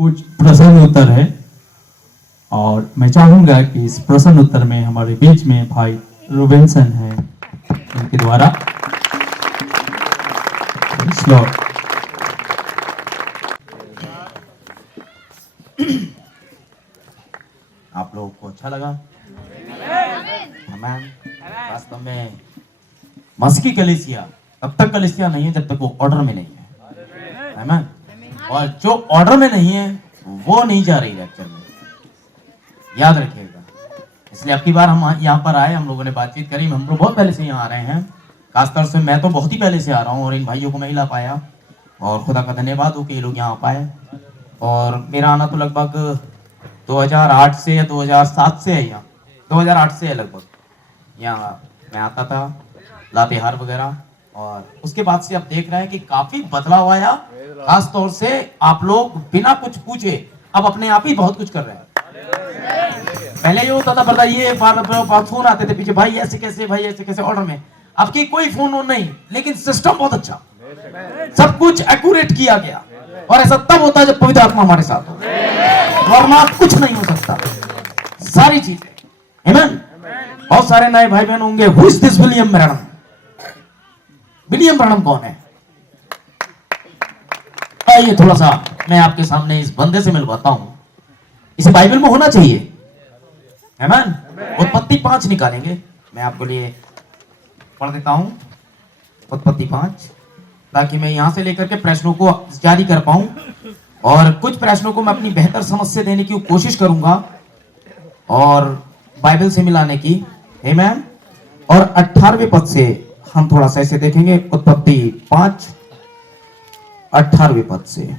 कुछ प्रश्न उत्तर है और मैं चाहूंगा कि इस प्रश्न उत्तर में हमारे बीच में भाई रूबेंसन है, उनके द्वारा श्लोक। आप लोगों को अच्छा लगा? आमीन। वास्तव में मसीह की कलीसिया तब तक कलीसिया नहीं है जब तक वो ऑर्डर में नहीं है। आमीन। और जो ऑर्डर में नहीं है वो नहीं जा रही लेक्चर में, याद रखिएगा। इसलिए अब की बार हम यहाँ पर आए, हम लोगों ने बातचीत करी। हम लोग बहुत पहले से यहाँ आ रहे हैं, खासतौर से मैं तो बहुत ही पहले से आ रहा हूँ और इन भाइयों को मैं ही ला पाया और खुदा का धन्यवाद हो कि ये लोग यहाँ आ पाए। और मेरा आना तो लगभग 2008 से या 2007 से है, यहाँ 2008 से है लगभग। यहाँ मैं आता था लातेहार वगैरह, और उसके बाद से अब देख रहे हैं कि काफी बदलाव आया। खास तौर से आप लोग बिना कुछ पूछे अब अपने आप ही बहुत कुछ कर रहे हैं। पहले ये होता था पता, ये फोन आते थे पीछे, भाई ऐसे कैसे, भाई ऐसे कैसे, ऑर्डर में। अब की कोई फोन नहीं, लेकिन सिस्टम बहुत अच्छा, सब कुछ एक्यूरेट किया गया। और ऐसा तब होता है जब पवित्र आत्मा हमारे साथ हो, वरना कुछ नहीं हो सकता। सारी चीजें। आमीन। बहुत सारे नए भाई बहन होंगे, who is this William Branham? William Branham कौन है? आइए थोड़ा सा मैं आपके सामने इस बंदे से मिलवाता हूं। इसे बाइबल में होना चाहिए। आमीन। उत्पत्ति 5 निकालेंगे, मैं आपके लिए पढ़ देता हूं उत्पत्ति 5, ताकि मैं यहां से लेकर के प्रश्नों को जारी कर पाऊं। और कुछ प्रश्नों को मैं अपनी बेहतर समझ से देने की कोशिश करूंगा और बाइबल से मिलाने की। आमीन। और 18वें पद से हम थोड़ा सा ऐसे देखेंगे, उत्पत्ति 5 18वें पद से।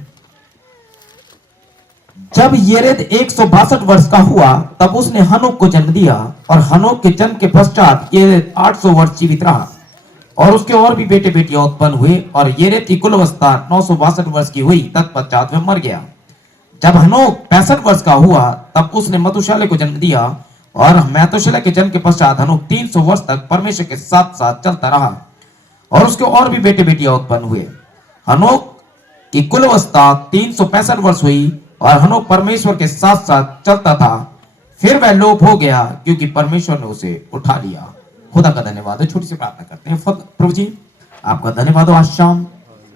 जब येरेद 162 वर्ष का हुआ तब उसने हनोक को जन्म दिया, और हनोक के जन्म के पश्चात येरेद 800 वर्ष जीवित रहा, और उसके और भी बेटे बेटियां उत्पन्न हुए। और येरेद की कुल अवस्था 962 वर्ष की हुई, तत्पश्चात वह मर गया। जब हनोक 65 वर्ष का हुआ तब उसने मतुशाले को जन्म दिया, और मतुशाले के जन्म के पश्चात हनोक 300 वर्ष तक परमेश्वर के साथ साथ चलता रहा, और उसके और भी बेटे बेटियां उत्पन्न हुए। हनोक की कुल अवस्था 365 वर्ष हुई, और हनोक परमेश्वर के साथ साथ चलता था। फिर वह लोप हो गया, क्योंकि परमेश्वर ने उसे उठा लिया। खुदा का धन्यवाद है। छोटी सी प्रार्थना करते हैं। प्रभु जी, आपका धन्यवाद हो आज शाम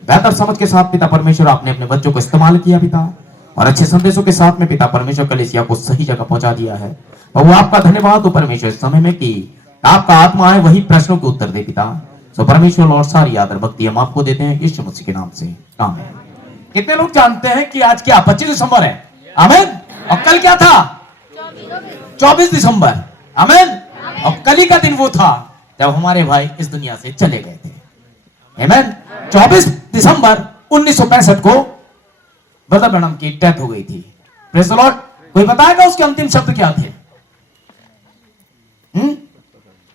बेहतर समझ के साथ पिता परमेश्वर आपने अपने बच्चों को इस्तेमाल किया पिता, और अच्छे संदेशों के साथ में पिता परमेश्वर कलीसिया को सही जगह पहुंचा दिया है। और वो आपका धन्यवाद हो परमेश्वर इस समय में कि आपका आत्मा है वही प्रश्नों के उत्तर दे पिता। सो परमेश्वर और सारी आदर भक्ति हम आपको देते हैं यीशु मसीह के नाम से, आमीन। कितने लोग जानते हैं कि आज क्या 25 दिसंबर है? आमीन। और कल क्या था? 24 दिसंबर। आमीन। और कल ही का दिन वो था जब हमारे भाई इस दुनिया से चले गए थे। आमीन। 24 दिसंबर 1965 को ब्रदर ब्रैनम की डेथ हो गई थी। Praise the Lord. कोई बताएगा उसके अंतिम शब्द क्या थे?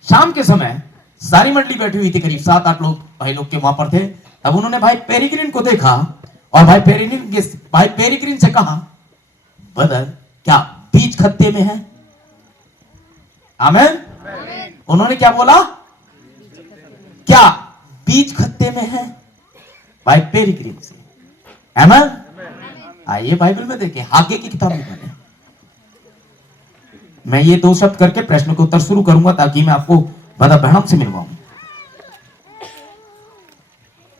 शाम के समय सारी मंडली बैठी हुई थी, करीब 7-8 लोग भाई लोग के वहां पर थे। तब उन्होंने भाई पेरिग्रिन को देखा, और भाई पेरिग्रिन से कहा, ब्रदर क्या बीच खत्ते में है? आमीन। उन्होंने क्या बोला? क्या बीच खत्ते में है? भाई पेरिग्रिन से। आमीन। आइए बाइबल में देखें, हागे की किताब निकालें। मैं ये 2 शब्द करके प्रश्न के उत्तर शुरू करूंगा, ताकि मैं आपको ब्रदर ब्रैनम से मिलवाऊं।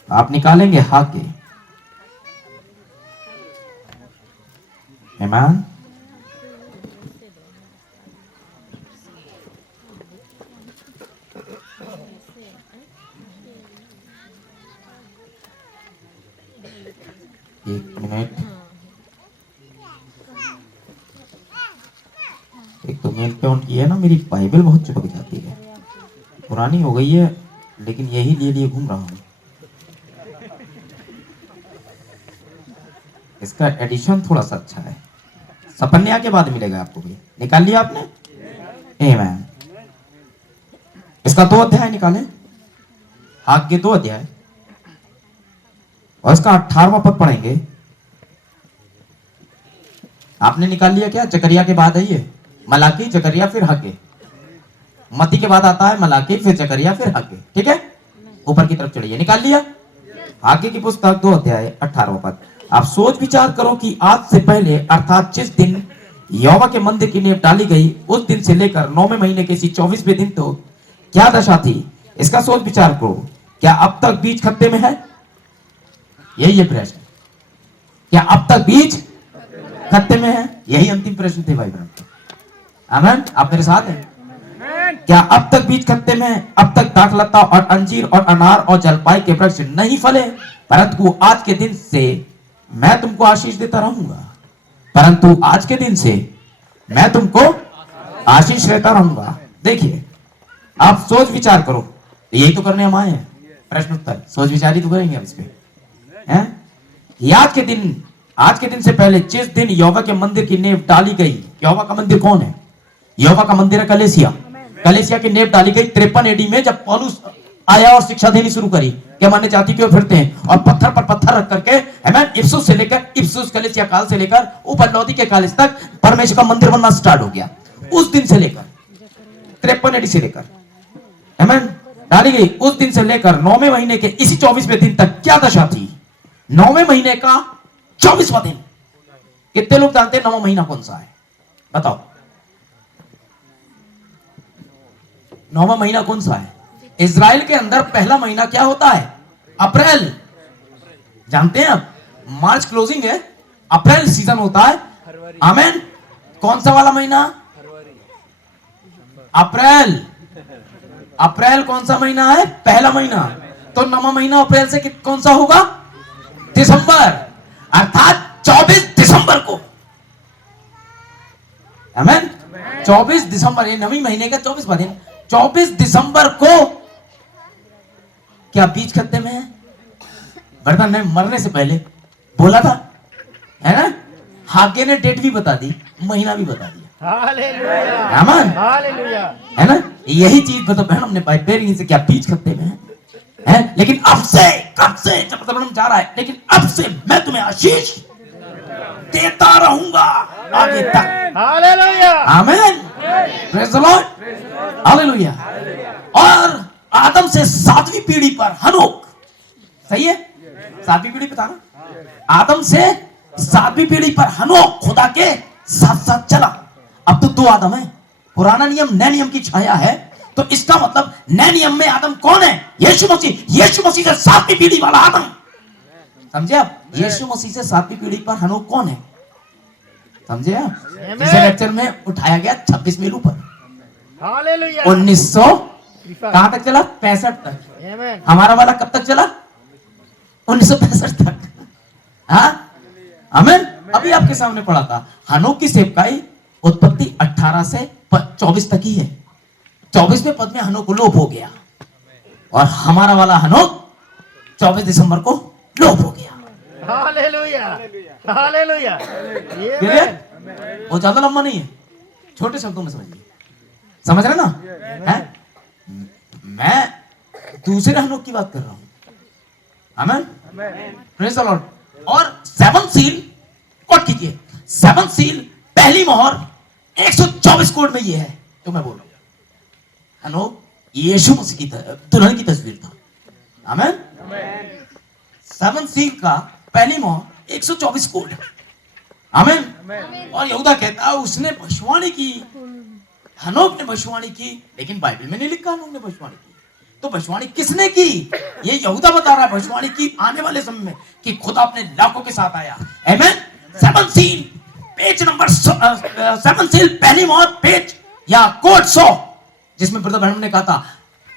आप निकालेंगे हागे। आमीन। एक मिनट, एक तो मेल पे ऑन की है ना, मेरी बाइबल बहुत चिपक जाती है, पुरानी हो गई है, लेकिन यही लिए घूम रहा हूं। इसका एडिशन थोड़ा सा अच्छा है, सपन्या के बाद मिलेगा आपको भी। निकाल लिया आपने? आमीन। इसका 2 अध्याय निकालें, हाग के 2 अध्याय, और इसका 18वां पद पढ़ेंगे। आपने निकाल लिया क्या? जकरिया के बाद है ये मलाकी, जकरिया फिर हागे। मती के बाद आता है मलाकी, फिर जकरिया, फिर हागे। ठीक है, ऊपर की तरफ चढ़िए। निकाल लिया? हागे की पुस्तक 2 अध्याय 18वां पद। आप सोच विचार करो कि आज से पहले अर्थात जिस दिन यहोवा के मंदिर की नींव डाली गई उस दिन से लेकर 9वें महीने के इसी 24वें दिन तो क्या दशा थी, इसका सोच विचार करो। क्या अब तक बीज खत्ते में है? यही है प्रश्न। क्या अब तक बीज खत्ते में है? यही अंतिम प्रश्न थे भाई बहन। आमीन। आप मेरे साथ हैं? क्या अब तक बीज खत्ते में है? अब तक दाखलता और अंजीर और अनार और जलपाई के वृक्ष नहीं फले, परंतु आज के दिन से मैं तुमको आशीष देता रहूंगा। परंतु आज के दिन से मैं तुमको आशीष देता रहूंगा। देखिए, आप सोच विचार करो, यही तो करने हम आए हैं। प्रश्न उत्तर सोच विचार ही तो करेंगे हम इस पे, हैं? आज के दिन से पहले जिस दिन यहोवा के मंदिर की नींव डाली गई, यहोवा का मंदिर कौन है? यहोवा का मंदिर है कलीसिया। कलीसिया की नींव डाली गई 53 एडी में, जब पौलुस आया और शिक्षा देनी शुरू करी कि माने जाति क्यों फिरते हैं, और पत्थर पर पत्थर रख करके आमीन, इफसुस से लेकर इफसुस कलीसिया काल से लेकर ऊपर लौदी के काल तक परमेश्वर का मंदिर बनना स्टार्ट हो गया। उस दिन से लेकर 53 एडी से लेकर आमीन डाली गई, उस दिन से लेकर 9वें महीने के इसी 24वें दिन तक क्या दशा थी? 9वें महीने का 24वां दिन। कितने लोग जानते हैं 9वां महीना कौन सा है? बताओ, 9वां महीना कौन सा है? इजराइल के अंदर पहला महीना क्या होता है? अप्रैल। जानते हैं आप? मार्च क्लोजिंग है, अप्रैल सीजन होता है। आमीन। कौन सा वाला महीना? अप्रैल। अप्रैल कौन सा महीना है? पहला महीना। तो 9वां महीना अप्रैल से कौन सा होगा? दिसंबर। अर्थात 24 दिसंबर को। आमीन। 24 दिसंबर, ये 9वें महीने का 24वां दिन, 24 दिसंबर को क्या बीज खत्ते में है? वर्तन ने मरने से पहले बोला था, है ना? हागे ने डेट भी बता दी, महीना भी बता दिया। हालेलुया, आमीन, हालेलुया। है ना? यही चीज बता बहन हमने बाइबल से क्या बीज खत्ते में है? लेकिन अब से, कब से, जब तक जा रहा है, लेकिन अब से मैं तुम्हें आशीष देता रहूंगा आगे तक। हालेलुया, आमीन। Praise the Lord, hallelujah. और आदम से 7वीं पीढ़ी पर हनोक, सही है? 7वीं पीढ़ी बता ना, आदम से 7वीं पीढ़ी पर हनोक खुदा के साथ साथ चला। अब तो 2 आदम है, पुराना नियम नए नियम की छाया है, तो इसका मतलब नए नियम में आदम कौन है? यीशु मसीह। यीशु मसीह से 7वीं पीढ़ी वाला आदम, समझे आप? यीशु मसीह से 7वीं पीढ़ी पर हनोक कौन है? समझे आप? इस लेक्चर में उठाया गया 26 मील ऊपर। हालेलुया। 1900 कहां तक चला? 65 तक। आमीन। हमारा वाला कब तक चला? 1965 तक। हाँ, आमीन। अभी आपके सामने पढ़ा था, हनोक की सेवकाई उत्पत्ति 18 से 24 तक ही है। 24वें पद में हनोक को लोप हो गया, और हमारा वाला हनोक 24 दिसंबर को लोप हो गया। Hallelujah, hallelujah. आमीन। वो ज्यादा लंबा नहीं है, छोटे शब्दों में समझिए, समझ रहे ना? है? मैं दूसरे हनोक की बात कर रहा हूं। आमीन। Praise the Lord. और 7 सील कोट कीजिए, 7 सील पहली मोहर 124 कोड में ये है जो मैं बोल रहा हूं। हनोक यीशु मसीह की दुल्हन की तस्वीर था। आमीन। 7 सील का पहली मोहर 124 कोड। आमीन। और यहूदा कहता है उसने भविष्यवाणी की, हनोक ने भविष्यवाणी की, लेकिन बाइबल में नहीं लिखा हनोक ने भविष्यवाणी की। तो भविष्यवाणी किसने की? ये यहूदा बता रहा है भविष्यवाणी की आने वाले समय में कि खुदा अपने लाखों के साथ आया। आमीन। 7 सील पेज नंबर 7 सील पहली मोहर पेज या कोड 100, जिसमें ब्रदर ब्रैनम ने कहा था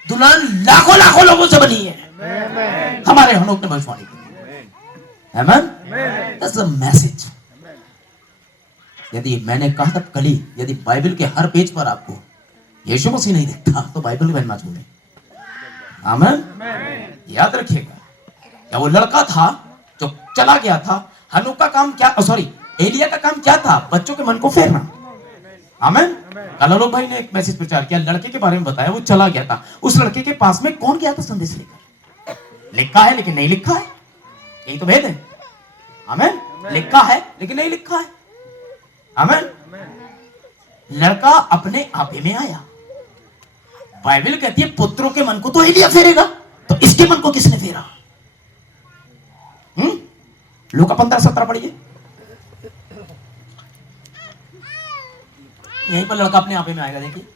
दुल्हन लाखों लाखों लोगों से बनी है। हमारे हनोक ने भविष्यवाणी की। आमीन। That's the message. यदि मैंने कहा था कल ही, यदि बाइबल के हर पेज पर आपको यीशु मसीह नहीं दिखता तो बाइबल को मत छोड़ें। आमीन। याद रखिएगा, क्या वो लड़का था जो चला गया था? हनोक का काम क्या, सॉरी एलिया का काम क्या था? बच्चों के मन को फेरना। आमीन। कल भाई ने एक मैसेज प्रचार किया, लड़के के बारे में बताया, वो चला गया था। उस लड़के के पास में कौन गया था संदेश लेकर? लिखा है लेकिन नहीं लिखा है, यही तो भेद है। आमीन। लिखा है लेकिन नहीं लिखा है। आमीन। लड़का अपने आपे में आया। बाइबल कहती है पुत्रों के मन को तो एलिया फेरेगा, तो इसके मन को किसने फेरा? लूका 15:17 पढ़िए। यहीं पर लड़का अपने आपे में आएगा, देखिए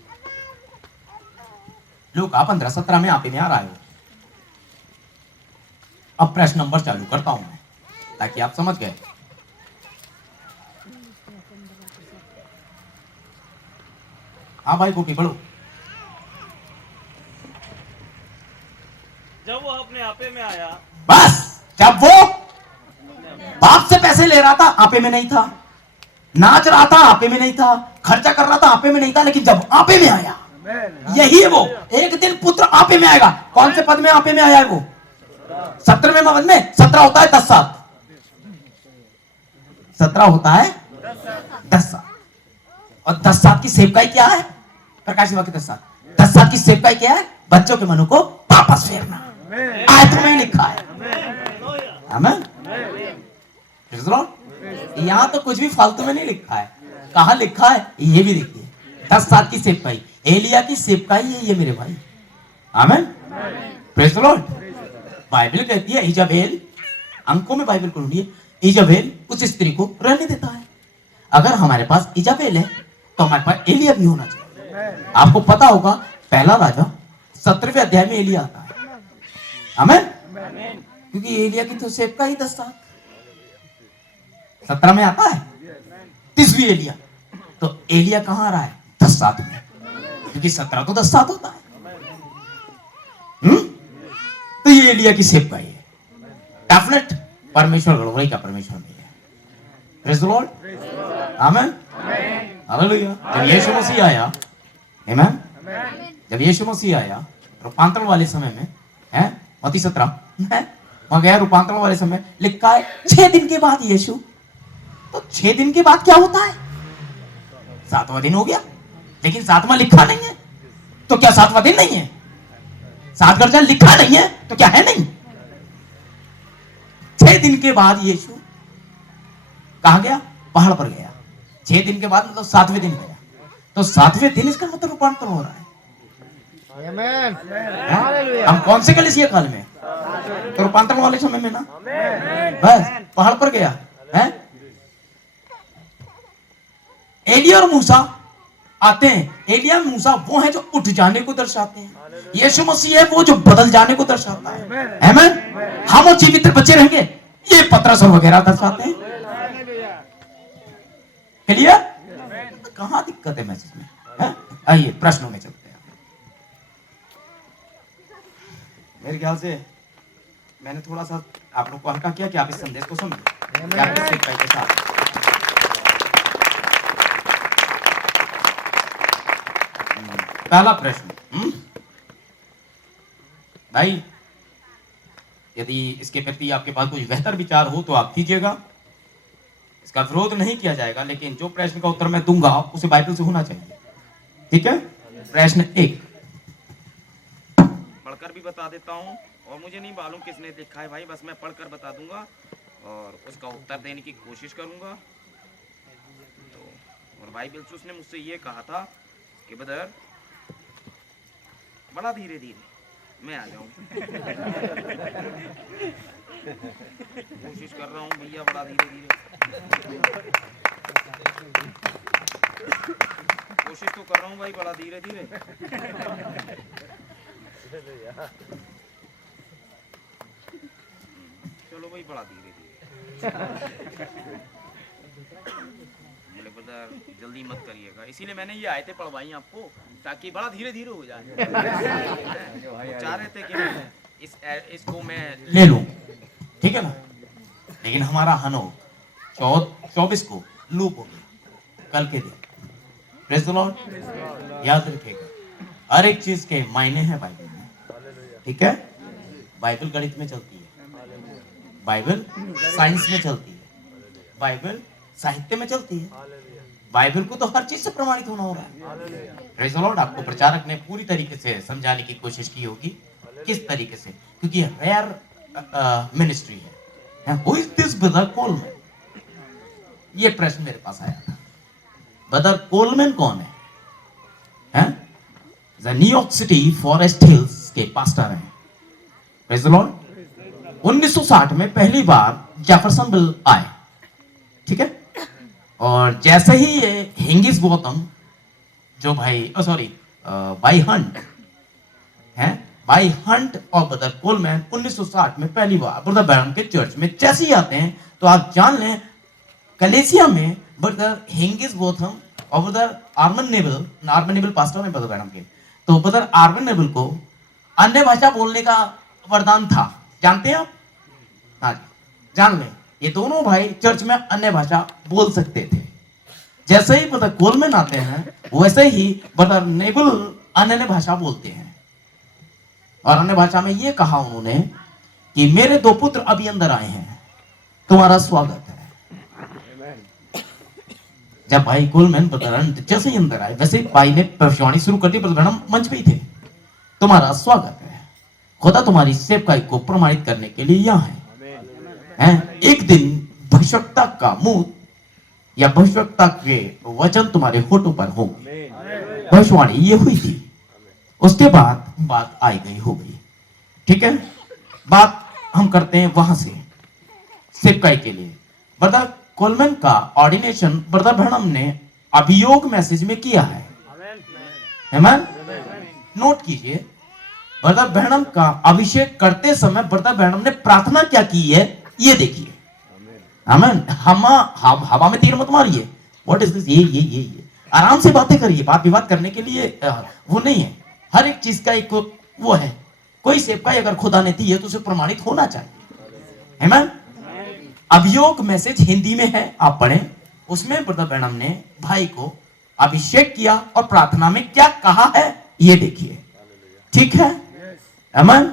लूका 15:17 में आपे में आ रहा है। अब प्रश्न नंबर चालू करता हूं मैं, ताकि आप समझ गए। हाँ भाई गोपी पढ़ो। जब वो अपने आपे में आया, बस जब वो बाप से पैसे ले रहा था आपे में नहीं था, नाच रहा था आपे में नहीं था, खर्चा कर रहा था आपे में नहीं था, लेकिन जब आपे में आया, यही है वो। एक दिन पुत्र आपे में आएगा। कौन से पद में आपे में आया है वो? 17वें पद में। 17 होता है 10 सात। 17 होता है 10 सात। और 10 सात की सेवकाई क्या है? प्रकाश वाक्य 10 सात। 10 सात की सेवकाई क्या है? बच्चों के मनों को वापस फेरना। आयत में ही लिखा है। आमीन। यहां तो कुछ भी फालतू में नहीं लिखा है। कहां लिखा है ये भी देखिए। 10 सात की सेवकाई, एलिया की सेवकाई है ये मेरे भाई। आमीन। Praise the Lord. बाइबल कहती है इजाबेल, अंकों में बाइबल को ढूंढिए, इजाबेल उस स्त्री को रहने देता है। अगर हमारे पास इजाबेल है तो हमारे पास एलिया भी होना चाहिए। आपको पता होगा पहला राजा 17वें अध्याय में एलिया आता है। आमीन। क्योंकि एलिया की तो सेवका ही 10 सात। 17 में आता है 30वीं एलिया। तो एलिया कहां आ रहा है? 10 सात में, क्योंकि 17 तो 10 सात होता है। तो ये एलिया की सेवकाई है। डेफिनेट परमेश्वर गड़बड़ी का परमेश्वर नहीं है। Praise the Lord. आमीन। हालेलुया। जब यीशु मसीह आया, आमीन, जब यीशु मसीह आया रूपांतरण वाले समय में, है मत्ती 17 है, वहां गया रूपांतरण वाले समय, लिखा है 6 दिन के बाद यीशु। तो 6 दिन के बाद क्या होता है? 7वां दिन हो गया, लेकिन 7वां लिखा नहीं है। तो क्या 7वां दिन नहीं है? 7 गर्जन लिखा नहीं है तो क्या है नहीं? 6 दिन के बाद यीशु कहां गया? पहाड़ पर गया। 6 दिन के बाद मतलब 7वें दिन गया। तो 7वें दिन इसका मतलब रूपांतरण हो रहा है। आमीन। हालेलुया। हम कौन से कलीसिया काल में? तो रूपांतरण वाले समय में ना। बस पहाड़ पर गया है। एलिया और मूसा आते हैं। एलिया और मूसा वो हैं जो उठ जाने को दर्शाते हैं। यीशु मसीह है वो जो बदल जाने को दर्शाता है। आमीन। हम और जीवित बचे रहेंगे, ये पतरस और वगैरह दर्शाते हैं। क्लियर? कहां दिक्कत है मैसेज में? है? आइए प्रश्नों में चलते हैं। मेरे ख्याल से मैंने थोड़ा सा आप लोग को हल्का किया कि आप इस संदेश को समझें। कि आप इससे के साथ पहला प्रश्न, भाई यदि इसके प्रति आपके पास कोई बेहतर विचार हो तो आप कीजिएगा, इसका विरोध नहीं किया जाएगा, लेकिन जो प्रश्न का उत्तर मैं दूंगा उसे बाइबल से होना चाहिए। ठीक है? प्रश्न 1 पढ़कर भी बता देता हूँ, और मुझे नहीं मालूम किसने लिखा है भाई, बस मैं पढ़कर बता दूंगा और उसका उत्तर देने की कोशिश करूंगा। तो और बाइबल से उसने मुझसे ये कहा था कि ब्रदर बड़ा धीरे धीरे मैं आ जाऊं। कोशिश कर रहा हूँ भैया, बड़ा धीरे धीरे कोशिश तो कर रहा हूँ भाई, बड़ा धीरे धीरे। चलो भाई, बड़ा धीरे धीरे। बोले ब्रदर जल्दी मत करिएगा, इसीलिए मैंने ये आयतें पढ़वाई आपको ताकि बड़ा धीरे धीरे हो जाए। वो चाह रहे थे कि मैं इसको मैं ले लूं, ठीक है ना? लेकिन हमारा हनो 24 को लूप हो गया कल के दिन। Praise the Lord. याद रखिएगा हर एक चीज के मायने हैं बाइबल में, ठीक है? बाइबल गणित में चलती है, बाइबल साइंस में चलती है, बाइबल साहित्य में चलती है। बाइबल को तो हर चीज से प्रमाणित होना हो रहा है। Praise the Lord. आपको प्रचारक ने पूरी तरीके से समझाने की कोशिश की होगी किस तरीके से, क्योंकि रेयर मिनिस्ट्री है। Who is this brother Coleman? ये प्रश्न मेरे पास आया था। ब्रदर कोलमैन कौन है? The New York city forest hills के पास्टर हैं। Praise the Lord. 1960 में पहली बार जेफरसन बिल आए, ठीक है। और जैसे ही ये हिंगिस बोथम जो बाई हंट है, बाई हंट और ब्रदर कोलमैन 1960 में पहली बार ब्रदर ब्रैनम के चर्च में जैसे ही आते हैं तो आप जान लें कलेसिया में ब्रदर हिंगिस बोथम और ब्रदर आर्मन नेबल पास्टर में ब्रदर ब्रैनम के, तो ब्रदर आर्मन नेबल को अन्य भाषा बोलने का वरदान था, जानते हैं आप? हाँ जी, जान लें ये दोनों भाई चर्च में अन्य भाषा बोल सकते थे। जैसे ही ब्रदर कोलमैन आते हैं वैसे ही ब्रदर नेबल अन्य भाषा बोलते हैं और अन्य भाषा में ये कहा उन्होंने कि मेरे 2 पुत्र अभी अंदर आए हैं, तुम्हारा स्वागत है। जब भाई कोलमैन ब्रदर जैसे ही अंदर आए वैसे भाई ने भविष्यवाणी शुरू कर दी, ब्रदर ब्रैनम मंच पे ही थे, तुम्हारा स्वागत है, खुदा तुम्हारी सेवकाई को प्रमाणित करने के लिए यहाँ है। एक दिन भविष्यवक्ता का मुंह या भविष्यवक्ता के वचन तुम्हारे होठों पर होंगे, भविष्यवाणी ये हुई थी। उसके बाद बात आई गई हो गई, ठीक है। बात हम करते हैं वहां से सेवकाई के लिए। ब्रदर कोलमैन का ऑर्डिनेशन ब्रदर ब्रैनम ने अभियोग मैसेज में किया है, आमेन। नोट कीजिए, ब्रदर ब्रैनम का अभिषेक करते समय ब्रदर ब्रैनम ने प्रार्थना क्या की है, ये देखिए, आमेन। हवा में तीर मत मारिए, व्हाट इज दिस, ये आराम से बातें करिए, बात विवाद करने के लिए वो नहीं है। हर एक चीज का एक वो है, कोई सेवकाई अगर खुदा ने दी है तो उसे प्रमाणित होना चाहिए, आमेन। अभियोग मैसेज हिंदी में है, आप पढ़ें। उसमें ब्रदर ब्रैनम ने भाई को अभिषेक किया और प्रार्थना में क्या कहा है ये देखिए, ठीक है, आमेन।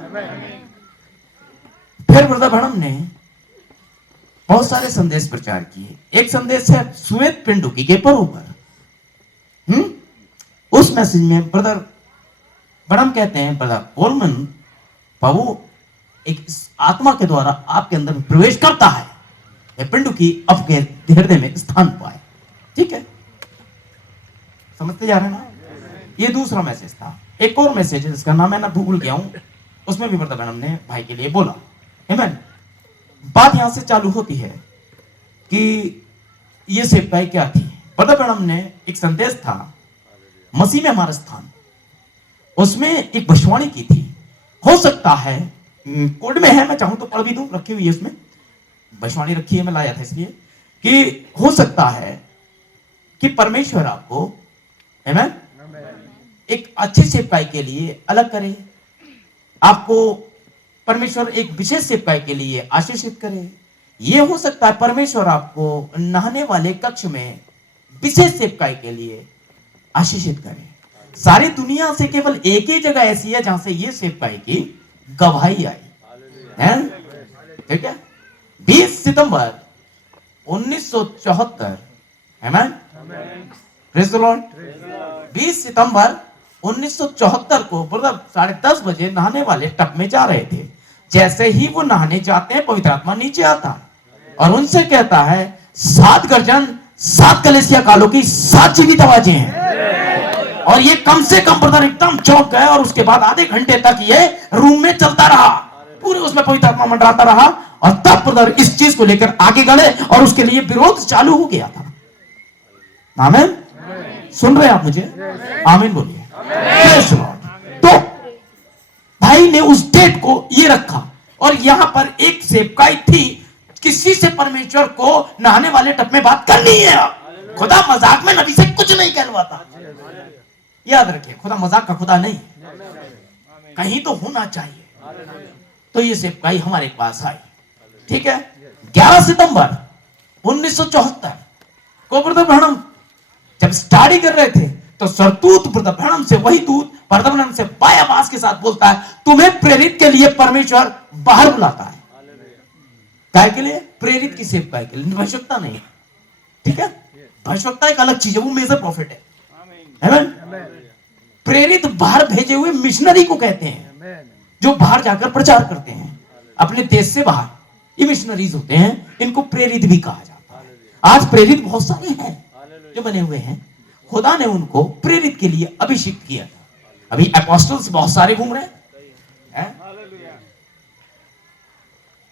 फिर ब्रदर ब्रैनम ने बहुत सारे संदेश प्रचार किए। एक संदेश है श्वेत पिंडुकी के पर्व पर। उस मैसेज में ब्रदर ब्रैनम कहते हैं, ब्रदर कोलमैन, प्रभु एक आत्मा के द्वारा आपके अंदर प्रवेश करता है, पिंडुकी आपके हृदय में स्थान पाए, ठीक है, समझते जा रहे हैं ना। ये दूसरा मैसेज था। एक और मैसेज है जिसका नाम मैं ना भूल गया हूं, उसमें भी ब्रदर ब्रैनम ने भाई के लिए बोला, आमेन। बात यहां से चालू होती है कि ये सेवकाई क्या थी। ब्रदर ब्रैनम ने एक संदेश था मसीह में हमारा स्थान, उसमें एक भविष्यवाणी की थी। हो सकता है कोड में है, मैं चाहूं तो पढ़ भी दूं, रखी हुई है इसमें, भविष्यवाणी रखी है, मैं लाया था इसलिए कि हो सकता है कि परमेश्वर आपको, आमेन, एक अच्छी सेवकाई के लिए अलग करे, आपको परमेश्वर एक विशेष सेवकाई के लिए आशीषित करे। यह हो सकता है परमेश्वर आपको नहाने वाले कक्ष में विशेष सेवकाई के लिए आशीषित करे। सारी दुनिया से केवल एक ही जगह ऐसी है जहां से ये सेवकाई की गवाही आई है, ठीक है। 20 सितंबर 1974, आमेन, प्रेज़ द लॉर्ड। 20 सितंबर 1974 को ब्रदर 10:30 बजे नहाने वाले टब में जा रहे थे। जैसे ही वो नहाने जाते हैं पवित्र आत्मा नीचे आता है और उनसे कहता है 7 गर्जन 7 कलीसिया कालों की 7 जीवित आवाजें हैं। और ये कम से कम ब्रदर एकदम चौंक गए और उसके बाद आधे घंटे तक ये रूम में चलता रहा, पूरे उसमें पवित्र आत्मा मंडराता रहा और तब ब्रदर इस चीज को लेकर आगे गए और उसके लिए विरोध चालू हो गया था। आमीन, सुन रहे हैं आप मुझे? आमीन बोलिए। तो भाई ने उस डेट को ये रखा और यहां पर एक सेवकाई थी, किसी से परमेश्वर को नहाने वाले टब में बात करनी है। खुदा मजाक में नबी से कुछ नहीं कहलवाता, याद रखिए, खुदा मजाक का खुदा नहीं, कहीं तो होना चाहिए। तो ये सेवकाई हमारे पास आई, ठीक है। 11 सितंबर 1974 को ब्रदर ब्रैनम जब स्टडी कर रहे थे तो सरदूत ब्रदर ब्रैनम से, वही दूत ब्रदर ब्रैनम से बाय आवाज के साथ बोलता है, तुम्हें प्रेरित के लिए परमेश्वर बाहर बुलाता है। काय के लिए? प्रेरित की सेवकाई के लिए, भविष्यवक्ता नहीं, ठीक है। भविष्यवक्ता एक अलग चीज है, वो मेजर प्रॉफिट है, आमीन। प्रेरित बाहर भेजे हुए मिशनरी को कहते हैं, जो बाहर जाकर प्रचार करते हैं अपने देश से बाहर, ये मिशनरीज होते हैं, इनको प्रेरित भी कहा जाता है। आज प्रेरित बहुत सारे हैं जो बने हुए हैं, खुदा ने उनको प्रेरित के लिए अभिषिक्त किया। अभी अपोस्टल्स बहुत सारे घूम रहे हैं,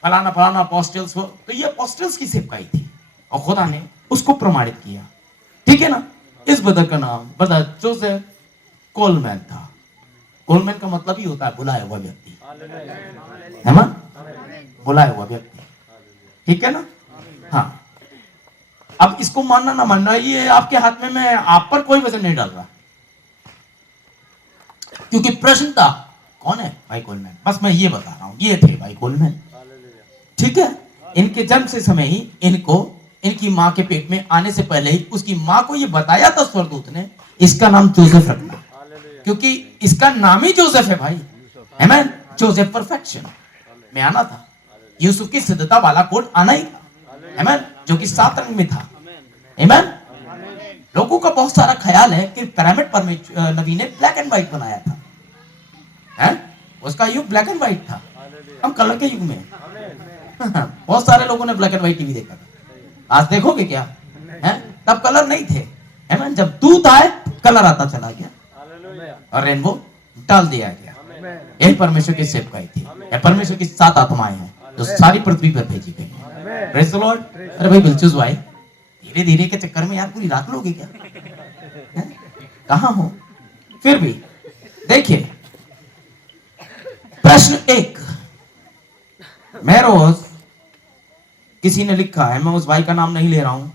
फलाना फलाना अपोस्टल्स हो, तो ये अपोस्टल्स की सेवकाई थी और खुदा ने उसको प्रमाणित किया। ठीक है ना। इस ब्रदर का नाम ब्रदर जोसेफ कोलमैन था। कोलमैन का मतलब ही होता है बुलाया हुआ व्यक्ति, है ना, बुलाया हुआ व्यक्ति। ठीक है ना। हाँ, अब इसको मानना ना मानना ये आपके हाथ में, मैं आप पर कोई वजन नहीं डाल रहा, क्योंकि प्रश्न था कौन है भाई कोलमैन, बस मैं ये बता रहा हूं, ये थे भाई कोलमैन। ठीक है। इनके जन्म से समय ही इनको इनकी मां के पेट में आने से पहले ही उसकी मां को ये बताया था स्वर्गदूत ने, इसका नाम जोसेफ रखना, क्योंकि इसका नाम ही जोसेफ है भाई। आमेन। जोसेफ परफेक्शन में आना था, यूसुफ की सिद्धता वाला कोड आना ही था। आमेन। जो कि 7 रंग में था। आमेन। लोगों का बहुत सारा ख्याल है कि पिरामिड पर नबी ने ब्लैक एंड व्हाइट बनाया था, है? उसका युग ब्लैक एंड व्हाइट था, हम कलर के युग में बहुत सारे लोगों ने ब्लैक एंड व्हाइट टीवी देखा था। आज देखोगे क्या है? तब कलर नहीं थे। आमेन। जब दूध आए कलर आता चला गया और रेनबो डाल दिया गया। यही परमेश्वर की सेवकाई थी। परमेश्वर की 7 आत्माएं हैं जो सारी पृथ्वी पर भेजी गई हैं। Praise the Lord. अरे भाई बिलचूस भाई, धीरे धीरे के चक्कर में यार पूरी रात लोगे क्या? कहां हो? फिर भी देखिए, प्रश्न 1 मैं रोज किसी ने लिखा है, मैं उस भाई का नाम नहीं ले रहा हूं,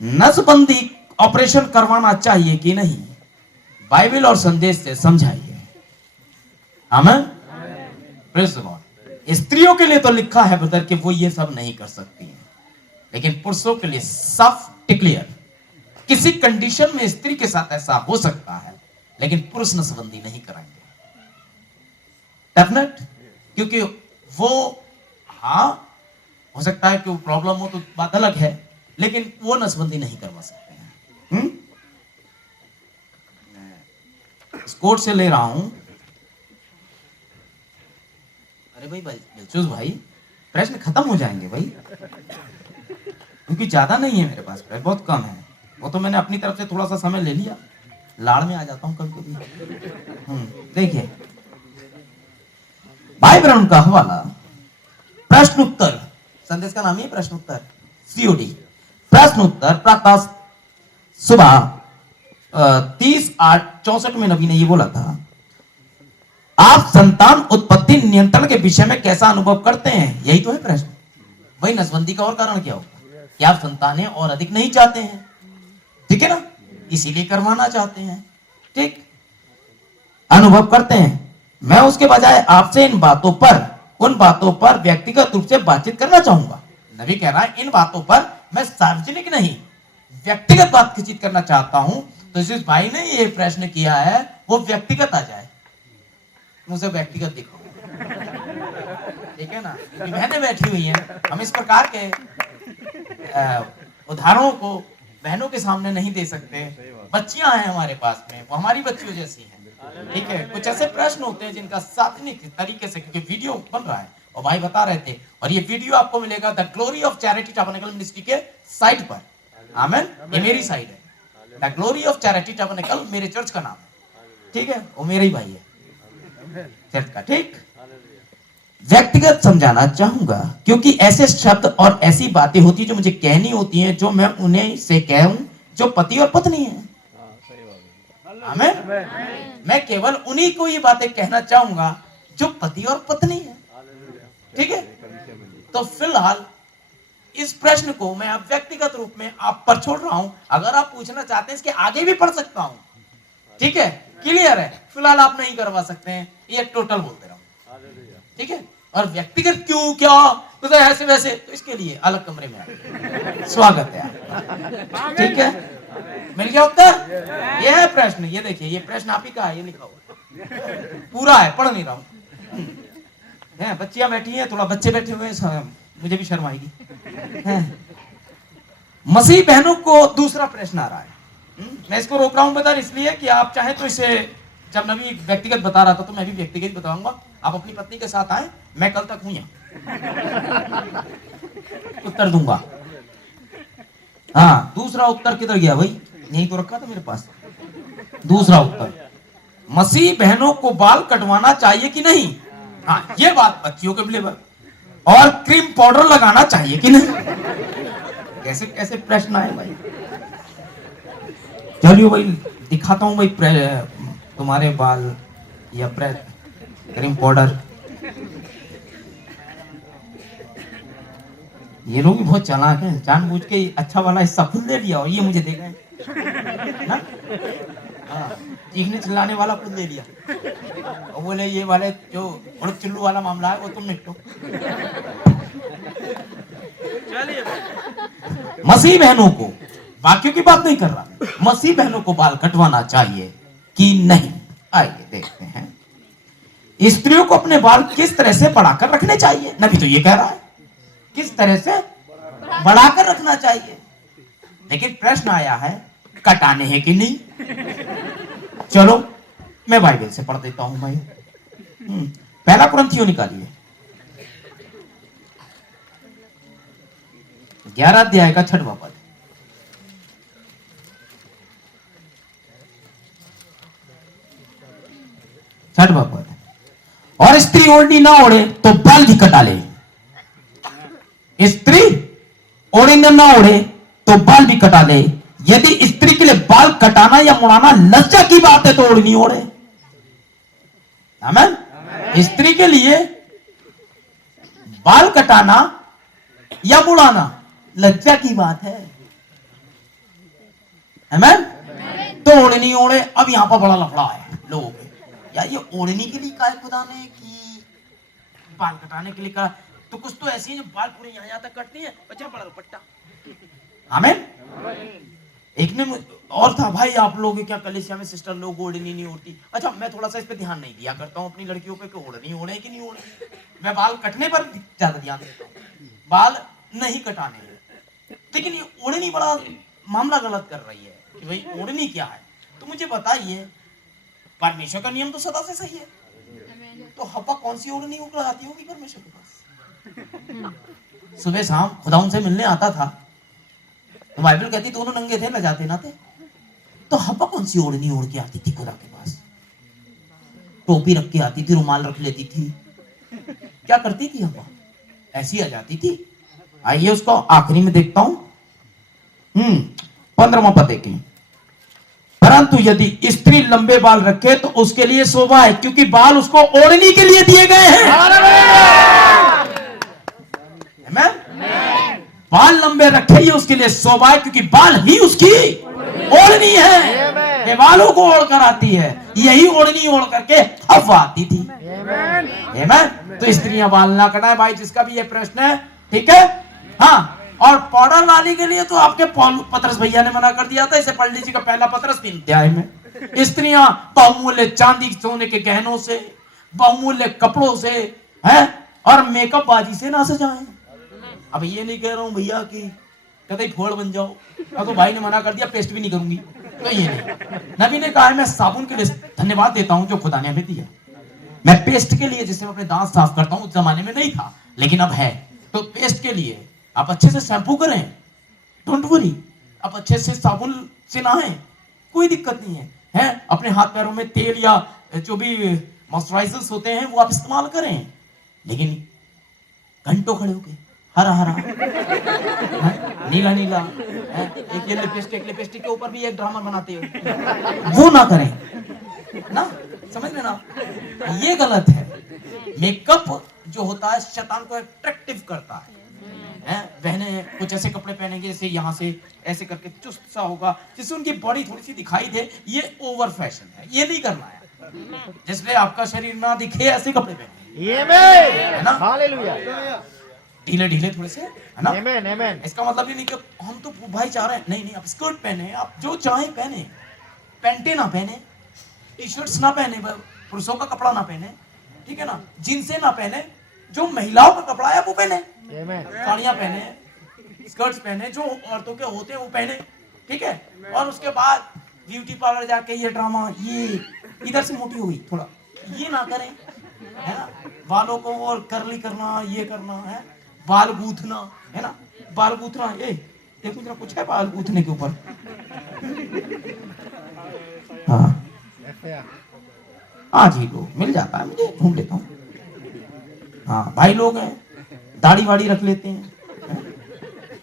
नसबंदी ऑपरेशन करवाना चाहिए कि नहीं? बाइबल और संदेश से समझाइए। आमेन। Praise the Lord. स्त्रियों के लिए तो लिखा है ब्रदर कि वो ये सब नहीं कर सकती हैं, लेकिन पुरुषों के लिए साफ क्लियर, किसी कंडीशन में स्त्री के साथ ऐसा हो सकता है, लेकिन पुरुष नसबंदी नहीं कराएंगे। डेफिनेट, क्योंकि वो हाँ हो सकता है कि वो प्रॉब्लम हो तो बात अलग है, लेकिन वो नसबंदी नहीं करवा सकते हैं। इस कोर्ट से ले रहा हूं। अरे भाई बिलचूस भाई, प्रश्न खत्म हो जाएंगे भाई, क्योंकि ज्यादा नहीं है मेरे पास, बहुत कम है। वो तो मैंने अपनी तरफ से थोड़ा सा समय ले लिया, लाड़ में आ जाता हूं कभी कभी। देखिए भाई ब्रह्म का हवाला, प्रश्न उत्तर, संदेश का नाम ही प्रश्न उत्तर, COD प्रश्न उत्तर, प्रातः सुबह 30:8:64 में नबी ने ये बोला था, आप संतान उत्पत्ति नियंत्रण के विषय में कैसा अनुभव करते हैं? यही तो है प्रश्न। वही नसबंदी का और कारण क्या होगा कि आप संतानें और अधिक नहीं चाहते हैं, ठीक है ना, इसीलिए करवाना चाहते हैं। ठीक, अनुभव करते हैं। मैं उसके बजाय आपसे उन बातों पर व्यक्तिगत रूप से बातचीत करना चाहूंगा। नबी कह रहा है इन बातों पर मैं सार्वजनिक नहीं, व्यक्तिगत बातचीत करना चाहता हूं। तो जिस भाई ने ये प्रश्न किया है वो व्यक्तिगत आ जाए, मुझे व्यक्तिगत दिखो, ठीक है ना, क्योंकि बहनें बैठी हुई हैं, हम इस प्रकार के उदाहरणों को बहनों के सामने नहीं दे सकते। बच्चियां हैं हमारे पास में, वो हमारी बच्चियों जैसी हैं, ठीक है। कुछ ऐसे प्रश्न होते हैं जिनका सार्वजनिक तरीके से, क्योंकि वीडियो बन रहा है और भाई बता रहे थे, और ये वीडियो आपको मिलेगा the glory of charity tabernacle ministry के साइट पर। आमेन। ये मेरी साइट है, the glory of charity tabernacle मेरे चर्च का नाम है, ठीक है, वो मेरे ही भाई है चर्च का। ठीक, व्यक्तिगत समझाना चाहूंगा, क्योंकि ऐसे शब्द और ऐसी बातें होती जो मुझे कहनी होती हैं, जो मैं उन्हें से कहूं जो पति और पत्नी है। आमेन। मैं केवल उन्हीं को ये बातें कहना चाहूंगा जो पति और पत्नी है, ठीक है। तो फिलहाल इस प्रश्न को मैं अब व्यक्तिगत रूप में आप पर छोड़ रहा हूं। अगर आप पूछना चाहते हैं इसके आगे भी पढ़ सकता हूं, ठीक है, क्लियर है। फिलहाल आप नहीं करवा सकते हैं, ये टोटल बोलते रहो, ठीक है। और व्यक्तिगत क्यों, क्या तो ऐसे वैसे, तो इसके लिए अलग कमरे में स्वागत है, ठीक है। मिल गया उत्तर? ये है प्रश्न, ये देखिए, ये प्रश्न आप ही का है, ये लिखा हुआ पूरा है, पढ़ नहीं रहा हूं। बच्चियां बैठी हैं, थोड़ा बच्चे बैठे हुए हैं, मुझे भी शर्म आएगी। मसीह बहनों को दूसरा प्रश्न आ रहा है। मैं इसको रोक रहा हूं बता, इसलिए कि आप चाहे तो इसे, जब नबी व्यक्तिगत बता रहा था तो मैं भी व्यक्तिगत बताऊंगा। आप अपनी पत्नी के साथ आए, मैं कल तक हूं यहाँ, उत्तर दूंगा। हाँ, दूसरा उत्तर किधर गया भाई? यही तो रखा था मेरे पास। दूसरा उत्तर, मसीह बहनों को बाल कटवाना चाहिए कि नहीं? हाँ, ये बात बच्चियों के लिए और क्रीम पाउडर लगाना चाहिए कि नहीं? कैसे कैसे प्रश्न आए भाई। चलिए भाई दिखाता हूं भाई तुम्हारे बाल या क्रीम पाउडर। ये लोग भी बहुत चालाक हैं, जानबूझ के अच्छा वाला हिस्सा खुद ले लिया और ये मुझे दे गए ना। हाँ, चीखने चिल्लाने वाला खुद ले लिया और बोले ये वाले जो उड़द चुल्लू वाला मामला है वो तुम निपटो। चलिए मसीह बहनों को, बाकियों की बात नहीं कर रहा, मसीह बहनों को बाल कटवाना चाहिए कि नहीं? आइए देखते हैं स्त्रियों को अपने बाल किस तरह से बढ़ाकर रखने चाहिए। नबी तो ये कह रहा है किस तरह से बढ़ाकर रखना चाहिए, लेकिन प्रश्न आया है कटाने हैं कि नहीं। चलो मैं बाइबल से पढ़ देता हूं भाई। पहला कुरिन्थियों निकालिए 11 अध्याय का 6वां पद। छठवां पद, और स्त्री ओढ़नी ना ओढ़े तो बाल भी कटा ले। स्त्री ओढ़नी ना ओढ़े तो बाल भी कटा ले। यदि स्त्री के लिए बाल कटाना या मुड़ाना लज्जा की बात है तो ओढ़नी ओढ़े। आमीन। स्त्री के लिए बाल कटाना या मुड़ाना लज्जा की बात है। आमीन। तो ओढ़नी ओढ़े। अब यहां पर बड़ा लफड़ा है लोगों के, यार ये ओढ़नी के लिए काय खुदा ने कि बाल कटाने के लिए कहा? तो कुछ तो ऐसी है जो बाल पूरे यहां तक कटती है, बच्चा बड़ा दुपट्टा। आमीन। एक ने और था भाई, आप लोग क्या कलेसिया में सिस्टर लोग ओढ़नी नहीं ओढ़ती? अच्छा, मैं थोड़ा सा इस पे ध्यान नहीं दिया करता हूं अपनी लड़कियों पे कि ओढ़नी ओढ़े कि नहीं ओढ़े। मैं बाल कटने पर ज्यादा ध्यान देता हूं, बाल नहीं कटाने। लेकिन ये ओढ़नी बड़ा मामला गलत कर रही है कि भाई ओढ़नी क्या है। तो मुझे बताइए, परमेश्वर का नियम तो सदा से सही है, तो हवा कौन सी ओढ़नी उड़ आती होगी परमेश्वर के पास? सुबह शाम खुदा उनसे मिलने आता था तो बाइबल कहती दोनों नंगे थे, लजाते ना थे। तो हवा कौन सी ओढ़नी ओढ़ के आती थी खुदा के पास? टोपी रख के आती थी, रुमाल रख लेती थी, क्या करती थी हवा? ऐसी आ जाती थी। आइए उसको आखिरी में देखता हूं। 15वां पद देखें। परंतु यदि स्त्री लंबे बाल रखे तो उसके लिए शोभा है, क्योंकि बाल उसको ओढ़नी के लिए दिए गए हैं। बाल लंबे रखे ही उसके लिए शोभा है, क्योंकि बाल ही उसकी ओढ़नी है। ये बालों को ओढ़ कर आती है, यही ओढ़नी ओढ़ करके हवा आती थी। तो स्त्रियां बाल ना कटाए भाई, जिसका भी ये प्रश्न है, ठीक है। हाँ, और पाउडर वाली के लिए तो आपके पतरस भैया ने मना कर दिया था, इसे पढ़ लीजिएगा पहला पतरस 3 अध्याय में। स्त्रियां बहुमूल्य चांदी सोने के गहनों से, बहुमूल्य कपड़ों से है और मेकअप बाजी से ना सजाएं। अब ये नहीं कह रहा हूं भैया कि कभी फोड़ बन जाओ, तो भाई ने मना कर दिया पेस्ट भी नहीं करूंगी, तो ये नहीं। नबी ने कहा है मैं साबुन के लिए धन्यवाद देता हूं जो खुदा ने हमें दिया। मैं पेस्ट के लिए जिससे मैं अपने दांत साफ करता हूं, उस जमाने में नहीं था लेकिन अब है। तो पेस्ट के लिए आप अच्छे से शैम्पू करें, डोंट वरी, आप अच्छे से साबुन से नहाएं, कोई दिक्कत नहीं है। अपने हाथ पैरों में तेल या जो भी मॉइस्चराइजर्स होते हैं वो आप इस्तेमाल करें, लेकिन घंटों खड़े होके हरा हरा नीला नीला एक ये लिपस्टिक के ऊपर भी एक ड्रामा बनाते हो, वो ना करें ना, समझ लेना, ये गलत है। मेकअप जो होता है शैतान को अट्रैक्टिव करता है। बहने कुछ ऐसे कपड़े पहनेंगे जैसे यहाँ से ऐसे करके चुस्त सा होगा, जिससे उनकी बॉडी थोड़ी सी दिखाई दे, ये ओवर फैशन है, ये नहीं करना है। जिसमें आपका शरीर ना दिखे ऐसे कपड़े पहने, है ना, हालेलुया, ढीले ढीले थोड़े से, है ना। आमीन, आमीन। इसका मतलब ये नहीं कि हम तो भाई चाह रहे हैं, नहीं नहीं, आप स्कर्ट पहने, आप जो चाहे पहने, पैंटे ना पहने, टी शर्ट्स ना पहने, पुरुषों का कपड़ा ना पहने, ठीक है ना, जींसे ना पहने, जो महिलाओं का कपड़ा है वो पहने, साड़ियां पहने, स्कर्ट्स पहने, जो औरतों के होते हैं वो पहने, ठीक है। और उसके बाद ब्यूटी पार्लर जाके ये ड्रामा, ये इधर से मोटी हुई थोड़ा, ये ना करें, है ना। बालों को और कर्ली करना, ये करना है, बाल गूंथना, है ना, बाल गूंथना, ये देखो जरा कुछ है बाल गूंथने के ऊपर। हाँ, आज ही लोग मिल जाता है, मुझे ढूंढ लेता हूँ। हाँ, भाई लोग हैं दाढ़ी वाड़ी रख लेते हैं।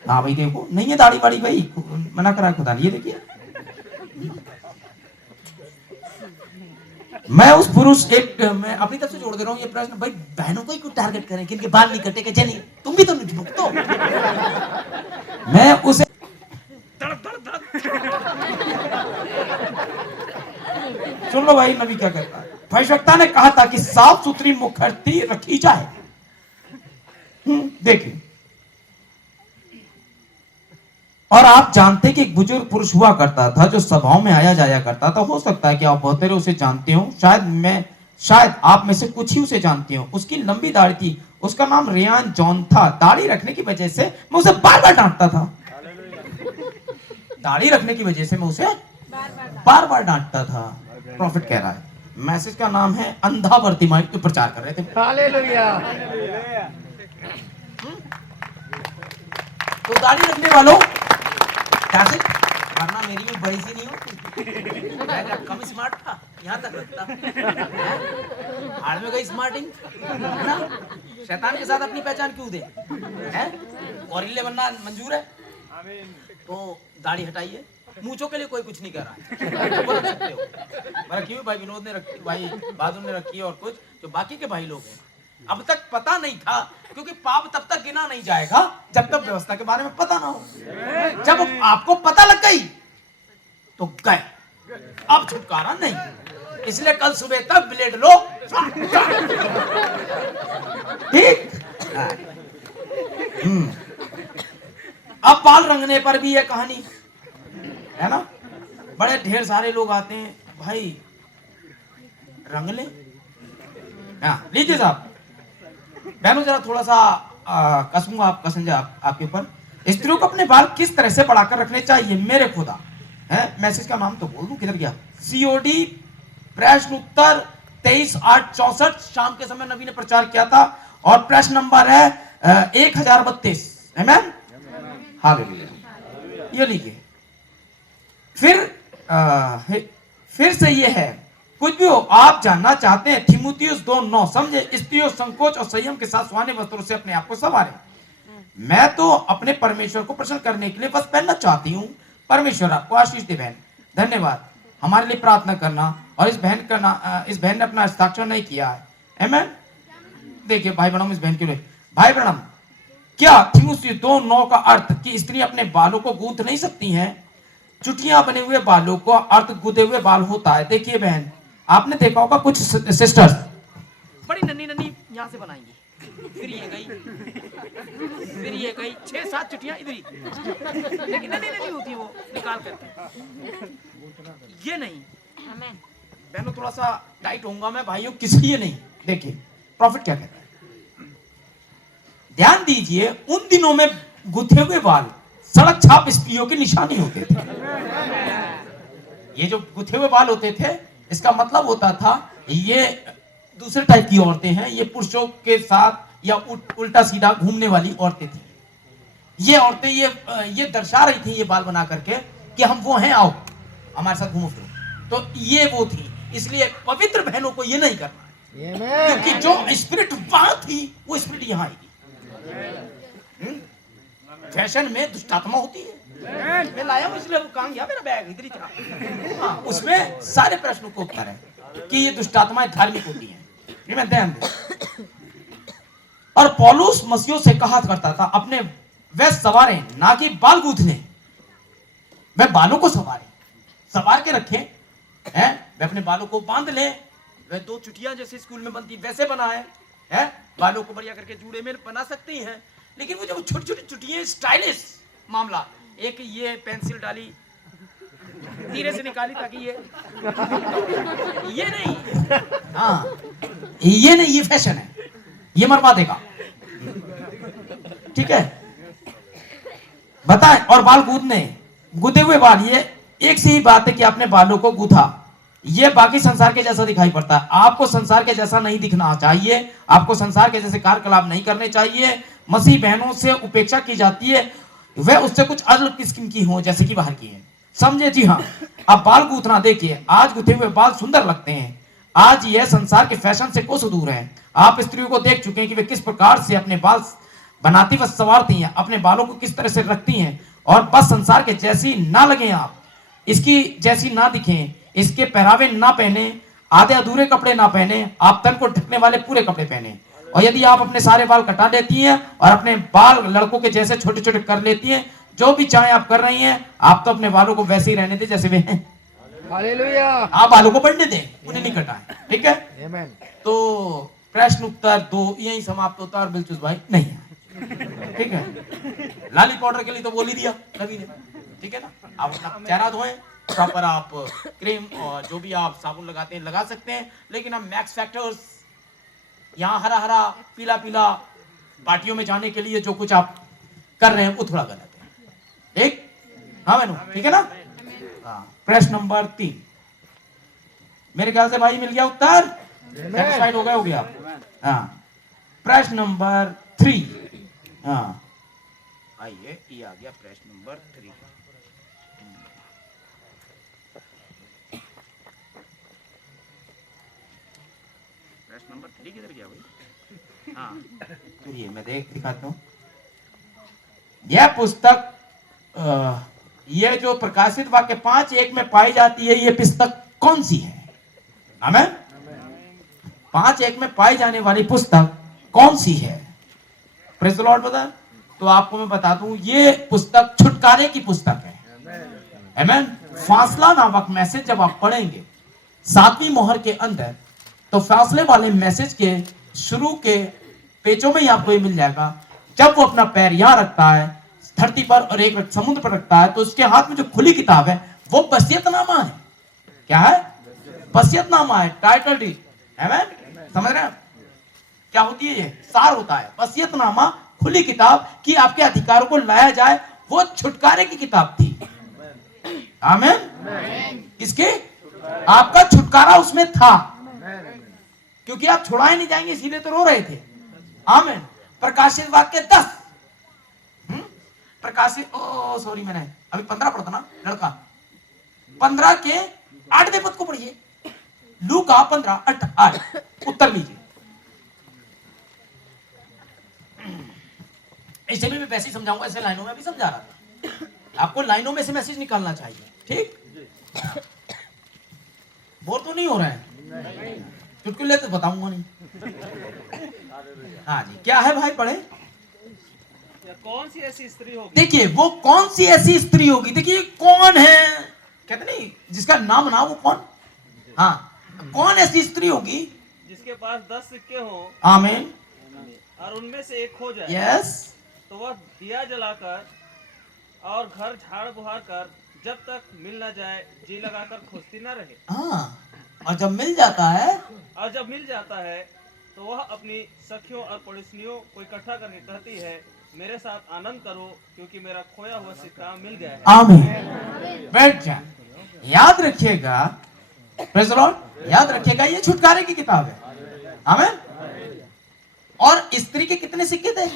हाँ भाई देखो, नहीं है दाढ़ी वाड़ी भाई, मना करा खुदा ने। ये देखिए, मैं उस पुरुष मैं अपनी तरफ से जोड़ दे रहा हूँ ये प्रश्न, भाई बहनों को ही क्यों टारगेट करें कि इनके बाल नहीं कटे, क्या नहीं, तुम भी तो नहीं भुगतो। मैं उसे सुन लो भाई, नबी क्या कहता है। भविष्यवक्ता ने कहा था कि साफ सुथरी मुखर्ती रखी जाए। देखिए, और आप जानते कि एक बुजुर्ग पुरुष हुआ करता था जो सभाओं में आया जाया करता था। हो सकता है कि आप बहुत उसे जानते हो, शायद आप में से कुछ ही उसे जानते हो। उसकी लंबी दाढ़ी थी, उसका नाम रेयान जॉन था। दाढ़ी रखने की वजह से मैं उसे बार बार डांटता था। दाढ़ी रखने की वजह से मैं उसे बार बार डांटता था। प्रॉफिट कह रहा है, मैसेज का नाम है अंधा वर्तिमाई के प्रचार कर रहे थे। हालेलुया। तो दाढ़ी रखने वालों कैसे, वरना मेरी भी बड़ी सी नहीं होती। मैं कम स्मार्ट था, यहाँ तक रखता। हाड़ में गई स्मार्टिंग, है ना? शैतान के साथ अपनी पहचान क्यों दे, हैं? औरिल्ले बनना मंजूर है तो दाढ़ी हटाइए। मूंछों के लिए कोई कुछ नहीं कर रहा है, वो रख सकते हो। मैं रखी हुई, भाई विनोद ने रखी, भाई बादल ने रखी है, और कुछ जो बाकी के भाई लोग हैं। अब तक पता नहीं था, क्योंकि पाप तब तक गिना नहीं जाएगा जब तक व्यवस्था के बारे में पता ना हो। जब आपको पता लग गई तो गए, अब छुटकारा नहीं। इसलिए कल सुबह तक ब्लेड लो, ठीक। अब बाल रंगने पर भी ये कहानी है ना, बड़े ढेर सारे लोग आते हैं, भाई रंग ले। लीजिए साहब, बहनों जरा थोड़ा सा कसूंगा आपका संजय आपके ऊपर। स्त्रियों को अपने बाल किस तरह से बढ़ाकर रखने चाहिए, मेरे खुदा है। मैसेज का नाम तो बोल दूं, किधर गया? COD प्रश्न उत्तर 23/8/64 शाम के समय नबी ने प्रचार किया था, और प्रश्न नंबर है 1032। आमीन, हालेलुया। ये लीजिए, फिर से ये है, कुछ भी हो आप जानना चाहते हैं, थिमुथियुस 2:9 समझे, स्त्रियों संकोच और संयम के साथ सुहाने वस्त्रों से अपने आप को संवारें। मैं तो अपने परमेश्वर को प्रसन्न करने के लिए बस पहनना चाहती हूँ। परमेश्वर आपको आशीष दे बहन। धन्यवाद। हमारे लिए प्रार्थना करना, और इस बहन ने अपना हस्ताक्षर नहीं किया है। आमीन। देखिए भाई ब्रह्म, इस बहन के लिए भाई ब्रह्म, क्या थिमुथियुस 2:9 का अर्थ कि स्त्री अपने बालों को गूंथ नहीं सकती हैं? चुटियां बने हुए बालों को अर्थ गुदे हुए बाल होता है। देखिए बहन, आपने देखा होगा कुछ सिस्टर्स बड़ी नन्ही यहाँ से बनाएंगी, फिर ये गई, फिर ये गई, 6-7 चुटियां इधर ही, लेकिन नन्ही होती है वो निकाल करके। ये नहीं बहनों, थोड़ा सा टाइट होऊंगा मैं भाइयों, किसी ये नहीं। देखिए प्रॉफिट क्या कहता है, ध्यान दीजिए, उन दिनों में गुथे हुए बाल सड़क छाप स्त्रियों की निशानी होते थे। ये जो गुथे हुए बाल होते थे, इसका मतलब होता था ये दूसरे टाइप की औरतें हैं, ये पुरुषों के साथ या उल्टा सीधा घूमने वाली औरतें थी। ये औरतें ये दर्शा रही थी ये बाल बना करके कि हम वो हैं, आओ हमारे साथ घूमो फिरो। तो ये वो थी, इसलिए पवित्र बहनों को ये नहीं करना, क्योंकि जो स्पिरिट वहां थी वो स्पिरिट यहाँ आएगी। फैशन में दुष्टात्मा होती है। मैं लाया हूं, इसलिए काम किया, मेरा बैग इधर ही था। हाँ, उसमें सारे प्रश्नों को उत्तर है कि ये दुष्टात्माएं धार्मिक होती हैं। मैं ध्यान दे। और पौलुस मसीहों से कहा करता था, अपने वे सवारें, ना कि बाल गूंथने, वे बालों को सवार के रखें, हैं? वे अपने बालों को बांध लें, वे 2 चुटियां जैसे स्कूल में बनती वैसे बनाए, हैं? बालों को बढ़िया करके जूड़े में बना सकती हैं। लेकिन वो जो छोटी-छोटी चुटियां, स्टाइलिश मामला, एक ये पेंसिल डाली, धीरे से निकाली ताकि ये नहीं, हाँ ये नहीं, ये फैशन है, ये मरवा देगा, ठीक है? बताएं। और बाल गूंथने, गुदे हुए बाल, ये एक सी ही बात है कि आपने बालों को गूंथा, ये बाकी संसार के जैसा दिखाई पड़ता है। आपको संसार के जैसा नहीं दिखना चाहिए, आपको संसार के जैसे कार्यकलाप नहीं करने चाहिए। मसीह बहनों से उपेक्षा की जाती है, वह उससे कुछ अलग किस्म की हो जैसे कि बाहर की है, समझे? जी हाँ। अब बाल गूंथना देखिए, आज गुथे हुए बाल सुंदर लगते हैं, आज यह संसार के फैशन से कोसों दूर है। आप स्त्रियों को देख चुके हैं कि वे किस प्रकार से अपने बाल बनाती व संवारती हैं, अपने बालों को किस तरह से रखती हैं, और बस संसार के जैसी ना लगे आप, इसकी जैसी ना दिखें, इसके पहरावे ना पहने, आधे अधूरे कपड़े ना पहने, आप तन को ढकने वाले पूरे कपड़े पहने। और यदि आप अपने सारे बाल कटा देती हैं और अपने बाल लड़कों के जैसे छोटे छोटे कर लेती हैं, जो भी चाहे आप कर रही हैं, आप तो अपने बालों को वैसे ही रहने दें जैसे वे हैं। हालेलुया। आप बालों को बढ़ने दें, उन्हें नहीं कटाएं, ठीक है। आमेन। तो प्रश्न उत्तर 2 यही समाप्त होता है और बिलचुस भाई नहीं है, ठीक है। लाली पाउडर के लिए तो बोल ही दिया रवि ने, ठीक है ना। आप अपना चेहरा धोएं प्रॉपर, आप क्रीम और जो भी आप साबुन लगाते हैं लगा सकते हैं, लेकिन हम मैक्स फैक्टर्स यहाँ हरा हरा पीला पीला पार्टियों में जाने के लिए जो कुछ आप कर रहे हैं वो थोड़ा गलत है, ठीक। हाँ मैनू, ठीक है ना। हाँ, प्रश्न नंबर 3 मेरे ख्याल से भाई मिल गया उत्तर, सेटिस्फाइड हो गए आप। हाँ, प्रश्न नंबर 3। हाँ आइए, ये आ गया प्रश्न नंबर 3। प्रश्न नंबर 3 किधर गया भाई? हाँ, तो ये मैं दिखाता हूँ। यह पुस्तक ये जो प्रकाशित वाक्य 5:1 में पाई जाती है, ये पुस्तक कौन सी है? आमेन। 5:1 में पाई जाने वाली पुस्तक कौन सी है? Praise the Lord brother. तो आपको मैं बता दूं, ये पुस्तक छुटकारे की पुस्तक है। आमेन। फासला नामक मैसेज जब आप पढ़ेंगे 7वीं मोहर के अंदर, तो फासले वाले मैसेज के शुरू के पेजों में ही आपको ये मिल जाएगा। जब वो अपना पैर यहां रखता है धरती पर और एक समुद्र पर रखता है, तो उसके हाथ में जो खुली किताब है वो वसीयतनामा है। क्या है? वसीयतनामा है, टाइटल डीड। आमेन। समझ रहे हैं क्या होती है? ये सार होता है वसीयतनामा, खुली किताब कि आपके अधिकारों को लाया जाए। वो छुटकारे की किताब थी। आमेन। किसके? आपका छुटकारा उसमें था, क्योंकि आप छुड़ाए नहीं जाएंगे, इसीलिए तो रो रहे थे। आमेन। प्रकाशित वाक्य 10 प्रकाशित, ओ सॉरी, मैंने अभी 15 पढ़ा था ना लड़का। 15 के 8वें पद को पढ़िए। लूका 15:8 उत्तर लीजिए। इसे भी मैं वैसे ही समझाऊंगा, ऐसे लाइनों में भी समझा रहा था। आपको लाइनों में से मैसेज निकालना चाहिए, ठीक। बोर तो नहीं हो रहा है? चुटकुले तो बताऊंगा नहीं। हाँ जी, क्या है भाई? पढ़े। कौन सी ऐसी स्त्री होगी? देखिए, वो कौन सी ऐसी स्त्री होगी। देखिए, कौन है कहते नहीं, जिसका नाम ना वो कौन। हाँ, कौन ऐसी स्त्री होगी जिसके पास 10 सिक्के हो, आमीन, और उनमें से एक खो जाए। यस। तो वह दिया जलाकर और घर झाड़ बुहार कर जब तक मिल न जाए जी लगाकर खोजती न रहे। हाँ, और जब मिल जाता है, और जब मिल जाता है तो वह अपनी सखियों और पड़ोसियों को इकट्ठा करके कहती है, मेरे साथ आनंद करो क्योंकि मेरा खोया हुआ सिक्का मिल गया है। आमीन। बैठ जा, याद रखिएगा, प्रेज़ द लॉर्ड, याद रखिएगा, ये छुटकारे की किताब है। आमीन। और स्त्री के कितने सिक्के थे?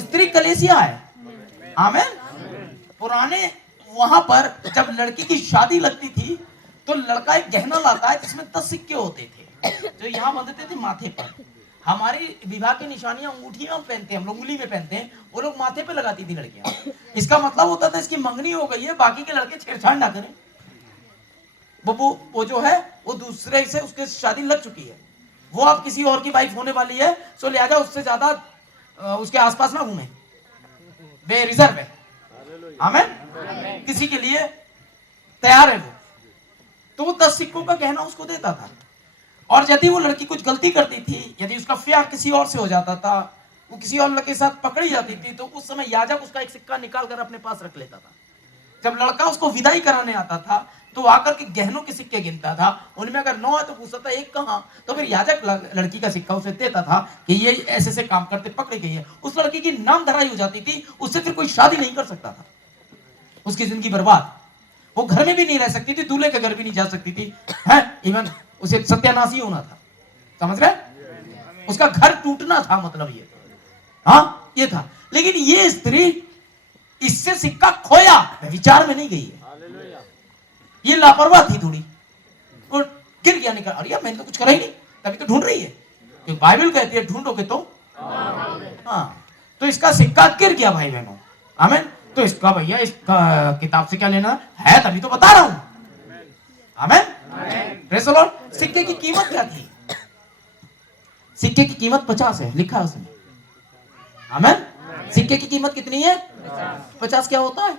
स्त्री कलेसिया है। आमीन। पुराने वहां पर जब लड़की की शादी लगती थी तो लड़का एक गहना लाता है जिसमें 10 सिक्के होते थे, जो यहाँ बंधते थे माथे पर। हमारी विवाह की निशानियां अंगूठी में पहनते हैं, हम लोग उंगली में पहनते हैं, वो लोग माथे पे लगाती थी लड़कियां। इसका मतलब होता था इसकी मंगनी हो गई है, बाकी के लड़के छेड़छाड़ ना करें। वो जो है वो दूसरे से उसके शादी लग चुकी है, वो अब किसी और की वाइफ होने वाली है, सो लिहाजा उससे ज्यादा उसके आसपास ना घूमे, वे रिजर्व है। आमीन। किसी के लिए तैयार है वो। तो वो 10 सिक्कों का गहना उसको देता था। और यदि वो लड़की कुछ गलती करती थी, यदि उसका प्यार किसी और से हो जाता था, वो किसी और लड़के के साथ पकड़ी जाती थी, तो उस समय याजक उसका एक सिक्का निकाल कर अपने पास रख लेता था। जब लड़का उसको विदाई कराने आता था तो आकर के गहनों के सिक्के गिनता था, उनमें अगर 9 है तो पूछता था एक कहां, तो फिर याजक लड़की का सिक्का उसे देता था कि ये ऐसे से काम करते पकड़ी गई है। उस लड़की की नाम धराई हो जाती थी, उससे फिर कोई शादी नहीं कर सकता था, उसकी जिंदगी बर्बाद। वो घर में भी नहीं रह सकती थी, दूल्हे के घर भी नहीं जा सकती थी, है इवन उसे सत्यानाशी होना था। समझ रहे? उसका घर टूटना था, मतलब ये। हाँ, ये था। लेकिन ये स्त्री इससे सिक्का खोया, विचार में नहीं गई है। ये लापरवाह थी थोड़ी, वो गिर गया, निकल, अरे यार मैंने तो कुछ करा ही नहीं, तभी तो ढूंढ रही है, क्योंकि बाइबल कहती है ढूंढोगे तो। हाँ, तो तो इसका सिक्का गिर गया भाई बहनों। आमीन। तो इसका भैया इस किताब से क्या लेना है, तभी तो बता रहा हूं। आमीन। Praise the Lord. सिक्के की कीमत क्या थी? सिक्के की कीमत 50 है, लिखा है उसमें। आमीन। सिक्के की कीमत कितनी है? 50। क्या होता है?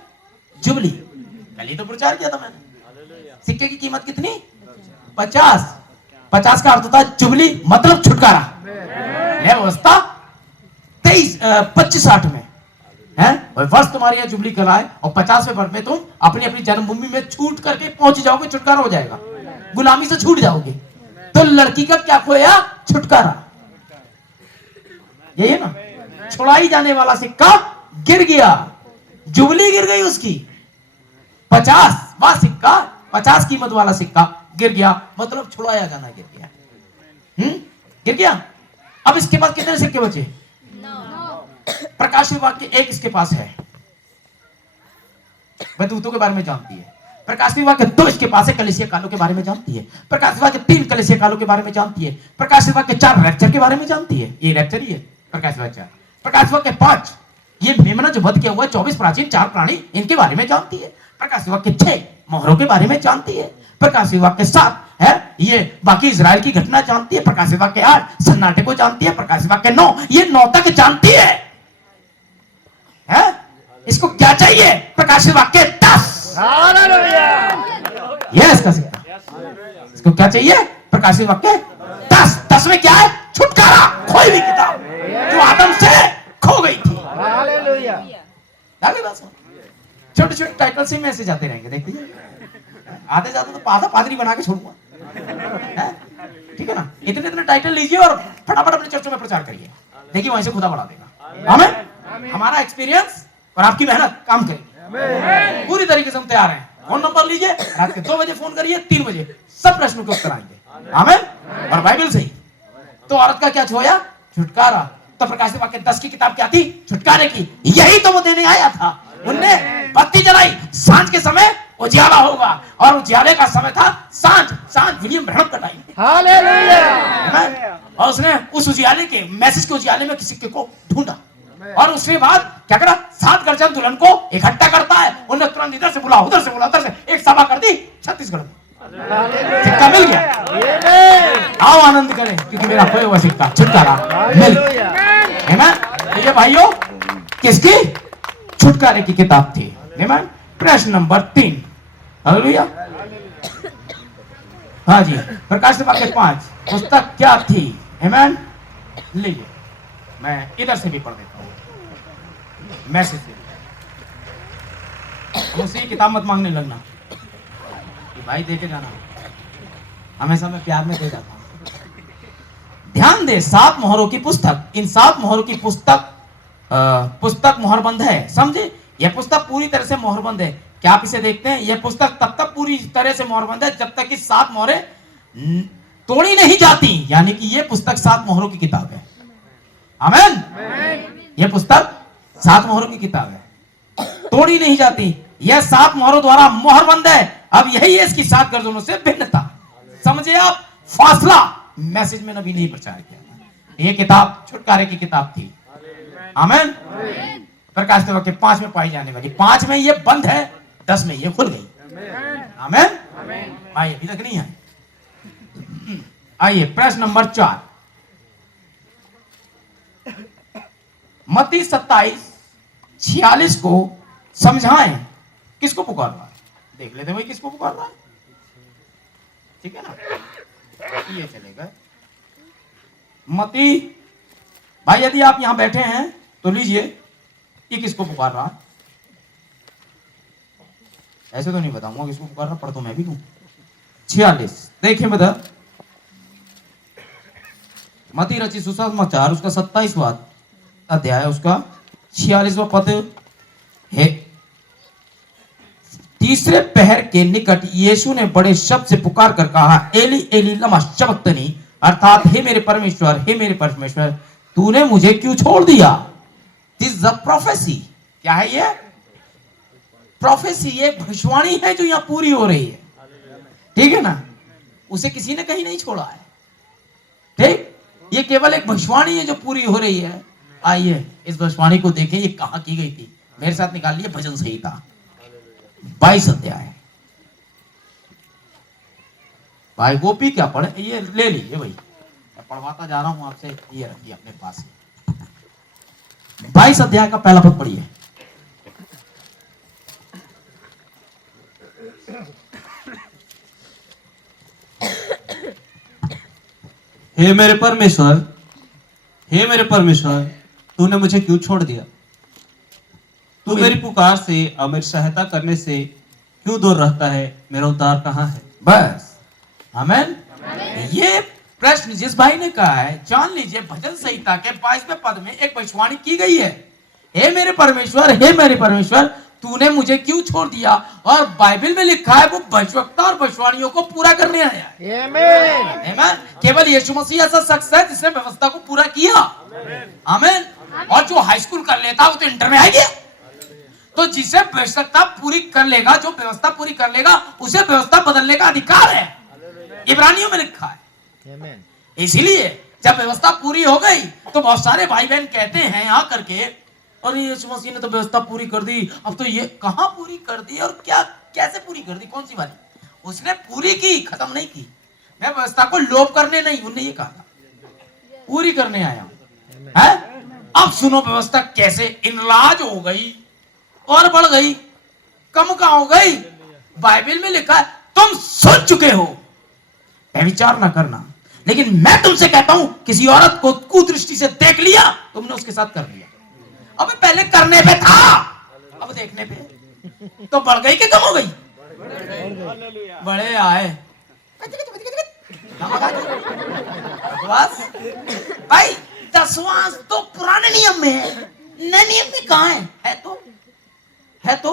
जुबली। कल ही तो प्रचार किया था मैंने। सिक्के की कीमत कितनी? 50। 50 का अर्थ होता है जुबली, मतलब छुटकारा। व्यवस्था 25-60 में है वर्ष तुम्हारी यह जुबली कहलाए, और 50वें वर्ष में तुम अपनी अपनी जन्मभूमि में छूट करके पहुंच जाओगे, छुटकारा हो जाएगा, गुलामी से छूट जाओगे। तो लड़की का क्या खोया? छुटकारा। यही है ना, छुड़ाई जाने वाला सिक्का गिर गया, जुबली गिर गई उसकी। 50 वाला सिक्का, 50 कीमत वाला सिक्का गिर गया, मतलब छुड़ाया जाना गिर गया। गिर गया। अब इसके पास कितने सिक्के बचे? प्रकाश विभाग के एक इसके पास है, वह दूतों के बारे में जानती है। प्रकाश विभाग के 2 इसके पास है, कलीसिया कालों के बारे में जानती है। प्रकाश विभाग के 3 कलीसिया कालों के बारे में जानती है। प्रकाश विभाग के 4 रैप्चर के बारे में जानती है, ये रैप्चर ही है प्रकाश विभाग 4। प्रकाश विभाग के 5 ये मेमना जो वध किया हुआ 24 प्राचीन 4 प्राणी, इनके बारे में जानती है। प्रकाश विभाग के 6 मोहरों के बारे में जानती है। प्रकाश विभाग के 7 है ये बाकी इजराइल की घटना जानती है। प्रकाश विभाग के 8 सन्नाटे को जानती है। प्रकाश विभाग के 9 ये 9 तक जानती है। इसको क्या चाहिए? प्रकाश विभाग के 10। ये इसका सिक्का। इसको क्या चाहिए? प्रकाश विभाग के 10। 10 में क्या है? छुटकारा, खोई हुई किताब जो आदम से खो गई थी। छोटे छोटे टाइटल से मैसेज आते रहेंगे, देखिए आते जाते तो आधा पादरी बना के छोड़ूंगा, ठीक है ना। इतने इतने टाइटल लीजिए और फटाफट अपने चर्चों में प्रचार करिए, देखिए वहीं से खुदा बढ़ा देगा। आमीन। हमारा एक्सपीरियंस और आपकी मेहनत काम करेगी, पूरी तरीके से हम तैयार हैं। फोन नंबर लीजिए, रात के 2 बजे फोन करिए, 3 बजे सब प्रश्नों के उत्तर आएंगे। आमीन। और बाइबल से ही तो औरत का क्या छोया? छुटकारा। तो प्रकाश विभाग के 10 की किताब क्या थी? छुटकारे की। यही तो वो देने आया था। उनने बत्ती जलाई, सांझ के समय उजियाला होगा, और उजियाले का समय था सांझ विलियम ब्रैनम का टाइम। हालेलुया। और उसने उस उजियाले के मैसेज के उजियाले में किसी को ढूंढा, और उसके बाद क्या करा? 7 गर्जन दुल्हन को इकट्ठा करता है। उन्हें तुरंत इधर से बुला, उधर से बुला, उधर से एक सभा कर दी छत्तीसगढ़ में। सिक्का मिल गया। आओ आनंद करें, क्योंकि मेरा खोया हुआ सिक्का छुटकारा मिल गया। है ना? ये भाइयों किसकी? छुटकारे की किताब थी। प्रश्न नंबर 3। हालेलुया। हाँ जी, प्रकाश विभाग के 5 पुस्तक क्या थी? आमीन। लीजिए, मैं इधर से भी पढ़ देता हूँ मैसेज। मुझसे किताब मत मांगने लगना कि भाई देके जाना, हमेशा मैं प्यार में दे जाता हूँ। ध्यान दे, 7 मोहरों की पुस्तक। इन 7 मोहरों की पुस्तक मोहरबंद है, समझे? यह पुस्तक पूरी तरह से मोहरबंद है। क्या आप इसे देखते हैं? यह पुस्तक तब तक पूरी तरह से मोहरबंद है जब तक कि 7 मोहरें तोड़ी नहीं जाती, यानी कि यह पुस्तक 7 मोहरों की किताब है। आमीन। यह पुस्तक 7 मोहरों की किताब है, तोड़ी नहीं जाती। यह 7 मोहरों द्वारा मोहरबंद है। अब यही है इसकी 7 गर्जनों से भिन्नता, समझे आप? फासला मैसेज में नबी नहीं प्रचार किया। यह किताब छुटकारे की किताब थी। आमीन। प्रकाश विभाग के 5 में पाई जाने वाली, 5 में ये बंद है, 10 में ये खुल गई। आमीन। आइए, अभी तक नहीं है। आइए प्रश्न नंबर 4। मत्ती 27:46 को समझाएं। किसको पुकार रहा है? देख लेते भाई किसको पुकार रहा है, ठीक है ना। ये चलेगा मत्ती। भाई यदि आप यहां बैठे हैं तो लीजिए, ये किसको पुकार रहा है? ऐसे तो नहीं बताऊंगा किसको पुकार रहा, पढ़ तो मैं भी दूं। 46 देखिए बता, मत्ती रचित सुसमाचार उसका 27वां अध्याय उसका 46वां पद है। तीसरे पहर के निकट यीशु ने बड़े शब्द से पुकार कर कहा, एली एली लमा शबक्तनी, अर्थात हे मेरे परमेश्वर तूने मुझे क्यों छोड़ दिया? This the prophecy. क्या है ये? प्रोफेसी, ये भविष्यवाणी है जो यहां पूरी हो रही है, ठीक है ना। उसे किसी ने कहीं नहीं छोड़ा है, ठीक। ये केवल एक भविष्यवाणी है जो पूरी हो रही है। आइए इस भविष्यवाणी को देखें, ये कहाँ की गई थी। मेरे साथ निकालिए भजन संहिता 22 अध्याय। भाई गोपी क्या पढ़े, ये ले लीजिए भाई, मैं पढ़वाता जा रहा हूं आपसे, ये रखिए अपने पास। 22 अध्याय का पहला पद पढ़िए। हे मेरे परमेश्वर, हे मेरे परमेश्वर, तूने मुझे क्यों छोड़ दिया? तू मेरी पुकार से और मेरी सहायता करने से क्यों दूर रहता है? मेरा उद्धार कहाँ है? बस आमेन। ये प्रश्न जिस भाई ने कहा है, जान लीजिए भजन संहिता के 22वें पद में एक भविष्यवाणी की गई है। हे मेरे परमेश्वर, हे मेरे परमेश्वर, तूने मुझे क्यों छोड़ दिया? और बाइबल में लिखा है वो भविष्यवक्ता और भविष्यवाणियों को पूरा करने आया है। आमेन। आमेन। केवल यीशु मसीह ऐसा शख्स है जिसने व्यवस्था को पूरा किया। आमेन। और जो हाई स्कूल कर लेता वो तो इंटर में आ गया। तो जिसे व्यवस्था पूरी कर लेगा, जो व्यवस्था पूरी कर लेगा, उसे व्यवस्था बदलने का अधिकार है। इब्रानियों में लिखा है। आमेन। इसीलिए जब व्यवस्था पूरी हो गई तो बहुत सारे भाई बहन कहते हैं यहाँ करके, और यीशु मसीह ने तो व्यवस्था पूरी कर दी, अब तो ये कहाँ पूरी कर दी और क्या कैसे पूरी कर दी, कौन सी वाली? उसने पूरी की, खत्म नहीं की। मैं व्यवस्था को लोप करने नहीं, उन्होंने ये कहा था, पूरी करने आया हूं। है? अब सुनो व्यवस्था कैसे इनलाज हो गई और बढ़ गई, कम का हो गई। बाइबल में लिखा है तुम सुन चुके हो, विचार ना करना, लेकिन मैं तुमसे कहता हूं किसी औरत को कुदृष्टि से देख लिया, तुमने उसके साथ कर लिया। अब पहले करने पे था, अब देखने पे तो बढ़ गई कि कम हो गई? बड़े आए बस भाई। 10वां तो पुराने नियम में है, नए नियम में कहां है? है तो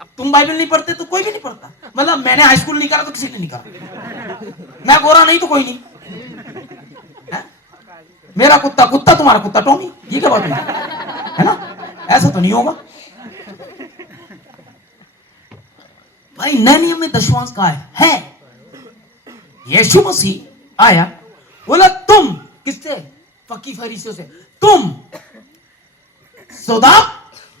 अब तुम बाइबल नहीं पढ़ते तो कोई भी नहीं पढ़ता। मतलब मैंने हाई स्कूल नहीं करा तो किसी ने नहीं करा, मैं गोरा नहीं तो कोई नहीं है? मेरा कुत्ता कुत्ता, तुम्हारा कुत्ता टॉमी, ये क्या बात है ना? ऐसा तो नहीं होगा भाई। नए नियम में दशवांश का है। यीशु मसीह आया, बोला तुम किससे? फकी फरीसियों से। तुम सौदा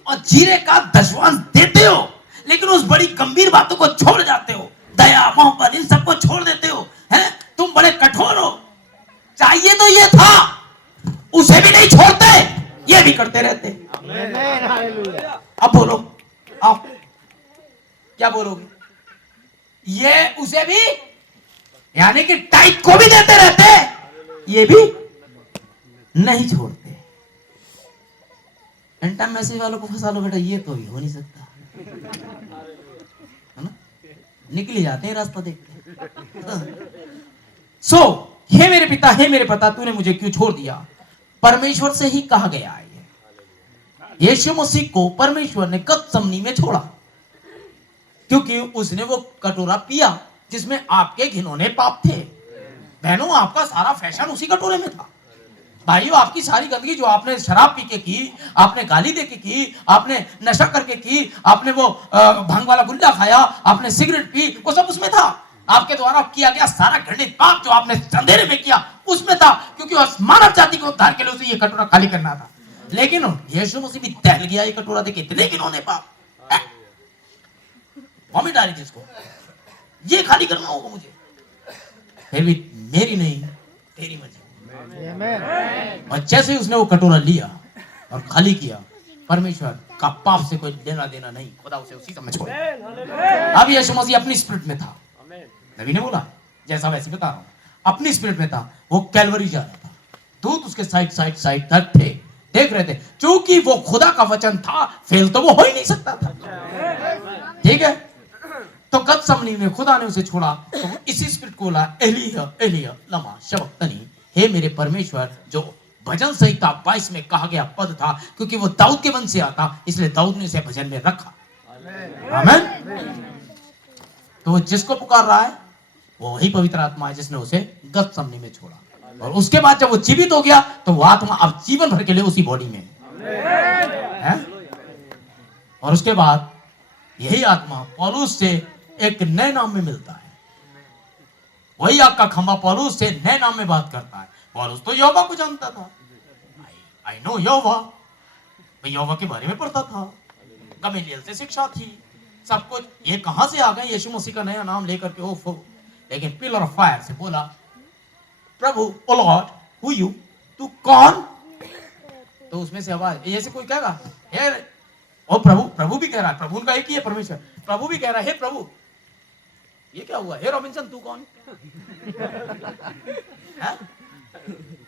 और जीरे का दशवांश देते हो, लेकिन उस बड़ी गंभीर बातों को छोड़ जाते हो, दया मोहब्बत इन सबको छोड़ देते हो। हैं? तुम बड़े कठोर हो। चाहिए तो ये था, उसे भी नहीं छोड़ते, ये भी करते रहते। आमेन। हालेलुया। अब बोलो, आप क्या बोलोगे? ये उसे भी, यानी कि टाइट को भी देते रहते, ये भी नहीं छोड़ते। एंटा मैसेज वालों को फंसा लो बेटा, ये तो हो नहीं सकता, है ना? निकल ही जाते हैं रास्ता देखते। सो हे मेरे पिता, हे मेरे पिता, तूने मुझे क्यों छोड़ दिया? परमेश्वर से ही कहा गया है। यीशु मसीह को परमेश्वर ने गतसमनी में छोड़ा, क्योंकि उसने वो कटोरा पिया जिसमें आपके घिनौने पाप थे। बहनों, आपका सारा फैशन उसी कटोरे में था। भाइयों, आपकी सारी गंदगी जो आपने शराब पी के की, आपने गाली दे के की, आपने नशा करके की, आपने वो भांग वाला गुल्ला खाया, आपने सिगरेट पी, वो सब उसमें था। आपके द्वारा किया गया सारा घृणित पाप जो आपने अंधेरे में किया उसमें था, क्योंकि मानव जाति को उद्धार के लिए उसे ये कटोरा खाली करना था। लेकिन यीशु मसीह भी टहल गया ये कटोरा देखे, इतने घिनौने पाप, वॉमिट आ रही थी इसको, ये खाली करना होगा मुझे। फिर भी मेरी नहीं तेरी मर्जी। आमेन। और जैसे उसने वो कटोरा लिया और खाली किया, परमेश्वर का पाप से कोई लेना देना नहीं, खुदा उसे उसी समय छोड़। अब यीशु मसीह अपनी स्पिरिट में था, नबी ने बोला जैसा वैसे बता रहा हूं, अपनी स्पिरिट में था, वो कैलवरी जा रहा था, दूत उसके साइड तक थे, देख रहे थे, क्योंकि वो खुदा का वचन था, फेल तो वो हो ही नहीं सकता था। ठीक है, तो गतसमनी में खुदा ने उसे छोड़ा, तो इसी स्पिरिट को बोला, एलिया एलिया लमा शबक्तनी, हे मेरे परमेश्वर, जो भजन संहिता 22 में कहा गया पद था, क्योंकि वो दाऊद के वंश से आता, इसलिए दाऊद ने इसे भजन में रखा। आमीन। तो जिसको पुकार रहा है वो वही पवित्र आत्मा है जिसने उसे गतसमनी में छोड़ा, और उसके बाद जब वो जीवित हो गया तो वो आत्मा अब जीवन भर के लिए उसी बॉडी में है। और उसके बाद यही आत्मा पौलुस से एक नए नाम में मिलता है, वही आग का खंभा पौलुस से नए नाम में बात करता है। पौलुस तो यहोवा को जानता था, आई नो यहोवा, मैं यहोवा के बारे में पढ़ता था, गमलीएल से शिक्षा थी, सब कुछ। ये कहां से आ गए यीशु मसीह का नया नाम लेकर के, ओफो। लेकिन पिलर ऑफ फायर से बोला, प्रभु, ओ लॉर्ड, हु यू, तू कौन? तो उसमें से आवाज, ऐसे कोई कहेगा हे, ओ प्रभु, प्रभु भी कह रहा है, प्रभु उनका एक ही है परमेश्वर, प्रभु भी कह रहा है हे प्रभु। ये क्या हुआ? हे रॉबिन्सन तू कौन?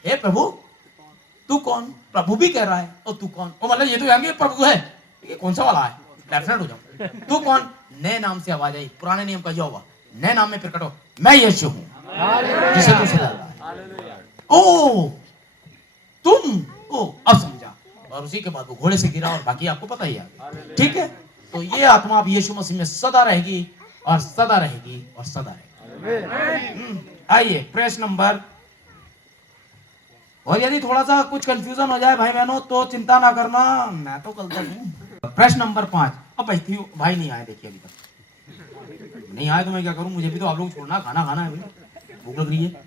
हे प्रभु तू कौन? प्रभु भी कह रहा है, और तू कौन? ओ मतलब ये तो यार प्रभु है, ये कौन सा वाला है? डेफिनेट हो जाओ। तू कौन? नए नाम से आवाज आई, पुराने नियम का यहोवा, नए नाम में प्रकट हो, मैं यीशु हूं जिसे तू सजा रहा है। ओ तुम, ओ अब समझा। और उसी के बाद वो घोड़े से गिरा, और बाकी आपको पता ही है। ठीक है, तो ये आत्मा अब यीशु मसीह में सदा रहेगी, और सदा रहेगी, और सदा रहेगी। आइए प्रश्न नंबर, और यदि थोड़ा सा कुछ कंफ्यूजन हो जाए भाई बहनों तो चिंता ना करना, मैं तो कल तक हूं। प्रश्न नंबर 5। अब भाई नहीं आए, देखिए अभी तक नहीं आए तो मैं क्या करूं, मुझे भी तो आप लोग छोड़ना, खाना खाना है, भूख लग रही है।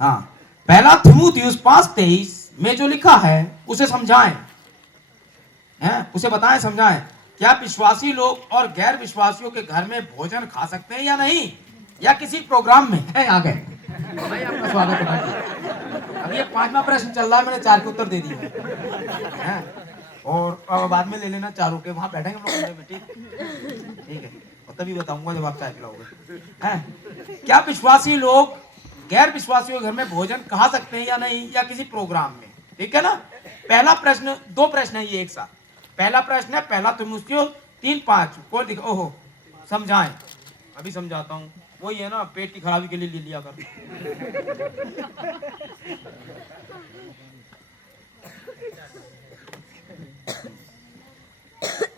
हाँ, पहला थिमुथियुस 5:23 में जो लिखा है उसे समझाएं, उसे बताएं, समझाएं। क्या विश्वासी लोग और गैर विश्वासियों के घर में भोजन खा सकते हैं या नहीं, या किसी प्रोग्राम में? है आ गए भाई, आपका स्वागत है। अभी ये 5वां प्रश्न चल रहा है, मैंने 4 के उत्तर दे दिए हैं, और बाद में ले लेना चारों के, वहां बैठेंगे हम लोग में। ठीक है, और तभी बताऊंगा जब आप चाय पिलाओगे। क्या विश्वासी लोग गैर विश्वासियों के घर में भोजन खा सकते हैं या नहीं, या किसी प्रोग्राम में? ठीक है ना। पहला प्रश्न, 2 प्रश्न है ये एक साथ। पहला प्रश्न है, पहला थिमुथियुस 3:5 को दिखा, ओहो समझाएं, अभी समझाता हूँ। वही है ना, पेट की खराबी के लिए ले लिया कर।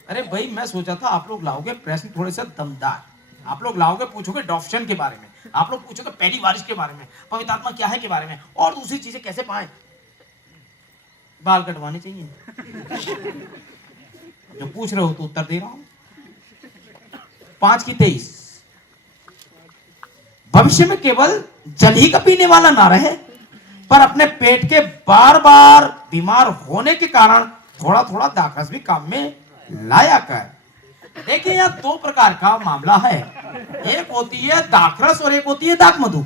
अरे भाई, मैं सोचा था आप लोग लाओगे प्रश्न थोड़े से दमदार, आप लोग लाओगे, पूछोगे डॉप्शन के बारे में, आप लोग पूछोगे पहली बारिश के बारे में, पवित्र आत्मा क्या है के बारे में, और दूसरी चीजें कैसे पाएं। बाल कटवाने चाहिए। जो पूछ रहे हो तो उत्तर दे रहा हूं। 5:23 भविष्य में केवल जल ही का पीने वाला ना रहे, पर अपने पेट के बार बार बीमार होने के कारण थोड़ा थोड़ा दाखरस भी काम में लाया कर। देखिए, यहाँ 2 प्रकार का मामला है, एक होती है दाखरस और एक होती है दाख मधु।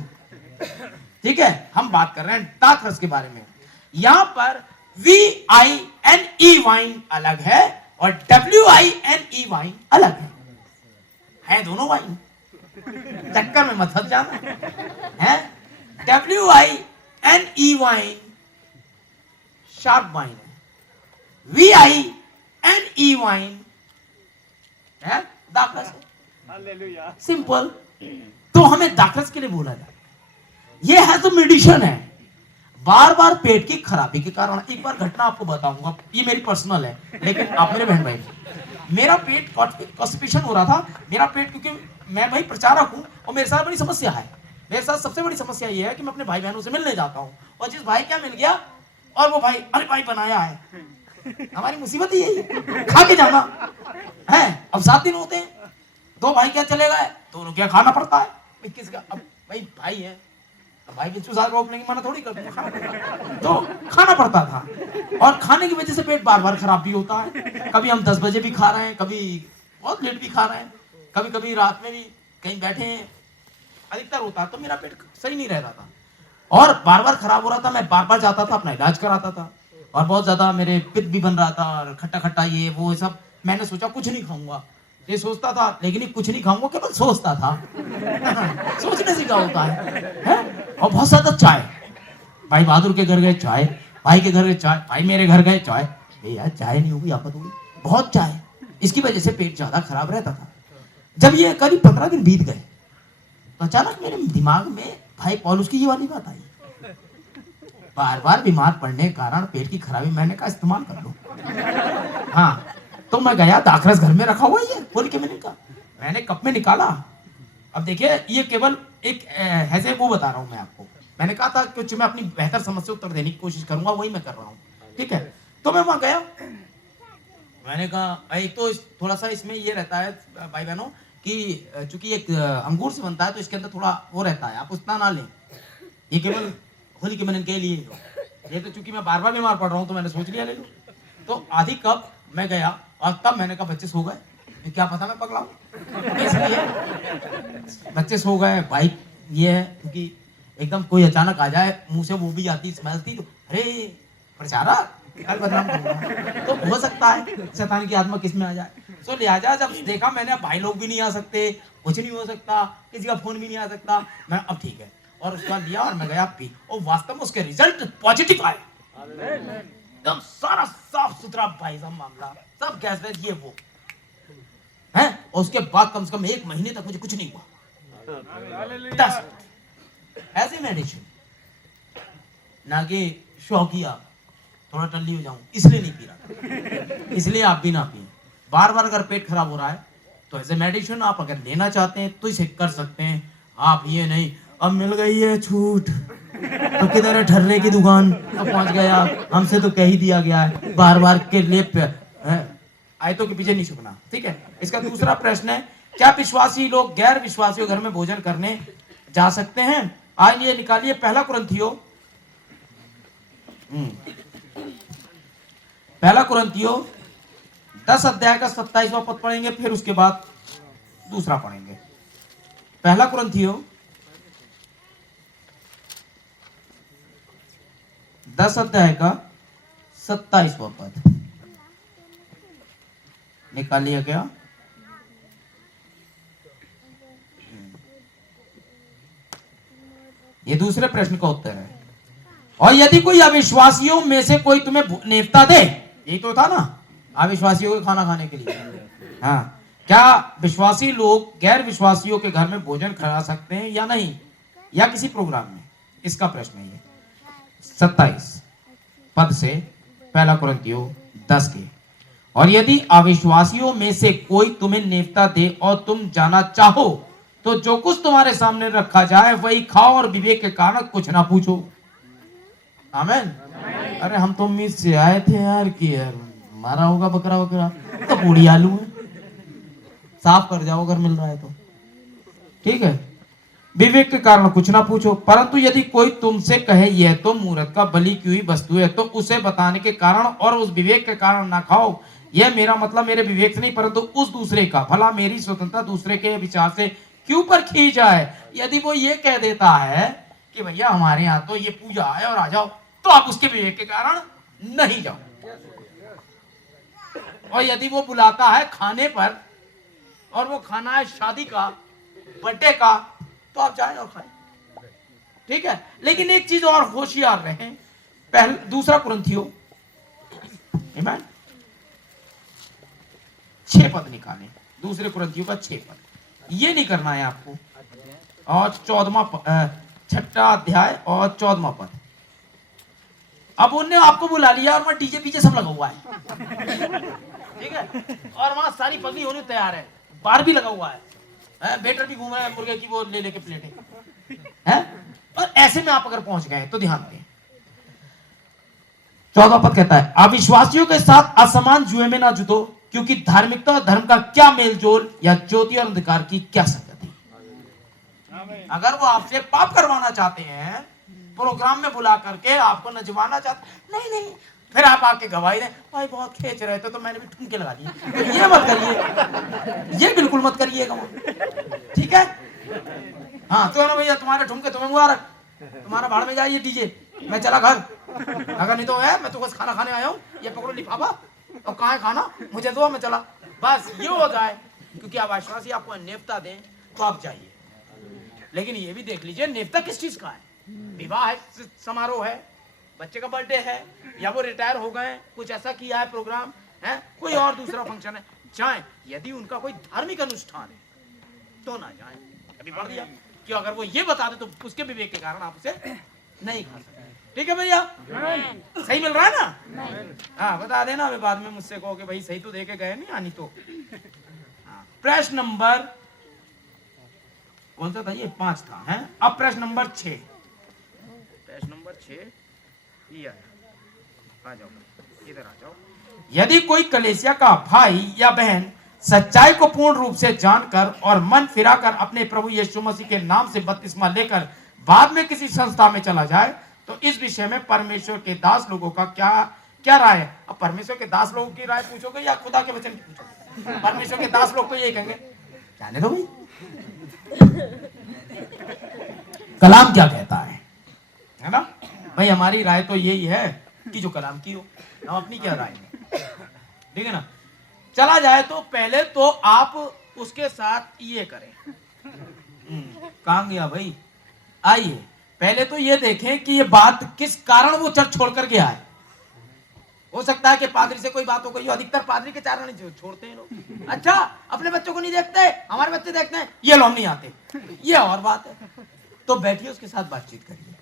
ठीक है, हम बात कर रहे हैं दाखरस के बारे में। यहां पर VINE वाइन अलग है और WINE वाइन अलग है दोनों वाइन, चक्कर में मत फंस जाना है। WINE वाइन शार्प वाइन है, VINE वाइन है दाखरस। सिंपल। तो हमें दाखरस के लिए बोला जाए, ये है तो मेडिसिन है। बार बार पेट की खराबी के कारण, एक बार घटना आपको बताऊंगा, ये मेरी पर्सनल है, लेकिन आप मेरे बहन भाई, मेरा पेट कॉन्स्टिपेशन हो रहा था। मेरा पेट, क्योंकि मैं भाई प्रचारक हूं और मेरे साथ बड़ी समस्या है। मेरे साथ सबसे बड़ी समस्या ये है कि मैं अपने भाई बहनों से मिलने जाता हूं, और जिस भाई क्या मिल गया, और वो भाई, अरे भाई बनाया है, हमारी मुसीबत ही यही है, खा के जाना है। अब 7 दिन होते हैं, 2 भाई क्या चले गए, दोनों क्या खाना पड़ता है, किसका? अब भाई भाई है, भाई बिच्छू साथ रोकने की मना थोड़ी करते हैं, तो खाना पड़ता था। और खाने की वजह से पेट बार बार खराब भी होता है। कभी हम 10 बजे भी खा रहे हैं, कभी बहुत लेट भी खा रहे हैं, कभी कभी रात में भी कहीं बैठे हैं, अधिकतर होता है। तो मेरा पेट सही नहीं रह रहा था और बार बार खराब हो रहा था। मैं बार बार जाता था, अपना इलाज कराता था, और बहुत ज्यादा मेरे पित्त भी बन रहा था, और खट्टा खट्टा ये वो सब। मैंने सोचा कुछ नहीं खाऊंगा, ये सोचता था, लेकिन ये कुछ नहीं खाऊंगा केवल सोचता था। सोचने से क्या होता है? और बहुत ज्यादा चाय, भाई बहादुर के घर गए चाय, भाई के घर गए चाय, भाई मेरे घर गए चाय, यार चाय नहीं होगी, आफत होगी, बहुत चाय। इसकी वजह से पेट ज्यादा खराब रहता था। जब ये करीब 15 दिन बीत गए तो अचानक मेरे दिमाग में भाई पौलुस की ये वाली बात आई, बार बार बीमार पड़ने के कारण पेट की खराबी, मैंने कहा इस्तेमाल कर लो। हाँ, तो मैं गया, दाखरस घर में रखा हुआ ही है, पूरी के मैंने कहा, मैंने कप में निकाला। अब देखिए, ये केवल एक ऐसे वो बता रहा हूं मैं आपको। मैंने कहा था कि मैं अपनी बेहतर समझ से उत्तर देने की कोशिश करूंगा, वही मैं कर रहा हूँ। ठीक है, तो मैं वहां गया, मैंने कहा एक तो थोड़ा सा इसमें ये रहता है भाई बहनों कि चूंकि एक अंगूर से बनता है, तो इसके अंदर थोड़ा वो रहता है, आप उतना ना लें, ये केवल होली के मनन के लिए। ये तो चूंकि मैं बार बार बीमार पड़ रहा हूँ तो मैंने सोच लिया ले लूं। तो आधी कप मैं गया और तब मैंने कहा बच्चे सो गए, ये क्या पता मैं पगला हूं। इसलिए बच्चे सो गए। भाई ये है क्योंकि एकदम कोई अचानक आ जाए मुंह से वो भी आती स्मेल थी तो अरे प्रचारा कल बदनाम करूंगा, तो हो सकता है शैतान की आत्मा किस में आ जाए। सो लिहाजा जब देखा मैंने भाई लोग भी नहीं आ सकते, कुछ नहीं हो सकता, किसी का फोन भी नहीं आ सकता, मैं अब ठीक है और उसका लिया और मैं गया पी और वास्तव में उसके रिजल्ट पॉजिटिव आए। एकदम सारा साफ सुथरा भाई साहब मामला, सब गैस वैस ये वो है। और उसके बाद कम से कम 1 महीने तक मुझे कुछ नहीं हुआ। 10 ऐसे मेडिसिन ना कि शौकिया थोड़ा टल्ली हो जाऊं इसलिए नहीं पी रहा। इसलिए आप भी ना पिए। बार बार अगर पेट खराब हो रहा है तो ऐसे मेडिसिन आप अगर लेना चाहते हैं तो इसे कर सकते हैं। आप ये नहीं अब मिल गई है छूट तो किधर है ठर्रे की दुकान तो पहुंच गया, हमसे तो कह ही दिया गया है, बार बार के लेप आयतों के पीछे नहीं छुपना। ठीक है। इसका दूसरा प्रश्न है, क्या विश्वासी लोग गैर विश्वासियों घर में भोजन करने जा सकते हैं? आज ये निकालिए पहला कुरिन्थियों 10 अध्याय का 27वां पद पढ़ेंगे, फिर उसके बाद दूसरा पढ़ेंगे। पहला कुरिन्थियों 10 अध्याय का 27वां पद निकालिए क्या? ये दूसरे प्रश्न का उत्तर है। और यदि कोई अविश्वासियों में से कोई तुम्हें नेवता दे, यही तो था ना अविश्वासियों के खाना खाने के लिए, हाँ, क्या विश्वासी लोग गैर विश्वासियों के घर में भोजन करा सकते हैं या नहीं, या किसी प्रोग्राम में? इसका प्रश्न है 27 पद से पहला कुरिन्थियों 10 के। और यदि अविश्वासियों में से कोई तुम्हें नेवता दे और तुम जाना चाहो तो जो कुछ तुम्हारे सामने रखा जाए वही खाओ और विवेक के कारण कुछ ना पूछो। आमीन। अरे हम तो उम्मीद से आए थे यार कि यार मारा होगा बकरा वकरा, तो पूरी आलू है, साफ कर जाओ अगर मिल रहा है तो। ठीक है। विवेक के कारण कुछ ना पूछो, परंतु यदि कोई तुमसे कहे यह तो मूरत का बलि की हुई वस्तु है तो उसे बताने के कारण और उस विवेक के कारण ना खाओ। यह मेरा मतलब मेरे विवेक से नहीं परंतु उस दूसरे का, भला मेरी स्वतंत्रता दूसरे के विचार से क्यों पर खी जाए। यदि वो ये कह देता है कि भैया हमारे यहाँ तो ये पूजा है और आ जाओ, तो आप उसके विवेक के कारण नहीं जाओ। और यदि वो बुलाता है खाने पर और वो खाना है शादी का, बर्थडे का, तो आप जाएं और खाएं। ठीक है। लेकिन एक चीज और होशियार रहें, दूसरा कुरिन्थियों 6 पद निकालें, दूसरे कुरिन्थियों का 6 पद। ये नहीं करना है आपको। और 6ठा अध्याय और 14वां पद। अब उनने आपको बुला लिया और वहां डीजे पीछे सब लगा हुआ है, ठीक है, और वहां सारी पगड़ी होने तैयार है, बार भी लगा हुआ है, वेटर भी घूम रहा है मुर्गे की वो ले लेके प्लेटें हैं। और ऐसे में आप अगर पहुंच गए तो ध्यान दें, 14वां पद कहता है, अविश्वासियों के साथ असमान जुए में ना जुटो, क्योंकि धार्मिकता और धर्म का क्या मेलजोल, या ज्योति और अंधकार की क्या संगति। अगर वो आपसे पाप करवाना चाहते हैं, प्रोग्राम में बुला करके आपको नचवाना चाहते, नहीं, फिर आप आके गवाही दें, भाई बहुत खींच रहे थे तो मैंने भी ठुमके लगा दिए, तो ये मत करिए, ये बिल्कुल मत करिएगा। ठीक है। हाँ तो ना भैया तुम्हारे ठुमके तुम्हें मुबारक, तुम्हारा भाड़ में जाइए डीजे, मैं चला घर, अगर नहीं तो है मैं तो बस खाना खाने आया हूँ, ये पकड़ो लिफाफा और कहाँ है खाना, मुझे दो, मैं चला। बस ये हो जाए, क्योंकि आप आश्वासी आपको नेवता दें तो आप जाइए। लेकिन ये भी देख लीजिए नेवता किस चीज का है, विवाह है, समारोह है, बच्चे का बर्थडे है, या वो रिटायर हो गए, कुछ ऐसा किया है प्रोग्राम है, कोई और दूसरा फंक्शन है, जाएं। यदि उनका कोई धार्मिक अनुष्ठान है तो ना जाएं। अभी बढ़ दिया कि अगर वो ये बता दे तो उसके विवेक के कारण आप उसे नहीं खा सकते। ठीक है भैया, सही मिल रहा है ना? हाँ बता देना, अभी बाद में मुझसे कहो कि भाई सही तो दे के गए नहीं, आनी तो। प्रश्न नंबर कौन सा था ये? 5 था है। अब प्रश्न नंबर 6। प्रश्न नंबर 6 ये आ जाओ, इधर आ जाओ। यदि कोई कलेसिया का भाई या बहन सच्चाई को पूर्ण रूप से जानकर और मन फिराकर अपने प्रभु यीशु मसीह के नाम से बपतिस्मा लेकर बाद में किसी संस्था में चला जाए तो इस विषय में परमेश्वर के दास लोगों का क्या क्या राय है? अब परमेश्वर के दास लोगों की राय पूछोगे या खुदा के वचन की पूछोगे? परमेश्वर के दास लोग तो यही कहेंगे, जाने दो भाई, कलाम क्या कहता है ना भाई। हमारी राय तो यही है कि जो कलाम की हो, हम अपनी क्या राय है, ठीक है ना। चला जाए तो पहले तो आप उसके साथ ये करें, कहां गया भाई, आइए पहले तो ये देखें कि ये बात किस कारण वो चर्च छोड़कर गया है। हो सकता है कि पादरी से कोई बात हो गई हो, अधिकतर पादरी के कारण छोड़ते हैं लोग। अच्छा, अपने बच्चों को नहीं देखते, हमारे बच्चे देखते हैं, ये लोग नहीं आते, ये और बात है। तो बैठिए उसके साथ बातचीत करिए,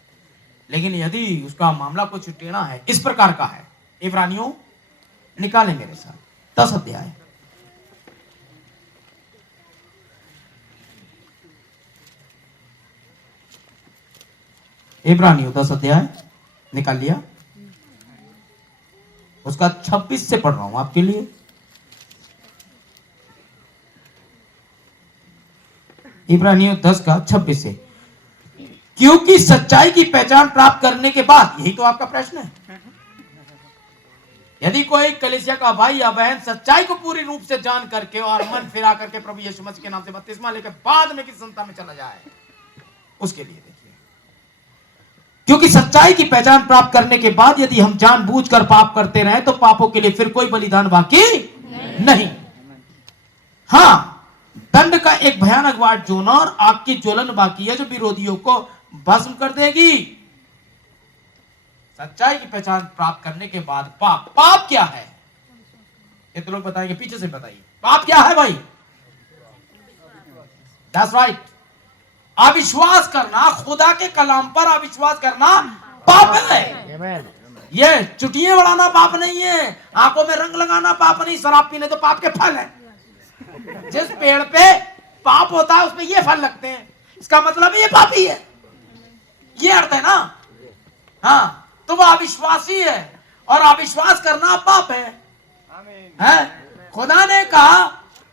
लेकिन यदि उसका मामला कुछ टेढ़ा है, इस प्रकार का है, इब्रानियों निकाले मेरे साथ 10 अध्याय, इब्रानियों 10 अध्याय निकाल लिया, उसका 26 से पढ़ रहा हूं आपके लिए। इब्रानियों 10 का 26 से, क्योंकि सच्चाई की पहचान प्राप्त करने के बाद, यही तो आपका प्रश्न है, यदि कोई कलीसिया का भाई या बहन सच्चाई को पूरी रूप से जान करके और मन फिरा करके प्रभु यीशु मसीह के नाम से बपतिस्मा लेकर बाद में किसी संस्था में चला जाए, उसके लिए देखिए, क्योंकि सच्चाई की पहचान प्राप्त करने के बाद यदि हम जानबूझकर पाप करते रहे तो पापों के लिए फिर कोई बलिदान बाकी नहीं। हां, दंड का एक भयानक वाट जोना और आग की ज्वलन बाकी है जो विरोधियों को भस्म कर देगी। सच्चाई की पहचान प्राप्त करने के बाद पाप क्या है, ये तो लोग बताएंगे, पीछे से बताइए पाप क्या है भाई। दैट्स राइट, अविश्वास करना, खुदा के कलाम पर अविश्वास करना पाप है। ये चुटियां बढ़ाना पाप नहीं है, आंखों में रंग लगाना पाप नहीं, शराब पीने तो पाप के फल है। जिस पेड़ पे पाप होता है उसमें ये फल लगते हैं, इसका मतलब ये पापी है, ये अर्थ है ना। हाँ, तो वो अविश्वासी है और अविश्वास करना पाप है। खुदा ने कहा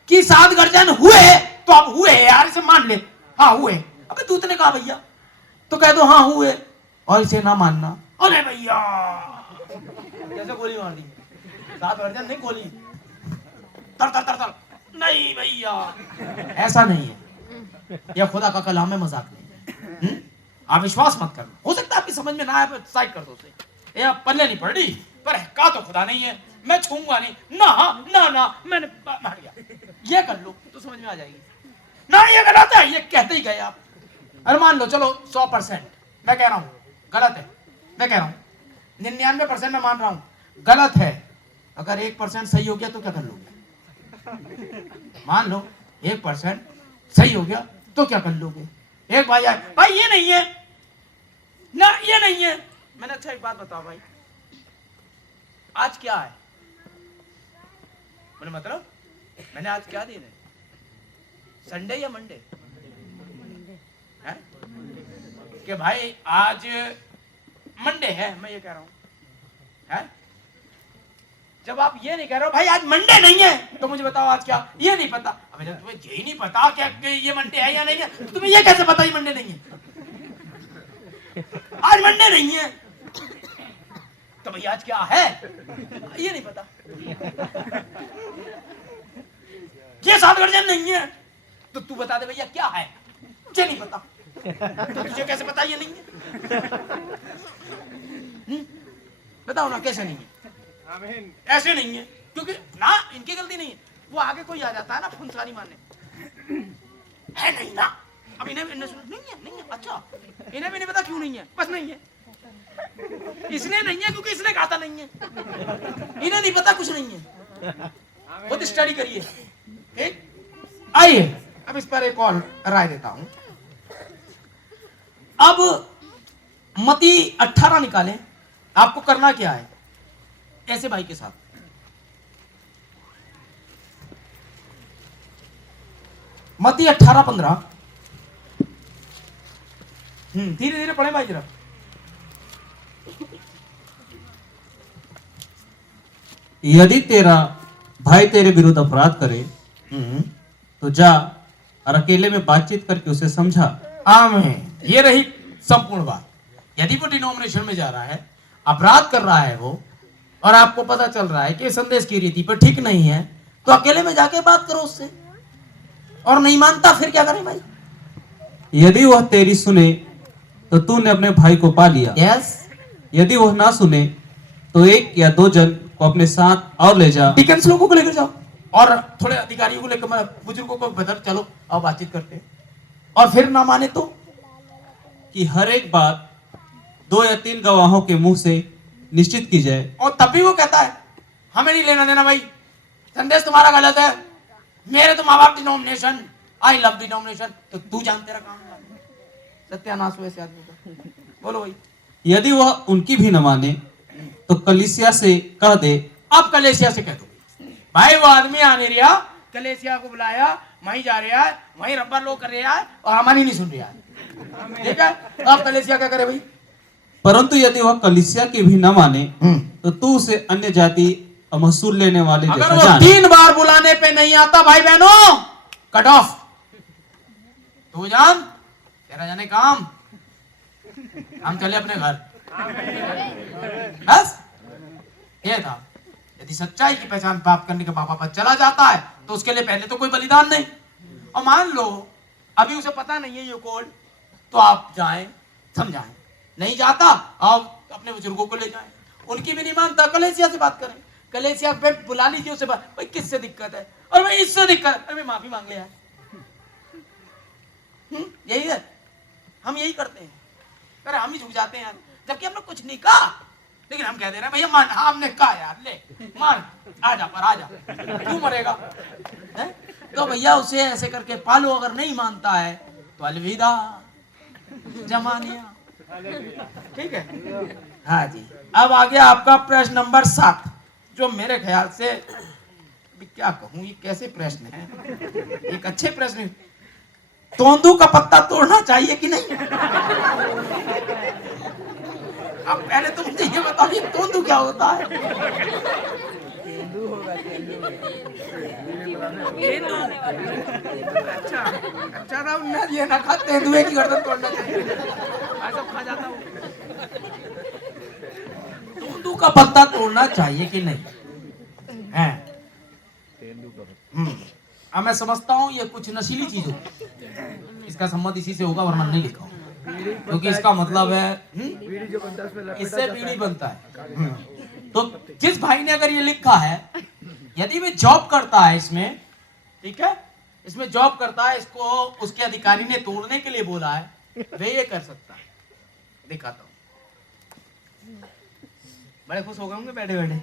कि 7 गर्जन हुए तो अब हुए यार, इसे मान ले, हाँ हुए। अबे दूत ने कहा भैया, तो कह दो हाँ हुए और इसे ना मानना। अरे भैया जैसे गोली मार दी, 7 गर्जन नहीं, गोली तर तर तर तर, नहीं भैया ऐसा नहीं है, यह खुदा का कलाम में मजाक नहीं है। अविश्वास मत करना, हो सकता है आपकी समझ में ना आए, साइड कर दो उसे, ये पल्ले नहीं पड़ रही, पर का तो खुदा नहीं है, मैं छूंगा नहीं ना, ना ना मैंने मार गया, ये कर लो तो समझ में आ जाएगी ना, ये गलत है, ये कहते ही गए आप। अरे मान लो चलो 100% मैं कह रहा हूं गलत है, मैं कह रहा हूं 99% मैं मान रहा हूं गलत है, अगर 1% सही हो गया तो क्या कर लोगे? मान लो 1% सही हो गया तो क्या कर लोगे? एक भाई आए, भाई ये नहीं है ना, ये नहीं है। मैंने अच्छा एक बात बताओ भाई, आज क्या है? मैंने मतलब मैंने आज क्या दिन है, संडे या मंडे है? कि भाई आज मंडे है, मैं ये कह रहा हूं है? जब आप ये नहीं कह रहे हो भाई आज मंडे नहीं है, तो मुझे बताओ आज क्या, ये नहीं पता। अब जब तुम्हें यही नहीं पता क्या कि ये मंडे है या नहीं है, तो तुम्हें ये कैसे पता ये मंडे नहीं है? आज मंडे नहीं है तो भाई आज क्या है ये नहीं पता। ये 7 गर्जन नहीं है तो तू बता दे भैया क्या है, मुझे नहीं पता, तो तुझे कैसे पता ये नहीं है? बताओ ना कैसे नहीं है? ऐसे नहीं है, क्योंकि ना इनकी गलती नहीं है, वो आगे कोई आ जाता है ना फुंसारी मारने, है नहीं ना, अब इन्हें सुना नहीं है, अच्छा इन्हें भी नहीं पता क्यों नहीं है, बस नहीं है, इसलिए नहीं है क्योंकि इसने कहा था नहीं है, इन्हें नहीं पता कुछ नहीं है, खुद स्टडी करिए। ठीक, आइए अब इस पर एक और राय देता हूं। अब मती 18 निकालें, आपको करना क्या है ऐसे भाई के साथ, मती 18:15, धीरे धीरे पढ़े भाई जरा। यदि तेरा भाई तेरे विरुद्ध अपराध करे तो जा और अकेले में बातचीत करके उसे समझा। आमीन, ये रही संपूर्ण बात। यदि वो डिनोमिनेशन में जा रहा है, अपराध कर रहा है वो, और आपको पता चल रहा है कि संदेश की रीति पर ठीक नहीं है, तो अकेले में जाके बात करो उससे। और नहीं मानता फिर क्या करें भाई? यदि वह तेरी सुने तो तूने अपने भाई को पा लिया। यस, यदि वह ना सुने तो 1 या 2 जन को अपने साथ और ले जा। डिकेंस लोगों को लेकर जाओ और थोड़े अधिकारियों को लेकर, बुजुर्गों को बदल, चलो आओ बातचीत करते हैं। और फिर ना माने तो कि हर एक बात 2 या 3 गवाहों के मुंह से निश्चित की जाए। और तब भी वो कहता है हमें नहीं लेना देना भाई, संदेश तुम्हारा गलत है, मेरे तो माँ बाप डिनोमिनेशन, आई लव डिनोमिनेशन, तो तू जान तेरा काम है। सत्यानाश हो ऐसे आदमी का। बोलो भाई। यदि वह उनकी भी न माने तो कलीसिया से कह दे। अब कलेसिया से कह दो भाई वो आदमी आने रहा, कलेसिया को बुलाया, वहीं जा रहा है, वहीं रब्बर लोग कर रहा है और हमारी नहीं सुन रहा है। ठीक है, अब कलेसिया क्या करे भाई? परंतु यदि वह कलीसिया की भी न माने तो तू उसे अन्य जाति और महसूल लेने वाले अगर जैसा वो जान। 3 बार बुलाने पे नहीं आता भाई बहनों, कट ऑफ। तू जान तेरा जाने काम, हम चले अपने घर। बस ये था। यदि सच्चाई की पहचान प्राप्त करने के बाबा पर चला जाता है तो उसके लिए पहले तो कोई बलिदान नहीं। और मान लो अभी उसे पता नहीं है ये कोड, तो आप जाएं, समझाएं। नहीं जाता आप अपने बुजुर्गों को ले जाएं, उनकी भी नहीं मानता, कलेसिया से बात करें। कलेसिया पे बुला लीजिए उसे, भाई किससे दिक्कत है, और भाई इससे दिक्कत है, अरे माफी मांग लिया है। यही है, हम यही करते हैं। अरे हम ही झुक जाते हैं यार, जबकि हमने कुछ नहीं कहा, लेकिन हम कह दे रहे हैं भैया मान, हमने कहा यार, ले मान, आजा पर आजा, क्यों मरेगा है? तो भैया उसे ऐसे करके पालो। अगर नहीं मानता है तो अलविदा जमानिया। ठीक है, हाँ जी। अब आ गया आपका प्रश्न नंबर 7, जो मेरे ख्याल से क्या कहूं, ये कैसे प्रश्न है? एक अच्छे प्रश्न। तोंदू का पत्ता तोड़ना चाहिए कि नहीं? अब पहले तुम मुझे ये बताओ ये तोंदू क्या होता है? अच्छा अच्छा था, मैं ये ना खा, तेंदुए की गर्दन तोड़ना चाहिए, ऐसा खा जाता हूँ। तोंदू का पत्ता तोड़ना चाहिए कि नहीं है? अब मैं समझता हूँ ये कुछ नशीली चीज होगी, इसका संबंध इसी से होगा, वरना नहीं लिखा होगा, क्योंकि इसका मतलब है इससे बीड़ी बनता है। तो जिस भाई ने अगर ये लिखा है, यदि वे जॉब करता है इसमें, ठीक है, इसमें जॉब करता है, इसको उसके अधिकारी ने तोड़ने के लिए बोला है, वे ये कर सकता है। दिखाता हूँ, बड़े खुश हो गए होंगे बैठे बैठे।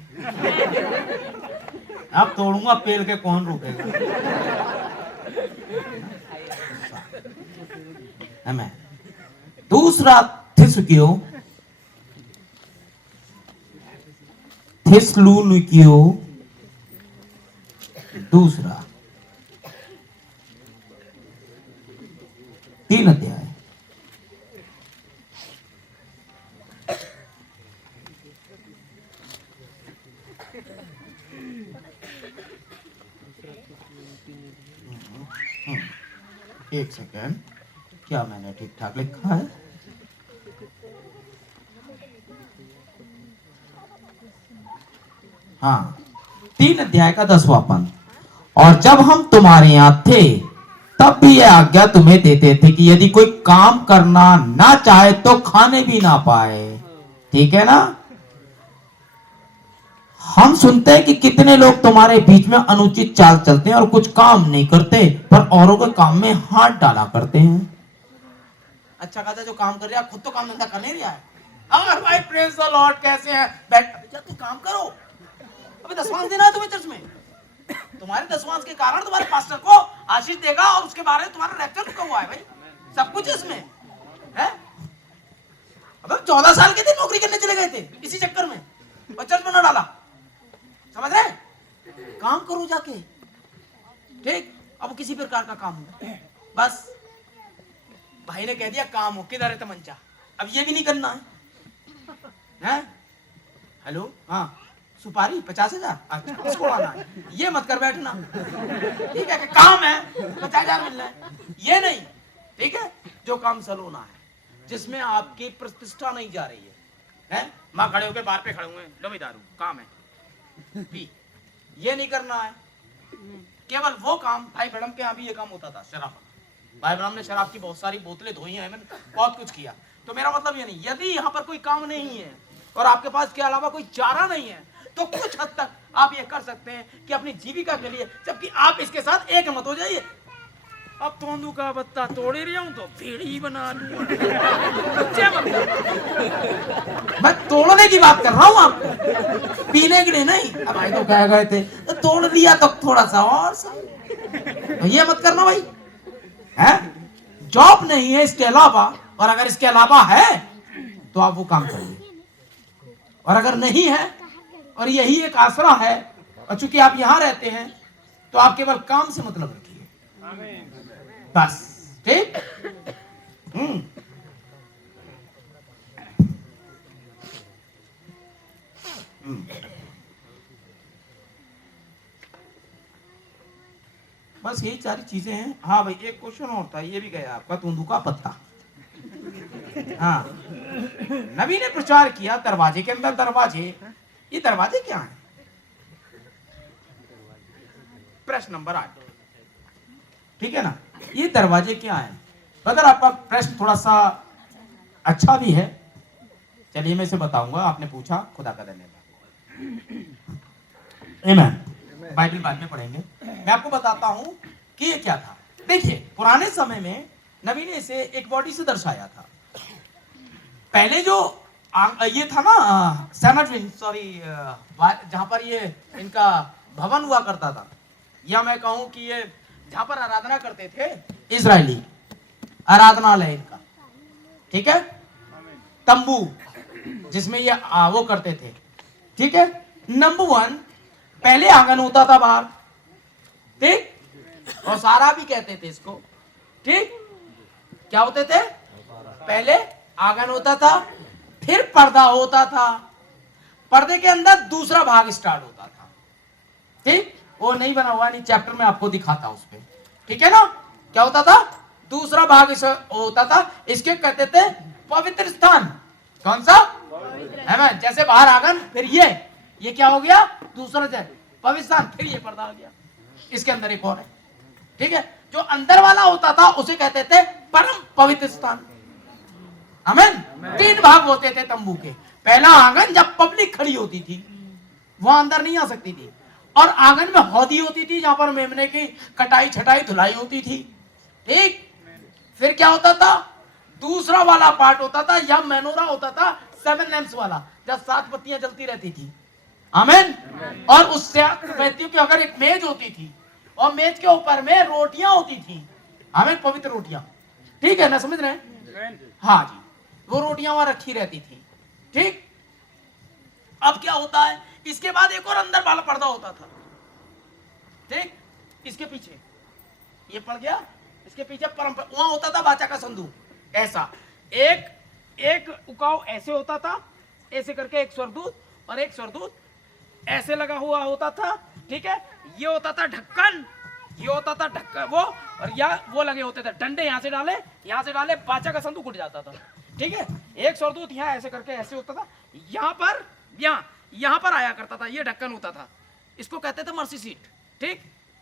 अब तोड़ूंगा, पेल के कौन रोकेगा? मैं दूसरा थिस्सलुनीकियों दूसरा 3 अध्याय। एक सेकेंड, क्या मैंने ठीक ठाक लिखा है? हाँ, 3 अध्याय का 10वां पद। और जब हम तुम्हारे यहां थे तब भी यह आज्ञा तुम्हें देते थे कि यदि कोई काम करना ना चाहे तो खाने भी ना पाए। ठीक है ना? हम सुनते हैं कि कितने लोग तुम्हारे बीच में अनुचित चाल चलते हैं और कुछ काम नहीं करते, पर औरों के काम में हाथ डाला करते हैं। अच्छा खासा जो काम कर रहा है, खुद तो काम धंधा कर नहीं रहा है। अगर भाई प्रेज द लॉर्ड कैसे हैं, बैठ जाके काम करो। अभी दसवांश देना है तुम्हें चर्च में, तुम्हारे दसवांश के कारण तुम्हारे पास्टर को आशीष देगा और उसके बारे में तुम्हारा लेक्चर रुका हुआ है भाई, सब कुछ इसमें है। अब 14 साल के थे, नौकरी करने चले गए थे इसी चक्कर में, और चर्च में ना डाला। समझ रहे? काम करो जाके, ठीक? अब किसी प्रकार का काम हो, बस भाई ने कह दिया काम हो, किधर है तमंचा? अब ये भी नहीं करना है। हेलो, हाँ सुपारी 50,000, अच्छा इसको आना है, ये मत कर बैठना, ठीक है? कि काम है 50,000 मिलना है, ये नहीं, ठीक है? जो काम सलोना है जिसमें आपकी प्रतिष्ठा नहीं जा रही है? माँ खड़े होकर बाहर पे खड़े हुए हैं, लो भाई दारू काम है पी, ये नहीं करना है। केवल वो काम, भाई ब्रह्म के यहाँ भी ये काम होता था, शराब। भाई ब्रह्म ने शराब की बहुत सारी बोतलें धोई हैं, मैंने बहुत कुछ किया। तो मेरा मतलब ये नहीं, यदि यहाँ पर कोई काम नहीं है और आपके पास इसके अलावा कोई चारा नहीं है, तो कुछ हद तक आप ये कर सकते हैं कि अपनी जीविका के लिए, जबकि आप इसके साथ एक मत हो जाइए। अब तोंदू का पत्ता तोड़ ही रहा हूं तो बीड़ी बना लूं। मैं तोड़ने की बात कर रहा हूं आपको, पीने के लिए नहीं। अब भाई तो कह गए थे तो तोड़ दिया तो थोड़ा सा और सही, तो ये मत करना भाई। है जॉब नहीं है इसके अलावा, और अगर इसके अलावा है तो आप वो काम करिए, और अगर नहीं है और यही एक आसरा है, और चूंकि आप यहां रहते हैं तो आप केवल काम से मतलब रखिए बस, ठीक? बस यही सारी चीजें हैं। हाँ भाई एक क्वेश्चन और था, ये भी गया आपका, तेंदू का पत्ता। हाँ, नबी ने प्रचार किया दरवाजे के अंदर दरवाजे, ये दरवाजे क्या हैं? प्रश्न नंबर 8, ठीक है ना? ये दरवाजे क्या हैं? अगर आपका प्रश्न थोड़ा सा अच्छा भी है, चलिए मैं इसे बताऊंगा। आपने पूछा, खुदा का धन्यवाद। आमीन। बाइबल बाद में पढ़ेंगे। मैं आपको बताता हूं कि ये क्या था। देखिए, पुराने समय में नबी ने इसे एक बॉडी से दर्शाया था। पहले जो ये था ना सैनेटरी, सॉरी, जहां पर ये इनका भवन हुआ करता था, या मैं कहूं कि ये जहां पर आराधना करते थे, इजरायली आराधनालय इनका, ठीक है, तंबू जिसमें ये वो करते थे, ठीक है। नंबर 1, पहले आंगन होता था बाहर, ठीक, और सारा भी कहते थे इसको, ठीक। क्या होते थे? पहले आंगन होता था, फिर पर्दा होता था, पर्दे के अंदर दूसरा भाग स्टार्ट होता था, ठीक। वो नहीं बना हुआ, नहीं चैप्टर में आपको दिखाता उस पे, ठीक है ना। क्या होता था? दूसरा भाग इस होता था, इसके कहते थे पवित्र स्थान। कौन सा? है जैसे बाहर आंगन, फिर ये क्या हो गया? दूसरा पवित्र स्थान, फिर ये पर्दा आ गया, इसके अंदर एक और है, ठीक है। जो अंदर वाला होता था उसे कहते थे परम पवित्र स्थान। आमीन। 3 भाग होते थे तंबू के। पहला आंगन, जब पब्लिक खड़ी होती थी वहां अंदर नहीं आ सकती थी, और आंगन में हौदी होती थी जहां पर मेमने की कटाई छटाई धुलाई होती थी, ठीक। फिर क्या होता था? दूसरा वाला पार्ट होता था, या मेनोरा होता था 7 लैंप्स वाला, जब 7 बत्तियां जलती रहती थी। आमीन। और उससे व्यक्तियों की अगर एक मेज होती थी, और मेज के ऊपर में रोटियां होती थी, आमीन, पवित्र रोटियां, ठीक है ना, समझ रहे हैं? हाँ जी, वो रोटियां वहां रखी रहती थी, ठीक। अब क्या होता है? इसके बाद एक और अंदर वाला पर्दा होता था, ठीक। इसके पीछे ये पड़ गया, इसके पीछे वहां होता था बाचा का संदूक, ऐसा एक उकाव ऐसे होता था, ऐसे करके एक स्वर्गदूत, और एक स्वर्गदूत ऐसे लगा हुआ होता था, ठीक है। ये होता था ढक्कन, ये होता था ढक्कन वो, और या वो लगे होते थे डंडे, यहाँ से डाले बाचा का संदूक उठ जाता था, ठीक है। एक स्वर्गदूत यहाँ ऐसे करके ऐसे होता था, यहाँ पर आया करता था, ये ढक्कन होता था, इसको कहते थे मर्सी सीट, ठीक,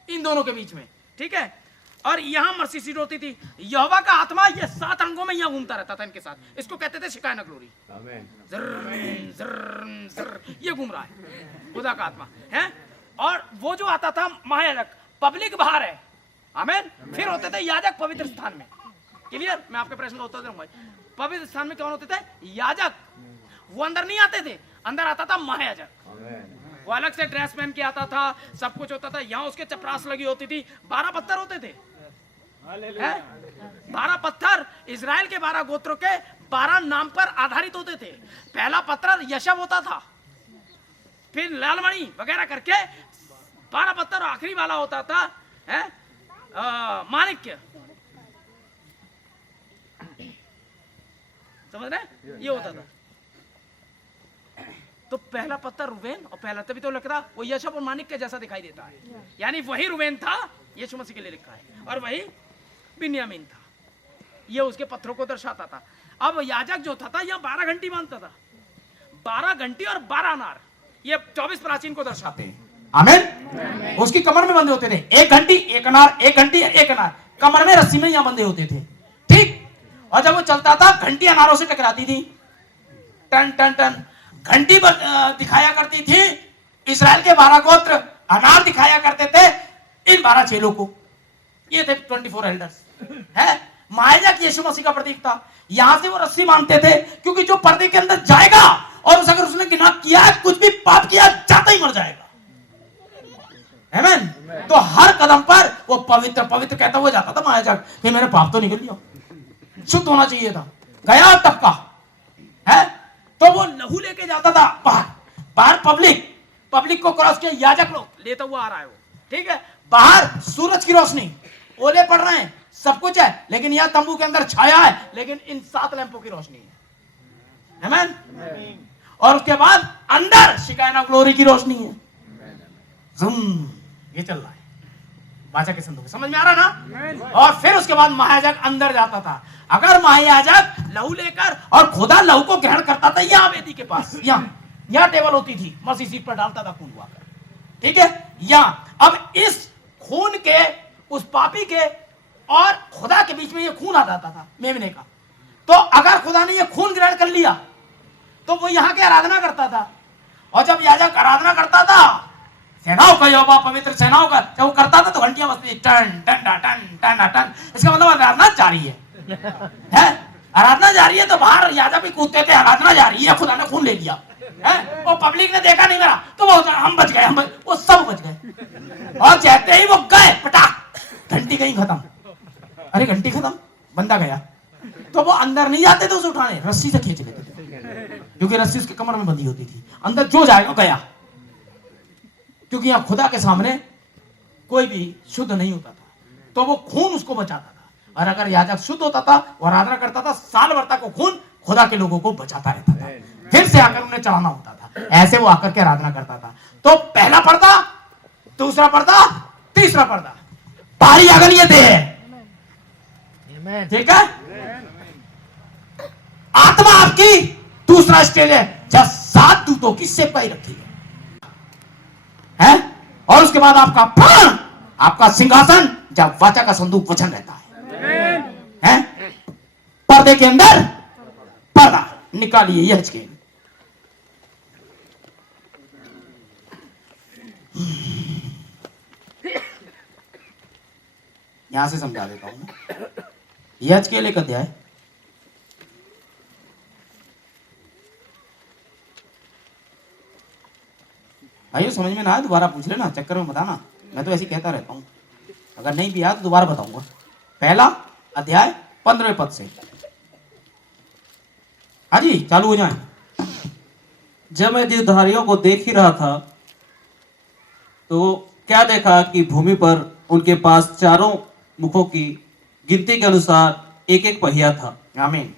इन दोनों के बीच में, ठीक है। और यहाँ मर्सी सीट होती थी। यहोवा का आत्मा ये 7 अंगों में यहाँ घूमता रहता था इनके साथ, इसको कहते थे शिकायना ग्लोरी, ये घूम रहा है खुदा का आत्मा है। और वो जो आता था महायाजक, पब्लिक बाहर है, आमीन। फिर होते थे याजक पवित्र स्थान में। क्लियर? मैं आपके प्रश्न का उत्तर दूंगा। पवित्र स्थान में कौन होते थे? याजक। वो अंदर नहीं आते थे, अंदर आता था महायाजक, वो अलग से ड्रेस पहन के आता था, सब कुछ होता था। यहाँ उसके चपरास लगी होती थी, 12 पत्थर होते थे, 12 पत्थर इजराइल के 12 गोत्रों के 12 नाम पर आधारित होते थे। पहला पत्थर यशब होता था, फिर लालमणि वगैरह करके 12 पत्थर, आखिरी वाला होता था माणिक्य। समझ रहे? ये होता था। तो पहला पत्थर रुबेन, और पहला तभी तो लगता वो यशब और माणिक्य जैसा दिखाई देता है, यानी वही रुबेन था, यीशु मसीह के लिए लिखा है, और वही बिन्यामीन था। ये उसके पत्थरों को दर्शाता था। अब याजक जो था यहाँ 12 घंटी मानता था, 12 घंटी और 12 अनार, ये 24 प्राचीन को दर्शाते हैं। आमीन। उसकी कमर में बंधे होते थे, एक घंटी एक अनार, एक घंटी एक अनार, कमर में रस्सी में यहाँ बंधे होते थे, ठीक। और जब वो चलता था घंटी अनारों से टकराती थी, टन टन टन घंटी दिखाया करती थी। इस्राएल के 12 गोत्र अनार दिखाया करते थे इन 12 चेलों को। ये थे 24 एल्डर्स है। महायाजक यीशु मसीह का प्रतीक था। यहां से वो रस्सी मानते थे, क्योंकि जो पर्दे के अंदर जाएगा और अगर उसने गुनाह किया है, कुछ भी पाप किया, जाता ही मर जाएगा। आमीन। तो हर कदम पर वो पवित्र पवित्र कहता हुआ जाता था महायाजक, कि मेरे पाप तो निकल गया, शुद्ध होना चाहिए था। गया तब का है तो वो लहू लेके जाता था बाहर, बाहर पब्लिक को क्रॉस किया, याजक लोग लेता हुआ आ रहा है वो, ठीक है। बाहर सूरज की रोशनी, ओले पड़ रहे हैं, सब कुछ है, लेकिन यहां तंबू के अंदर छाया है, लेकिन इन 7 लैंपों की रोशनी है। आमीन। और उसके बाद अंदर शिकायना ग्लोरी की रोशनी है। ये चल रहा है बाचा के संदूक, समझ में आ रहा ना। और फिर उसके बाद महायाजक अंदर जाता था। अगर महायाजक लहू लेकर, और खुदा लहू को ग्रहण करता था यहाँ वेदी के पास, यहाँ टेबल होती थी, मसीह सीट पर डालता था खून हुआ कर, ठीक है। यहाँ अब इस खून के, उस पापी के और खुदा के बीच में ये खून आ जाता था मेमने का। तो अगर खुदा ने ये खून ग्रहण कर लिया तो वो यहाँ के आराधना करता था। और जब याजक आराधना करता था, सेनाओं का यहोवा पवित्र सेनाओं का, जब वो करता था तो घंटियां बजती, टन टन टन टन टन। इसका मतलब आराधना जारी है, आराधना जारी है। तो बाहर याजक भी कूदते थे, आराधना जारी है, खुदा ने खून ले लिया है। और पब्लिक ने देखा नहीं मेरा, तो वो हम बच गए, वो सब बच गए। और चाहते ही वो गए पटाख, घंटी कहीं खत्म, अरे घंटी खत्म, बंदा गया। तो वो अंदर नहीं जाते थे उसे उठाने, रस्सी से खींच लेते थे, क्योंकि रस्सी उसके कमर में बंधी होती थी। अंदर जो जाएगा गया, क्योंकि यहाँ खुदा के सामने कोई भी शुद्ध नहीं होता था, तो वो खून उसको बचाता था। और अगर याजक शुद्ध होता था और आराधना करता था, साल भर तक वो खून खुदा के लोगों को बचाता रहता था। फिर से आकर उन्हें चढ़ाना होता था, ऐसे वो आकर के आराधना करता था। तो पहला पर्दा, दूसरा पर्दा, तीसरा पर्दा, बाहरी आंगन ये दे है, ठीक है। आत्मा आपकी दूसरा स्टेज है, जहां 7 दूतों की सेवकाई रखी है। और उसके बाद आपका प्राण, आपका सिंहासन, जहां वाचा का संदूक वचन रहता है। पर्दे के अंदर पर्दा निकालिए, यह के यहां से समझा देता हूं। यहेजकेल एक अध्याय, भाइयों समझ में ना आए दोबारा पूछ लेना, चक्कर में बताना, मैं तो ऐसे ही कहता रहता हूं, अगर नहीं भी आया तो दोबारा बताऊंगा। पहला अध्याय 15वें पद से, हाँ जी चालू हो जाए। जब मैं देवधारियों को देख ही रहा था तो क्या देखा कि भूमि पर उनके पास 4 मुखों की गिनती के अनुसार एक एक पहिया था। आमीन।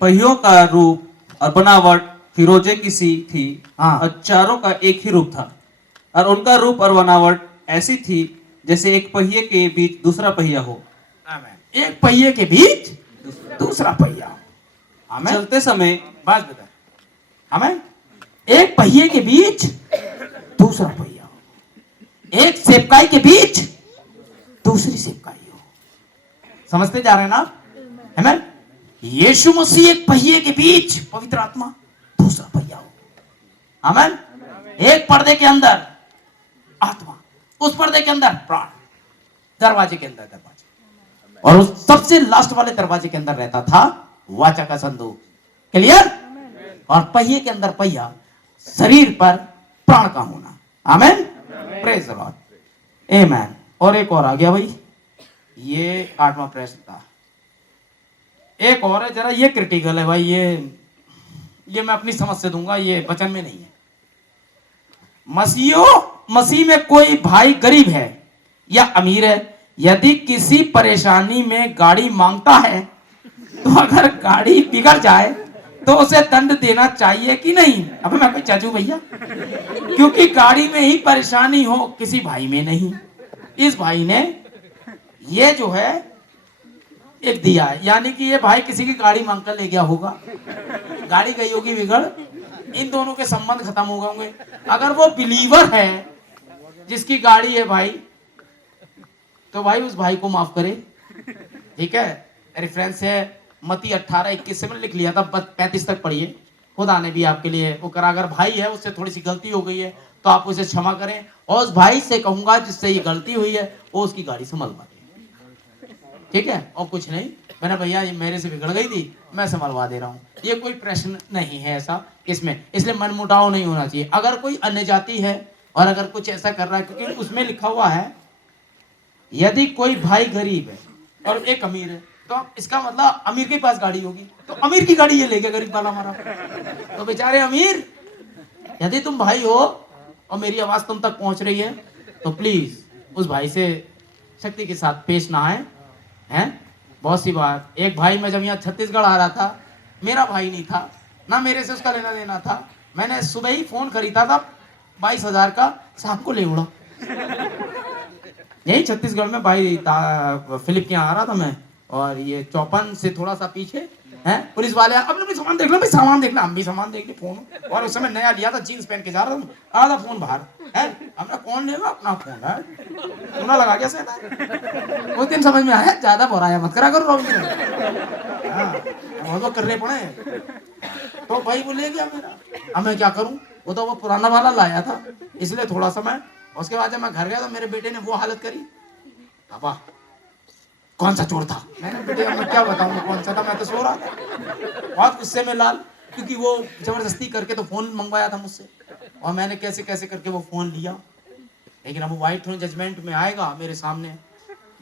पहियों का रूप और बनावट फिरोजे की सी थी, और चारों का एक ही रूप था, और उनका रूप और बनावट ऐसी थी जैसे एक पहिए के बीच दूसरा पहिया हो। आमीन। एक पहिए के बीच दूसरा पहिया। आमीन। चलते समय बात बता, आमीन। एक पहिए के बीच दूसरा पहिया, एक सेवकाई के बीच दूसरी सेवकाई हो। समझते जा रहे हैं ना? आमीन। यीशु मसीह एक पहिए के बीच पवित्र आत्मा, दूसरा पहिया हो। आमीन। एक पर्दे के अंदर आत्मा, उस पर्दे के अंदर प्राण, दरवाजे के अंदर दरवाजे, और उस सबसे लास्ट वाले दरवाजे के अंदर रहता था वाचा का संदूक। क्लियर? और पहिए के अंदर पहिया, शरीर पर प्राण का होना। आमीन। Praise the Lord. आमीन। और एक और आ गया भाई, ये 8वां प्रश्न था। एक और है, जरा ये क्रिटिकल है भाई, ये मैं अपनी समझ से दूंगा, ये वचन में नहीं है। मसीह में कोई भाई गरीब है या अमीर है, यदि किसी परेशानी में गाड़ी मांगता है, तो अगर गाड़ी बिगड़ जाए तो उसे दंड देना चाहिए कि नहीं? अब मैं कोई चाचू भैया, क्योंकि गाड़ी में ही परेशानी हो, किसी भाई में नहीं। इस भाई ने ये जो है एक दिया है, यानी कि ये भाई किसी की गाड़ी मांग कर ले गया होगा, गाड़ी गई होगी बिगड़, इन दोनों के संबंध खत्म हो गए होंगे। अगर वो बिलीवर है जिसकी गाड़ी है भाई, तो भाई उस भाई को माफ करे, ठीक है। रेफरेंस है मती 18:21 से मैंने लिख लिया था, 35 तक पढ़िए, खुदा ने भी आपके लिए वो करा। अगर भाई है उससे थोड़ी सी गलती हो गई है तो आप उसे क्षमा करें, और उस भाई से कहूंगा जिससे ये गलती हुई है वो उसकी गाड़ी संभलवा दे, ठीक है। और कुछ नहीं, मैंने भैया ये मेरे से बिगड़ गई थी, मैं संभलवा दे रहा हूँ, ये कोई प्रश्न नहीं है ऐसा इसमें, इसलिए मनमुटाव नहीं होना चाहिए। अगर कोई अन्य जाति है और अगर कुछ ऐसा कर रहा है, क्योंकि उसमें लिखा हुआ है यदि कोई भाई गरीब है और एक अमीर है, तो इसका मतलब अमीर के पास गाड़ी होगी, तो अमीर की गाड़ी ये ले गया गरीब वाला हमारा, तो बेचारे अमीर, यदि तुम भाई हो और मेरी आवाज तुम तक पहुंच रही है तो प्लीज उस भाई से शक्ति के साथ पेश ना आए, हैं। बहुत सी बार एक भाई, मैं जब यहाँ छत्तीसगढ़ आ रहा था, मेरा भाई नहीं था ना, मेरे से उसका लेना देना था, मैंने सुबह ही फोन खरीदा था 22,000 का, शाम को ले उड़ा। यही छत्तीसगढ़ में भाई फिलिप के यहाँ आ रहा था मैं, और ये 54 से थोड़ा सा पीछे है पुलिस वाले, अपने सामान देख लो भाई, सामान देखना, हम भी सामान देख ले फोन, और उस समय नया लिया था, जीन्स पहन के जा रहा हूँ, आधा फोन बाहर है, अपना कौन लेगा, अपना फोन है, सुना लगा गया से उस दिन समझ में आया, ज्यादा बुराया मत करा करो, बहुत करने पड़े, तो भाई वो ले गया मेरा, अब मैं क्या करूं, वो तो वो पुराना वाला लाया था, इसलिए थोड़ा समय। उसके बाद जब मैं घर गया तो मेरे बेटे ने वो हालत करी, पापा कौन सा चोर था, मैंने बेटे मैं क्या बताऊं कौन सा था, मैं तो सो रहा था, बहुत गुस्से में लाल, क्योंकि वो जबरदस्ती करके तो फोन मंगवाया था मुझसे, और मैंने कैसे कैसे करके वो फोन लिया, लेकिन अब वाइट थ्रोन जजमेंट में आएगा मेरे सामने,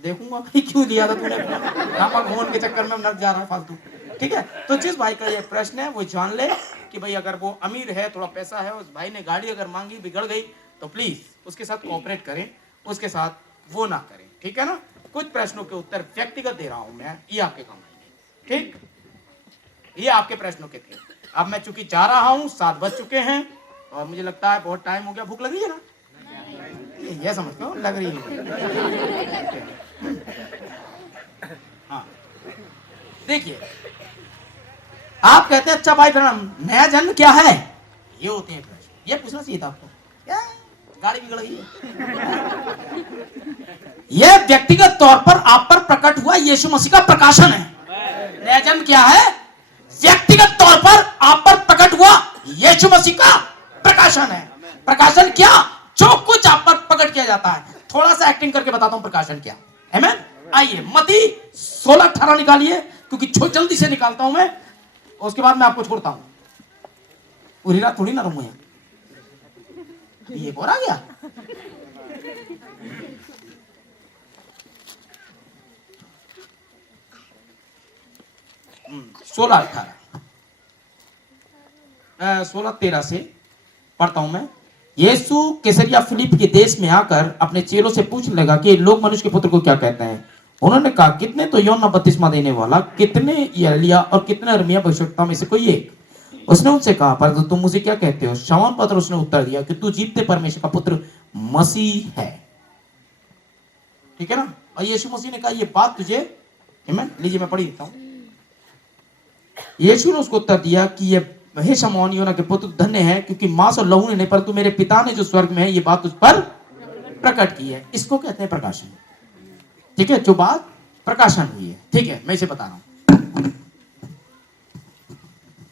देखूंगा भाई क्यों लिया था तूने अपना फोन के चक्कर में नर्क जा रहा है फालतू, ठीक है। तो जिस भाई का ये प्रश्न है वो जान ले कि भाई अगर वो अमीर है, थोड़ा पैसा है, उस भाई ने गाड़ी अगर मांगी बिगड़ गई, तो प्लीज उसके साथ कोऑपरेट करें, उसके साथ वो ना करें, ठीक है ना। कुछ प्रश्नों के उत्तर व्यक्तिगत दे रहा हूं मैं, ये आपके काम आएंगे, ठीक, ये आपके प्रश्नों के थे। अब मैं चूंकि जा रहा हूं, 7 बज चुके हैं और मुझे लगता है बहुत टाइम हो गया, भूख लगी है ना, ये समझते हो लग रही है। हाँ देखिए, आप कहते हैं अच्छा भाई फिर नया जन्म क्या है, ये होते हैं प्रश्न, ये पूछना चाहिए था आपको, क्या गाड़ी बिगड़ गई है। यह व्यक्तिगत तौर पर आप पर प्रकट हुआ यीशु मसीह का प्रकाशन है। नया जन्म क्या है, व्यक्तिगत तौर पर आप पर प्रकट हुआ यीशु मसीह का प्रकाशन है। प्रकाशन क्या, जो कुछ आप पर प्रकट किया जाता है। थोड़ा सा एक्टिंग करके बताता हूं प्रकाशन क्या, आमीन। आइए मत्ती 16:18 निकालिए, क्योंकि जल्दी से निकालता हूं मैं, उसके बाद मैं आपको छोड़ता हूं, पूरी रात थोड़ी ना रहूंगा यहां। ये और आ गया, 16:13 से पढ़ता हूं मैं। यीशु कैसरिया फिलिप के देश में आकर अपने चेलों से पूछने लगा कि लोग मनुष्य के पुत्र को क्या कहते हैं। उन्होंने कहा, कितने तो यूहन्ना बपतिस्मा देने वाला, कितने एलिय्याह और कितने यिर्मयाह भविष्यद्वक्ता में से कोई एक। उसने उनसे कहा, पर तुम मुझे क्या कहते हो। शमौन पतरस ने उत्तर दिया कि तू जीवते परमेश्वर का पुत्र मसीह है, ठीक है ना। और यीशु मसीह ने कहा, ये बात तुझे, लीजिए मैं पढ़ी देता हूं। यीशु ने उसको उत्तर दिया कि ये हे शमौन, यूहन्ना के पुत्र धन्य है, क्योंकि मांस और लहू ने नहीं, परंतु मेरे पिता ने जो स्वर्ग में है ये बात तुझ पर प्रकट की है। इसको कहते हैं प्रकाशन, ठीक है, जो बात प्रकाशन हुई है, ठीक है। मैं इसे बता रहा हूं।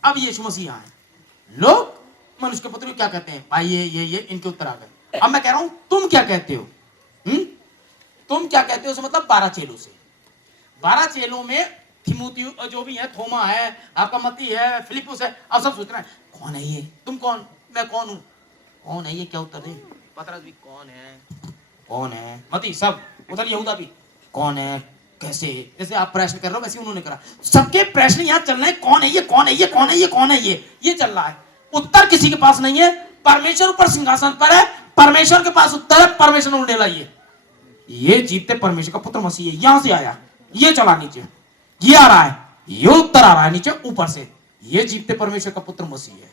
अब यीशु मसीह आए, लोग मनुष्य के पुत्र को क्या कहते हैं भाई, ये इनके उत्तर आ गए। अब मैं कह रहा हूं, तुम क्या कहते हो, तुम क्या कहते हो से मतलब 12 चेलों से, 12 चेलों में थिमुथियुस जो भी है, थोमा है, आपका मत्ती है, फिलिपुस है। अब सब सोच रहे हैं कौन है ये, तुम कौन, मैं कौन हूं, कौन है ये, क्या उत्तर दे। पतरस भी कौन है, मत्ती सब उधर, यहूदा भी कौन है, कैसे, जैसे आप प्रश्न कर रहे हो वैसे उन्होंने करा। सबके प्रश्न यहाँ चल रहे हैं, कौन है ये, कौन है ये, कौन है ये, कौन है ये चल रहा है। उत्तर किसी के पास नहीं है। परमेश्वर ऊपर सिंहासन पर है, परमेश्वर के पास उत्तर है, परमेश्वर ने उल्टे लाइए। ये जीतते परमेश्वर का पुत्र मसीह है, यहां से आया, ये चला नीचे, ये आ रहा है, ये उत्तर आ रहा है नीचे ऊपर से। ये जीतते परमेश्वर का पुत्र मसीह है,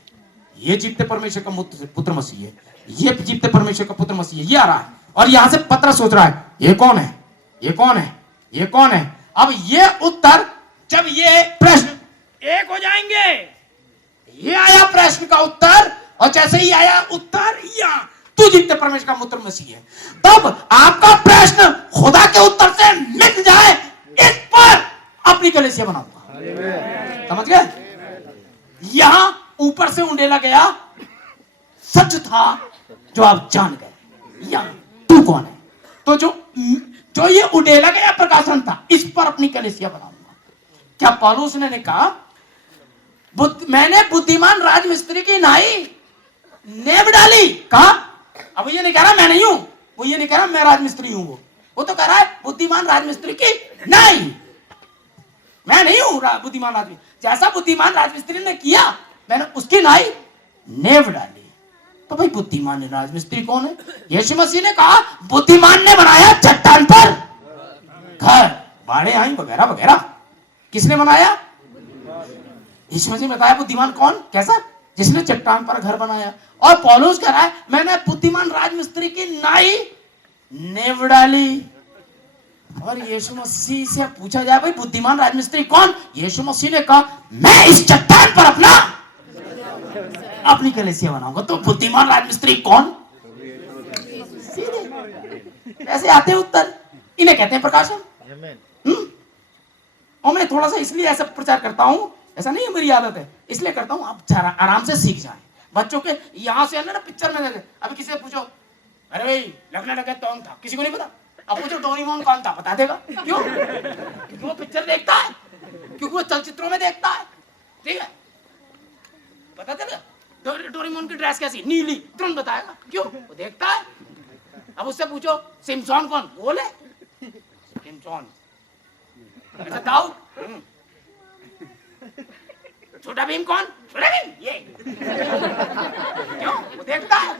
ये जीतते परमेश्वर का पुत्र मसीह है, ये जीतते परमेश्वर का पुत्र मसीह है, ये आ रहा है। और यहां से पतरस सोच रहा है, ये कौन है, ये कौन है, ये कौन है। अब ये उत्तर, जब ये प्रश्न एक हो जाएंगे, ये आया प्रश्न का उत्तर, और जैसे ही आया उत्तर यहाँ, तू जितने परमेश्वर का मूत्र मसीह है, तब आपका प्रश्न खुदा के उत्तर से मिट जाए, इस पर अपनी कलीसिया बनाऊंगा। समझ गए? यहां ऊपर से उंडेला गया सच था जो आप जान गए। यहां तू कौन है? तो जो ये उंडेला गया प्रकाशन था, इस पर अपनी कलीसिया बनाऊंगा। क्या पौलुस ने कहा मैंने बुद्धिमान राजमिस्त्री की नाई नेब डाली? कहा अब ये नहीं कह रहा मैं नहीं हूं, वो ये नहीं कह रहा मैं राजमिस्त्री हूं, वो तो कह रहा है बुद्धिमान राजमिस्त्री की नाई, मैं नहीं हूं बुद्धिमान राजमिस्त्री। जैसा बुद्धिमान राजमिस्त्री ने किया, मैंने उसकी नाई नेब डाली। तो भाई बुद्धिमान राजमिस्त्री कौन है? यीशु मसीह ने कहा बुद्धिमान ने बनाया चट्टान पर घर, बाड़े आई वगैरह वगैरह। किसने बनाया? यीशु मसीह ने बताया बुद्धिमान कौन, कैसा? जिसने चट्टान पर घर बनाया। और पौलुस कह रहा है मैंने बुद्धिमान राजमिस्त्री की नाई नेब डाली। और यीशु मसीह से पूछा जाए भाई बुद्धिमान राजमिस्त्री कौन? यीशु मसीह ने कहा मैं इस चट्टान पर अपनी कलीसिया बनाऊंगा। तो बुद्धिमान राजमिस्त्री कौन? सीधे ऐसे आते हैं उत्तर, इन्हें कहते हैं प्रकाशन। और मैं थोड़ा सा इसलिए ऐसा प्रचार करता हूं, ऐसा नहीं है मेरी आदत है, इसलिए करता हूं आप आराम से सीख जाएं। बच्चों के यहां से ना पिक्चर में लगे, अभी किसी से पूछो अरे भाई लगने लगे कौन था, किसी को नहीं पता। अब पूछो डोरेमोन कौन था, बता देगा। क्यों? क्योंकि वो पिक्चर देखता है, क्योंकि वो चलचित्रों में देखता है। ठीक है, पता चला डोरेमोन की ड्रेस कैसी, नीली, तुरंत बताएगा। क्यों? वो देखता है। अब उससे पूछो सिम्सॉन कौन, बोले सिम्सॉन। अच्छा दाऊद, छोटा भीम कौन, छोटा भीम ये। क्यों? वो देखता है,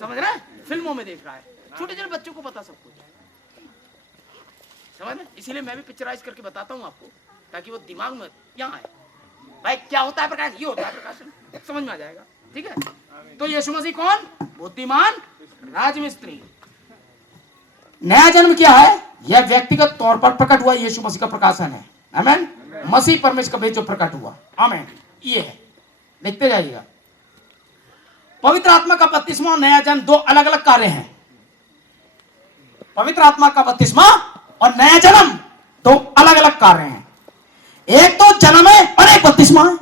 समझ रहे? फिल्मों में देख रहा है। छोटे छोटे बच्चों को पता सब कुछ, समझ रहे? इसीलिए मैं भी पिक्चराइज करके बताता हूँ आपको, ताकि वो दिमाग में यहाँ आए। भाई क्या होता है प्रकाश, ये होता है प्रकाशन, समझ में आ जाएगा। ठीक है, तो यीशु मसीह कौन? बुद्धिमान राजमिस्त्री। नया जन्म क्या है? यह व्यक्तिगत तौर पर प्रकट हुआ यीशु मसीह का प्रकाशन है। आमीन। मसीह परमेश्वर का भेद जो प्रकट हुआ, आमीन, ये है। लिखते जाइएगा। पवित्र आत्मा का बपतिस्मा और नया जन्म दो अलग अलग कार्य हैं। पवित्र आत्मा का बपतिस्मा और नया जन्म दो अलग अलग कार्य हैं। एक तो जन्म है और एक बपतिस्मा है।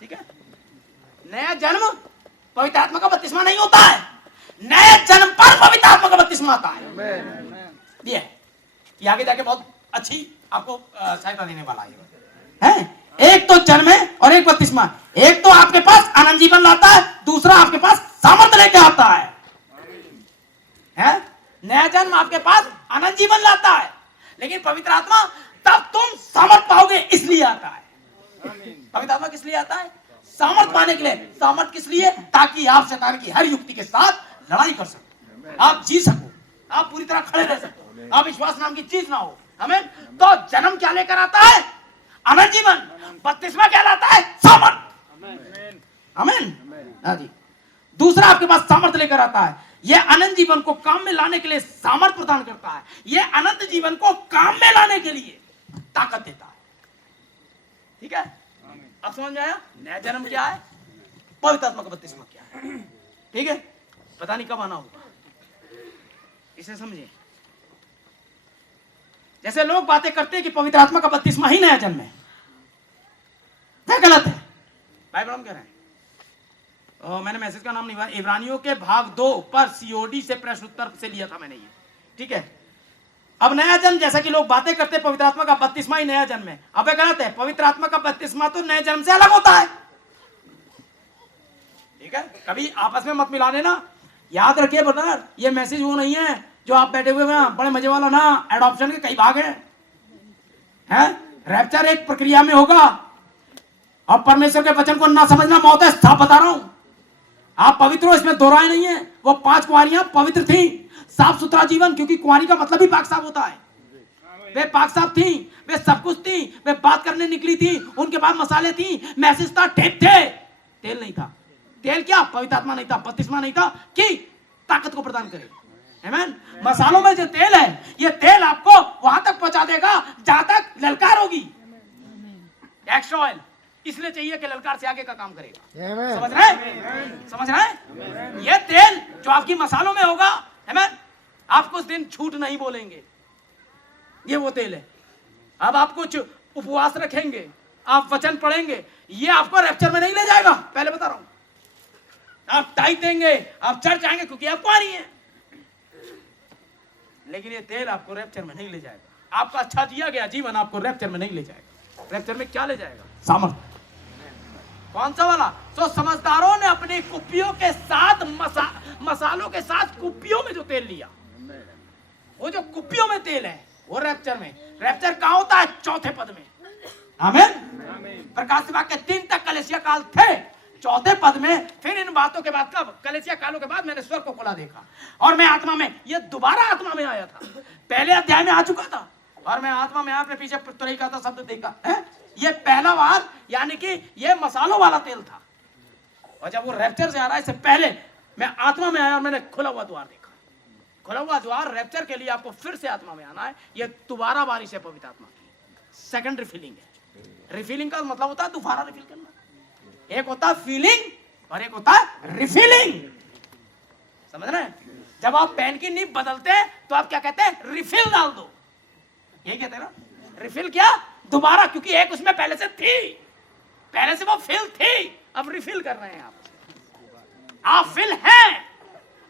ठीक है, नया जन्म पवित्र आत्मा का बपतिस्मा नहीं होता है, नए जन्म पर पवित्र आत्मा का बपतिस्मा आता है। ये आगे जाके बहुत अच्छी आपको सहायता देने वाला है। एक तो जन्म है और एक बपतिस्मा। एक तो आपके पास अनंत जीवन लाता है, दूसरा आपके पास सामर्थ्य लेके आता है। नया जन्म आपके पास अनंत जीवन लाता है, लेकिन पवित्र आत्मा तब तुम सामर्थ पाओगे इसलिए आता है। पवित्र आत्मा किस लिए आता है? सामर्थ पाने के लिए। सामर्थ किस लिए? ताकि आप शैतान की हर युक्ति के साथ लड़ाई कर सको, आप जी सको, आप पूरी तरह खड़े रह सको, आप विश्वास नाम की चीज ना हो। आमीन। तो जन्म क्या लेकर आता है? अनंत जीवन। बपतिस्मा क्या लाता है? सामर्थ। आमीन। हाँ जी। दूसरा आपके पास सामर्थ लेकर आता है। यह अनंत जीवन को काम में लाने के लिए सामर्थ प्रदान करता है। यह अनंत जीवन को काम में लाने के लिए ताकत देता है। ठीक है, अब समझ में आया? नया जन्म क्या है, पवित्र आत्मा का बपतिस्मा क्या है। ठीक है, पता नहीं कब आना होगा, इसे समझिए। जैसे लोग बातें करते हैं कि पवित्र आत्मा का बपतिस्मा ही नया जन्म है, वह गलत है। भाई ब्रह्म कह रहे हैं, मैंने मैसेज का नाम नहीं, इब्रानियों के भाग 2 पर सीओडी से प्रश्न उत्तर से लिया था मैंने ये। ठीक है, अब नया जन्म जैसा कि लोग बातें करते हैं पवित्र आत्मा का बपतिस्मा ही नया जन्म है, अब ये गलत है। पवित्र आत्मा का बपतिस्मा तो नए जन्म से अलग होता है। ठीक है, कभी आपस में मत मिला देना। याद रखिए ब्रदर, ये मैसेज वो नहीं है जो आप बैठे हुए हैं बड़े मजे वाला ना। एडॉप्शन के कई भाग हैं। रैप्चर एक प्रक्रिया में होगा, और परमेश्वर के वचन को ना समझना मौत है, साफ बता रहा हूं। आप पवित्र हो, इसमें दो राय नहीं है। वो 5 कुंवारियां पवित्र थी, साफ सुथरा जीवन, क्योंकि कुंवारी का मतलब ही पाक साफ होता है। वे पाक साफ थी, वे सब कुछ थी, वे बात करने निकली थी, उनके पास मसाले थी, मैसेज था, टेप थे, तेल नहीं था। तेल क्या? पवित्र आत्मा नहीं था, बपतिस्मा नहीं था कि ताकत को प्रदान करे। आमेन। मसालों में जो तेल है, ये तेल आपको वहां तक पहुंचा देगा जहां तक ललकार होगी। एक्स्ट्रा ऑयल इसलिए चाहिए कि ललकार से आगे का काम करेगा। समझ रहे हैं? समझ रहे हैं? ये तेल जो आपकी मसालों में होगा, आमेन, आप कुछ दिन झूठ नहीं बोलेंगे, ये वो तेल है। अब आप कुछ उपवास रखेंगे, आप वचन पढ़ेंगे, ये आपको रैप्चर में नहीं ले जाएगा, पहले बता रहा हूं। आप टाइट देंगे, आप चर्च आएंगे क्योंकि आपको आ रही है, लेकिन ये तेल आपको रैप्चर में नहीं ले जाएगा। आपका अच्छा जिया गया जीवन आपको रैप्चर में नहीं ले जाएगा। रैप्चर में क्या ले जाएगा? सामर्थ। कौन सा वाला? तो समझदारों ने अपनी कुप्पियों के साथ मसालों के साथ कुप्पियों में जो तेल लिया, वो जो कुप्पियों में तेल है वो रैप्चर में। रैप्चर कहां होता है? चौथे पद में। आमीन। प्रकाश वाक्य 3 तक कलीसिया काल थे, चौथे पद में फिर इन बातों के बाद, कब? कलीसिया कालों के बाद मैंने स्वर्ग को खुला देखा और मैं आत्मा में, ये दोबारा आत्मा में आया था। पहले अध्याय में आ चुका था और मैं आत्मा में आपने पीछे तुरही का था शब्द देखा है। ये पहला बार, यानी कि ये मसालों वाला तेल था। और जब वो रैप्चर से आ रहा है, इससे पहले मैं आत्मा में आया और मैंने खुला हुआ द्वार देखा। खुला हुआ द्वार रैप्चर के लिए आपको फिर से आत्मा में आना है। ये दोबारा बारिश है पवित्र आत्मा की, सेकंड रिफिलिंग है। रिफिलिंग का मतलब होता है दोबारा रिफिल करना। एक होता है फीलिंग और एक होता है रिफिलिंग। समझ रहे हैं? जब आप पेन की नीब बदलते हैं तो आप क्या कहते हैं? रिफिल डाल दो, यही कहते हैं ना। रिफिल क्या? दोबारा, क्योंकि एक उसमें पहले से थी, पहले से वो फिल थी, अब रिफिल कर रहे हैं आप फिल हैं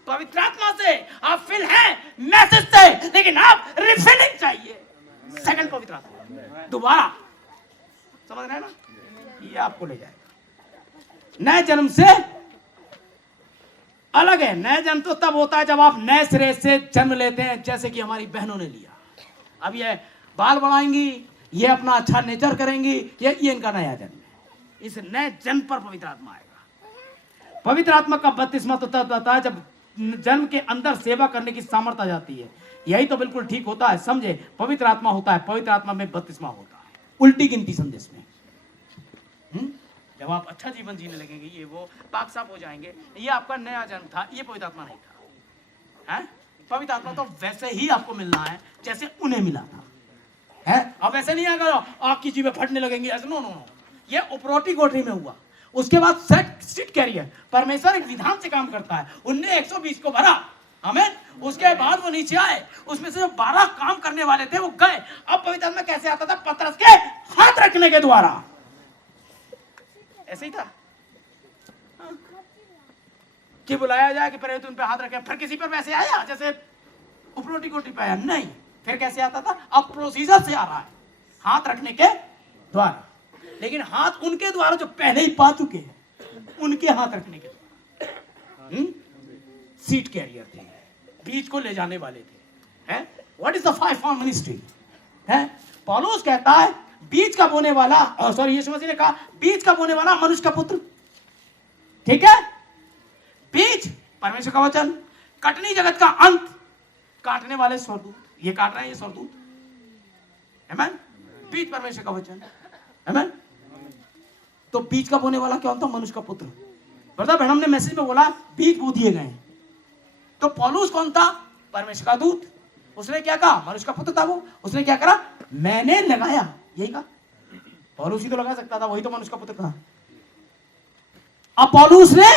पवित्र आत्मा से, आप फिल हैं मैसेज से, लेकिन आप रिफिलिंग चाहिए, सेकंड पवित्र आत्मा दोबारा। समझ रहे हैं ना? ये आपको ले जाएगा। नए जन्म से अलग है। नए जन्म तो तब होता है जब आप नए सिरे से जन्म लेते हैं, जैसे कि हमारी बहनों ने लिया। अब ये बाल बढ़ाएंगी, ये अपना अच्छा नेचर करेंगी, ये इनका नया जन्म है। इस नए जन्म पर पवित्र आत्मा आएगा। पवित्र आत्मा का बपतिस्मा तो तब होता है जब जन्म के अंदर सेवा करने की सामर्थ्य आ जाती है। यही तो बिल्कुल ठीक होता है, समझे? पवित्र आत्मा होता है, पवित्र आत्मा में बपतिस्मा होता है, उल्टी गिनती संदेश में। जब आप अच्छा जीवन जीने लगेंगे, ये वो पाक साफ हो जाएंगे, ये आपका नया जन्म था, ये पवित्र आत्मा नहीं था। है? पवित्र आत्मा तो वैसे ही आपको मिलना है जैसे उन्हें मिला था। है? अब ऐसे नहीं आएगा आग की जीवें फटने लगेंगी, ऐसे नो नो नो। ये उपरोटी कोठरी में हुआ, उसके बाद सीट कैरियर। परमेश्वर एक विधान से काम करता है। उनने 120 को भरा, आमीन। उसके बाद वो नीचे आए, उसमें से जो 12 काम करने वाले थे वो गए। अब पवित्र आत्मा कैसे आता था? पतरस के हाथ रखने के द्वारा। ऐसे ही था कि बुलाया जाए कि पहले उन पे हाथ रखे, फिर किसी पर वैसे आया जैसे उपरोटी कोठी पे आया, नहीं। फिर कैसे आता था? अब प्रोसीजर से आ रहा है, हाथ रखने के द्वारा। लेकिन हाथ उनके द्वारा जो पहले ही पा चुके हैं, उनके हाथ रखने के द्वारा। सीट कैरियर थे, बीज को ले जाने वाले थे। What is the five-fold ministry? पौलुस कहता है बीज का बोने वाला, सॉरी यीशु मसीह ने कहा बीज का बोने वाला मनुष्य का पुत्र। ठीक है? बीज परमेश्वर का वचन, कटनी जगत का अंत, काटने वाले स्वर्गदूत, ये काट रहे हैं, ये स्वर्गदूत। आमीन। बीज परमेश्वर का वचन, आमीन। तो बीज का बोने वाला क्या होता? मनुष्य का पुत्र। ब्रदर बहन, हमने मैसेज में बोला बीज बो दिए गए। तो पौलुस कौन था? परमेश्वर का दूत। उसने क्या कहा? मनुष्य का पुत्र था वो। उसने क्या करा? मैंने लगाया, यही कहा। पौलुस ही तो लगा सकता था, वही तो मनुष्य का पुत्र था। अब पौलुस ने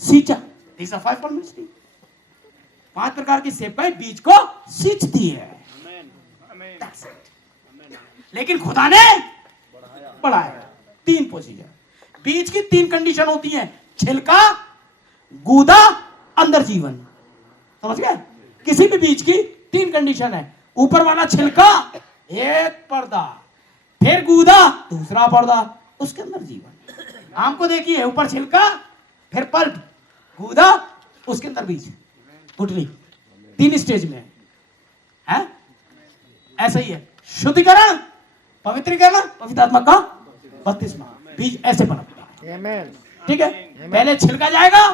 सींचा। This is 5 ministry. 5 प्रकार की सेवकाई बीज को सींचती है। लेकिन खुदा ने बढ़ाया। 3 प्रोसीजर। बीज की 3 कंडीशन होती हैं, छिलका, गूदा, अंदर जीवन। समझ गए? किसी भी बीज की 3 कंडीशन है। ऊपर वाला छिलका, एक पर्दा, फिर गूदा, दूसरा पर्दा, उसके अंदर जीवन। आम को देखिए, ऊपर छिलका, फिर पल्प, गूदा, उसके अंदर बीज, गुठली। 3 स्टेज में है। ऐसा ही है शुद्धिकरण, पवित्रीकरण, पवित्र आत्मा का बपतिस्मा। बीज ऐसे पनपता है। ठीक है? पहले छिलका जाएगा,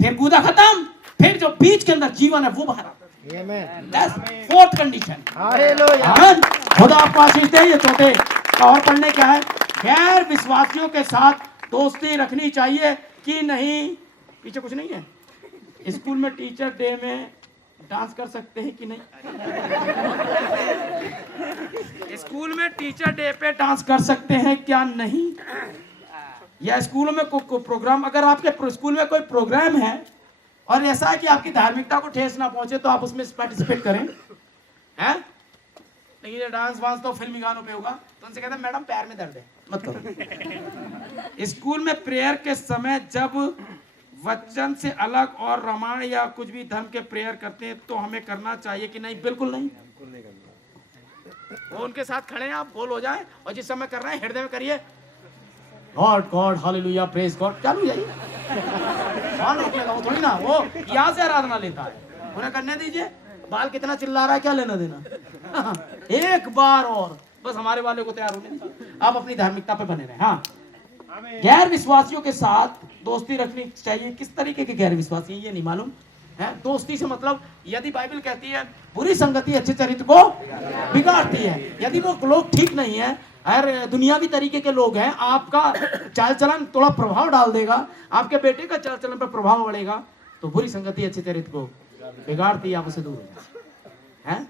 फिर गूदा खत्म, फिर जो बीज के अंदर जीवन है वो बाहर आता है। 4th condition. आमीन। खुदा आपको आशीष दे। ये चौथे का और पढ़ने क्या है? गैर विश्वासियों के साथ दोस्ती रखनी चाहिए कि नहीं? पीछे कुछ नहीं है। स्कूल में टीचर डे में डांस कर सकते हैं कि नहीं? स्कूल में टीचर डे पे डांस कर सकते हैं क्या नहीं? या स्कूल में को प्रोग्राम, अगर आपके स्कूल में कोई प्रोग्राम है और ऐसा है कि आपकी धार्मिकता को ठेस ना पहुंचे तो आप उसमें पार्टिसिपेट करें, हैं? लेकिन ये डांस वांस तो फिल्मी गानों पे होगा, तो उनसे कहते हैं मैडम पैर में दर्द है, मत करो। स्कूल में प्रेयर के समय जब वचन से अलग और रामायण या कुछ भी धर्म के प्रेयर करते हैं तो हमें करना चाहिए कि नहीं? बिल्कुल नहीं। वो उनके साथ खड़े हैं, आप बोल हो जाए, और जिस समय कर रहे हैं हृदय में करिए God God hallelujah praise God, चालू जाइए। कौन रोकने का? वो थोड़ी ना, वो यहाँ से आराधना लेता है, उन्हें करने दीजिए। बाल कितना चिल्ला रहा है, क्या लेना देना। एक बार और बस हमारे वाले को तैयार होने दीजिए, आप अपनी धार्मिकता पे बने रहे। हाँ, गैर विश्वासियों के साथ दोस्ती रखनी चाहिए। किस तरीके के गैर विश्वासी ये नहीं मालूम है। दोस्ती से मतलब, यदि बाइबल कहती है बुरी संगति अच्छे चरित्र को बिगाड़ती है, यदि वो लोग ठीक नहीं है और दुनियावी तरीके के लोग हैं, आपका चाल चलन थोड़ा प्रभाव डाल देगा, आपके बेटे का चाल चलन पर प्रभाव पड़ेगा, तो बुरी संगति अच्छे चरित्र को बिगाड़ती है, आप उससे दूर हो जाए।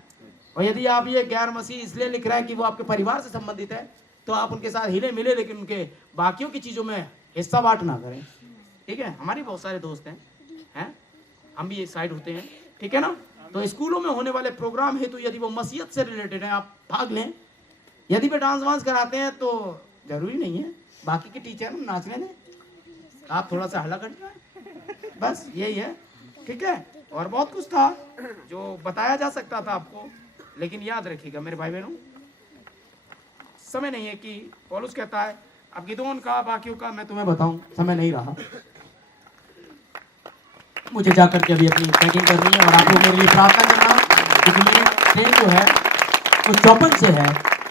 और यदि आप ये गैर मसीह इसलिए लिख रहे हैं कि वो आपके परिवार से संबंधित है, तो आप उनके साथ हिले मिले, लेकिन उनके बाकियों की चीजों में हिस्सा बांट ना करें। ठीक है, हमारे बहुत सारे दोस्त हैं, हम भी एक साइड होते हैं, ठीक है ना। तो स्कूलों में होने वाले प्रोग्राम हेतु यदि वो मसीहत से रिलेटेड है, आप भाग लें। यदि वे डांस वांस कराते हैं तो जरूरी नहीं है, बाकी के टीचर नाचने दें, आप थोड़ा सा हल्ला कर जाए, बस यही है। ठीक है, और बहुत कुछ था जो बताया जा सकता था आपको, लेकिन याद रखिएगा मेरे भाई बहनों, समय नहीं है कि पौलुस कहता है अब गिदोन का बाकियों का मैं तुम्हें बताऊं, समय नहीं रहा। मुझे जाकर के अभी अपनी पैकिंग करनी है और आप लोग मेरे लिए प्रार्थना करना, क्योंकि मेरी ट्रेन जो है वो चौपन से है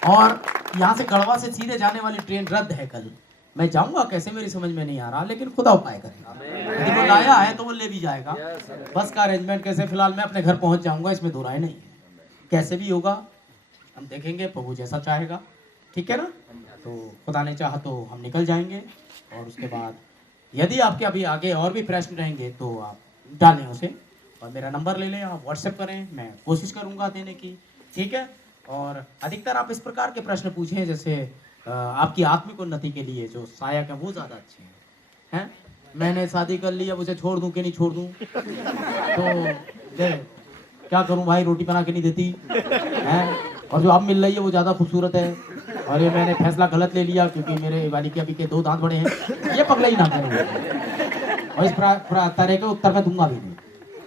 और यहाँ से गढ़वा से सीधे जाने वाली ट्रेन रद्द है कल। मैं जाऊंगा कैसे मेरी समझ में नहीं आ रहा, लेकिन खुदा उपाय करेगा। यदि वो लाया है तो वो ले भी जाएगा। बस का अरेंजमेंट कैसे, फिलहाल मैं अपने घर पहुंच जाऊंगा, इसमें दो राय नहीं है। कैसे भी होगा हम देखेंगे, प्रभु जैसा चाहेगा, ठीक है ना। तो खुदा ने चाहा तो हम निकल जाएंगे, और उसके बाद यदि आपके अभी आगे और भी प्रश्न रहेंगे तो आप डालें उसे, और मेरा नंबर ले लें, आप व्हाट्सएप करें, मैं कोशिश करूंगा देने की, ठीक है। और अधिकतर आप इस प्रकार के प्रश्न पूछें जैसे आपकी आत्मिक उन्नति के लिए जो सहायक है वो ज़्यादा अच्छे हैं। मैंने शादी कर ली, अब उसे छोड़ दूं कि नहीं छोड़ दूं, तो क्या करूं भाई, रोटी बना के नहीं देती हैं, और जो अब मिल रही है वो ज़्यादा खूबसूरत है, और ये मैंने फैसला गलत ले लिया क्योंकि मेरे वाली के अभी के 2 दांत बड़े हैं, ये पगला ही ना करें। और इस तरह के उत्तर मैं दूंगा भी नहीं,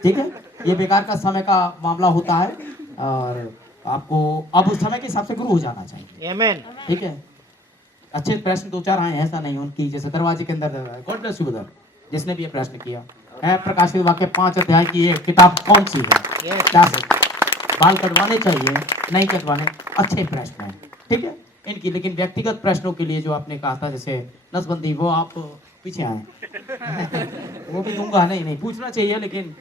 ठीक है। ये बेकार का समय का मामला होता है, और आपको अब उस समय के हिसाब से गुरु हो जाना चाहिए, आमेन। ठीक है। अच्छे प्रश्न 2-4 आए, ऐसा नहीं उनकी जैसे दरवाजे के अंदर, गॉड ब्लेस यू ब्रदर जिसने भी ये प्रश्न किया है। प्रकाशित वाक्य 5 अध्याय की ये किताब कौन सी है, क्या है, बाल कटवाने चाहिए नहीं कटवाने, अच्छे प्रश्न हैं, ठीक है इनकी। लेकिन व्यक्तिगत प्रश्नों के लिए जो आपने कहा था जैसे नसबंदी, वो आप पीछे आए वो भी दूंगा, नहीं पूछना चाहिए, लेकिन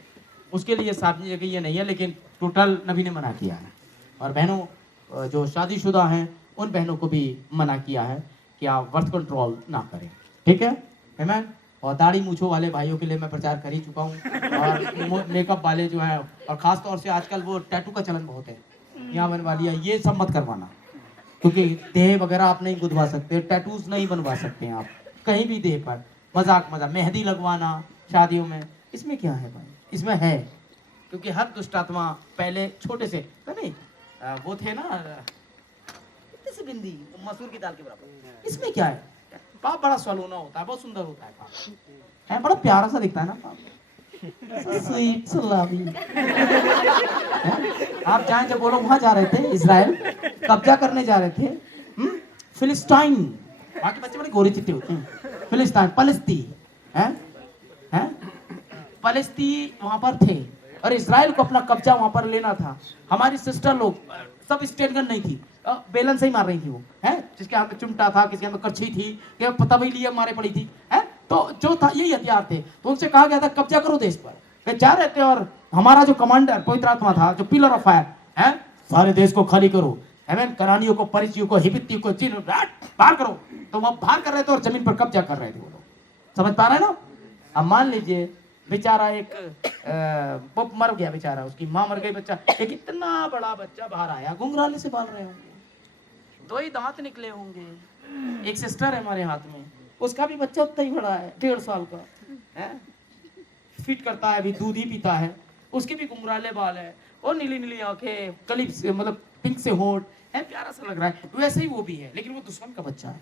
उसके लिए सार्वजनिक जगह ये नहीं है, लेकिन टोटल नबी ने मना किया है। और बहनों जो शादीशुदा हैं उन बहनों को भी मना किया है कि आप बर्थ कंट्रोल ना करें, ठीक है, आमीन। और दाढ़ी मूछों वाले भाइयों के लिए मैं प्रचार कर ही चुका हूँ, और मेकअप वाले जो है, और ख़ास तौर से आजकल वो टैटू का चलन बहुत है, यहाँ बनवा लिया, ये सब मत करवाना, क्योंकि देह वगैरह आप नहीं गुदवा सकते, टैटूज नहीं बनवा सकते हैं आप कहीं भी देह पर, मजाक मेहंदी लगवाना शादियों में, इसमें क्या है भाई, इसमें है, क्योंकि हर दुष्ट आत्मा पहले छोटे से तो नहीं वो थे ना, बिंदी मसूर की दाल के बराबर, इसमें क्या है, पाप बड़ा सलोना होता है, बहुत सुंदर होता है पाप, है बड़ा प्यारा सा दिखता है ना पाप, स्वीट सलावी। आप जाएं, जब वो लोग वहां जा रहे थे इजराइल कब्जा करने जा रहे थे, फिलिस्टाइन, वहां के बच्चे बड़े गोरे चिट्टे होते हैं, फिलिस्तान फलस्तीन है फलस्तीन वहां पर थे, और इजराइल को अपना कब्जा वहां पर लेना था। हमारी सिस्टर लोग सब स्टेट गन नहीं थी, बेलन से ही मार रही थी वो, है जिसके हाथ में चिमटा था, किसी के हाथ में करछी थी, कि पता भी लिए मारे पड़ी थी, है तो जो था यही हथियार थे। तो उनसे कहा गया था कब्जा करो देश पर, वे जा रहे थे, और हमारा जो कमांडर पवित्र आत्मा था, जो पिलर ऑफ फायर है, सारे देश को खाली करो, है करानियों को, परिचियों को, हिबितियों को, जिन बाहर करो, तो वह बाहर कर रहे थे और जमीन पर कब्जा कर रहे थे वो लोग, समझ पा रहे हैं ना। अब मान लीजिए बेचारा एक वो मर गया बेचारा, उसकी माँ मर गई, बच्चा एक इतना बड़ा बच्चा बाहर आया, घुंघराले से पाल रहे होंगे, 2 ही दांत निकले होंगे। एक सिस्टर है हमारे हाथ में, उसका भी बच्चा उतना ही बड़ा है, 1.5 साल का है, फिट करता है, अभी दूध ही पीता है, उसके भी घुंघराले बाल है और नीली नीली आंखें, कलिप से मतलब पिंक से होठ है, प्यारा सा लग रहा है। वैसे ही वो भी है, लेकिन वो दुश्मन का बच्चा है।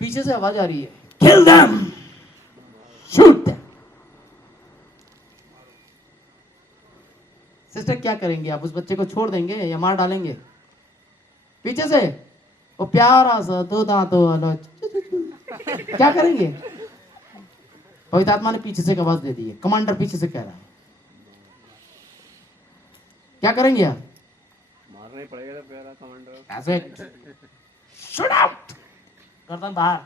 पीछे से आवाज आ रही है, kill them, shoot them. Sister क्या करेंगे आप? उस बच्चे को छोड़ देंगे या मार डालेंगे? पीछे से वो प्यारा सा 2 दांतों वाला क्या करेंगे? पवित्र आत्मा ने पीछे से एक आवाज दे दी है, कमांडर पीछे से कह रहा है, क्या करेंगे आप? मारना ही पड़ेगा प्यारा कमांडर। ऐसे शूट आउट, गर्दन बाहर,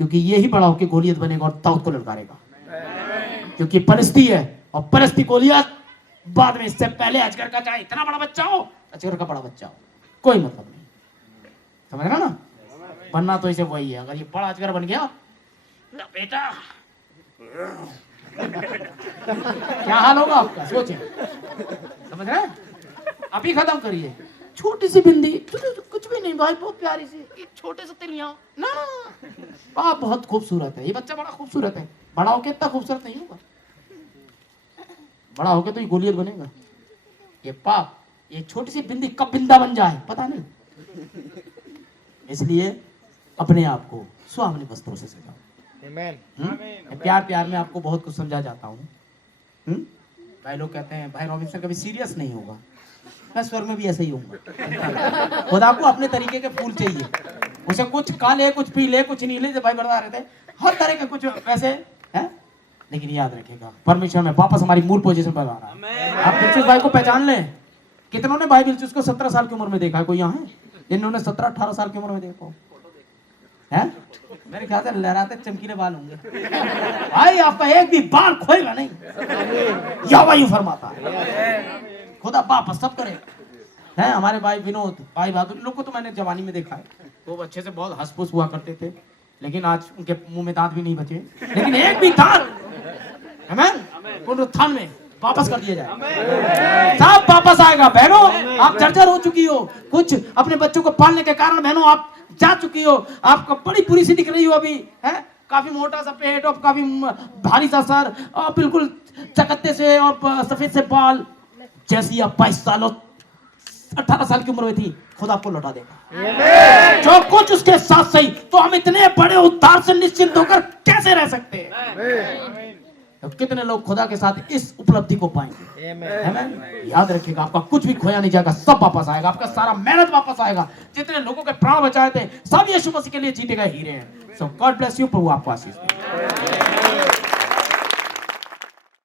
क्योंकि ये ही बड़ा होकर गोलियत बनेगा और दाऊद को ललकारेगा, क्योंकि परिस्थिति है और परिस्थिति गोलियत बाद में। इससे पहले अजगर का चाहे इतना बड़ा बच्चा हो, अजगर का बड़ा बच्चा हो, कोई मतलब नहीं, समझ रहा ना? बनना तो इसे वही है, अगर ये बड़ा अजगर बन गया ना बेटा क्या हाल होगा आपका, सोचे, समझ रहे हैं? अभी खत्म करिए, छोटी सी बिंदी, कुछ भी नहीं भाई, बहुत प्यारी सी, एक छोटे से तिलियां ना, आप बहुत खूबसूरत है, ये बच्चा बड़ा खूबसूरत है, बड़ा होके इतना खूबसूरत नहीं होगा, बड़ा होके तो ये गोलियत बनेगा। ये पाप, ये छोटी सी बिंदी कब बिंदा बन जाए पता नहीं, इसलिए अपने आप को सुहावने वस्त्रों से सजाओ। प्यार प्यार में आपको बहुत कुछ समझा जाता हूँ। भाई लोग कहते हैं भाई रॉबिन्सन कभी सीरियस नहीं होगा, मैं स्वर्ग में भी ऐसे ही होऊंगा। खुदा को अपने तरीके के फूल चाहिए, उसे कुछ काले, कुछ पीले, कुछ नीले, जब भाई बता रहे थे हर तरह के कुछ वैसे हैं, लेकिन याद रखेगा परमेश्वर में वापस हमारी मूल पोजीशन पर आ रहा है। आप बिलचुस भाई को पहचान लें। कितनों ने भाई बिलचुस को 17 साल की उम्र में देखा है? कोई यहाँ है जिन्होंने 17-18 साल की उम्र में देखा है? मेरे ख्याल से लहराते चमकीले बाल होंगे भाई, आपका एक भी बाल खोएगा नहीं, या वही फरमाता है खुदा वापस सब करे। हैं हमारे भाई विनोद, भाई बहादुर, लोग को तो मैंने जवानी में देखा है, वो अच्छे से बहुत हंसफुस हुआ करते थे, लेकिन आज उनके मुंह में दांत भी नहीं बचे, लेकिन एक भी दांत पुनरुत्थान में वापस कर दिया जाए, सब वापस आएगा। बहनों आप जर्जर हो चुकी हो, कुछ अपने बच्चों को पालने के कारण बहनों आप जा चुकी हो, आपको बड़ी बुरी सी दिख रही हो अभी, है काफी मोटा सा पेट और काफी भारी सा सर और बिल्कुल चकत्ते से और सफेद से बाल, जैसी आप 22 साल और 18 साल की उम्र में थी, खुद आपको लौटा देगा जो कुछ उसके साथ सही। तो हम इतने बड़े उद्धार से निश्चिंत होकर कैसे रह सकते हैं? तो कितने लोग खुदा के साथ इस उपलब्धि को पाएंगे? आमीन। याद रखिएगा आपका कुछ भी खोया नहीं जाएगा, सब वापस आएगा, आपका सारा मेहनत वापस आएगा। जितने लोगों के प्राण बचाए थे सब यीशु मसीह के लिए जीते गए हीरे हैं। सो गॉड ब्लेस यू, प्रभु आपको आशीष दे।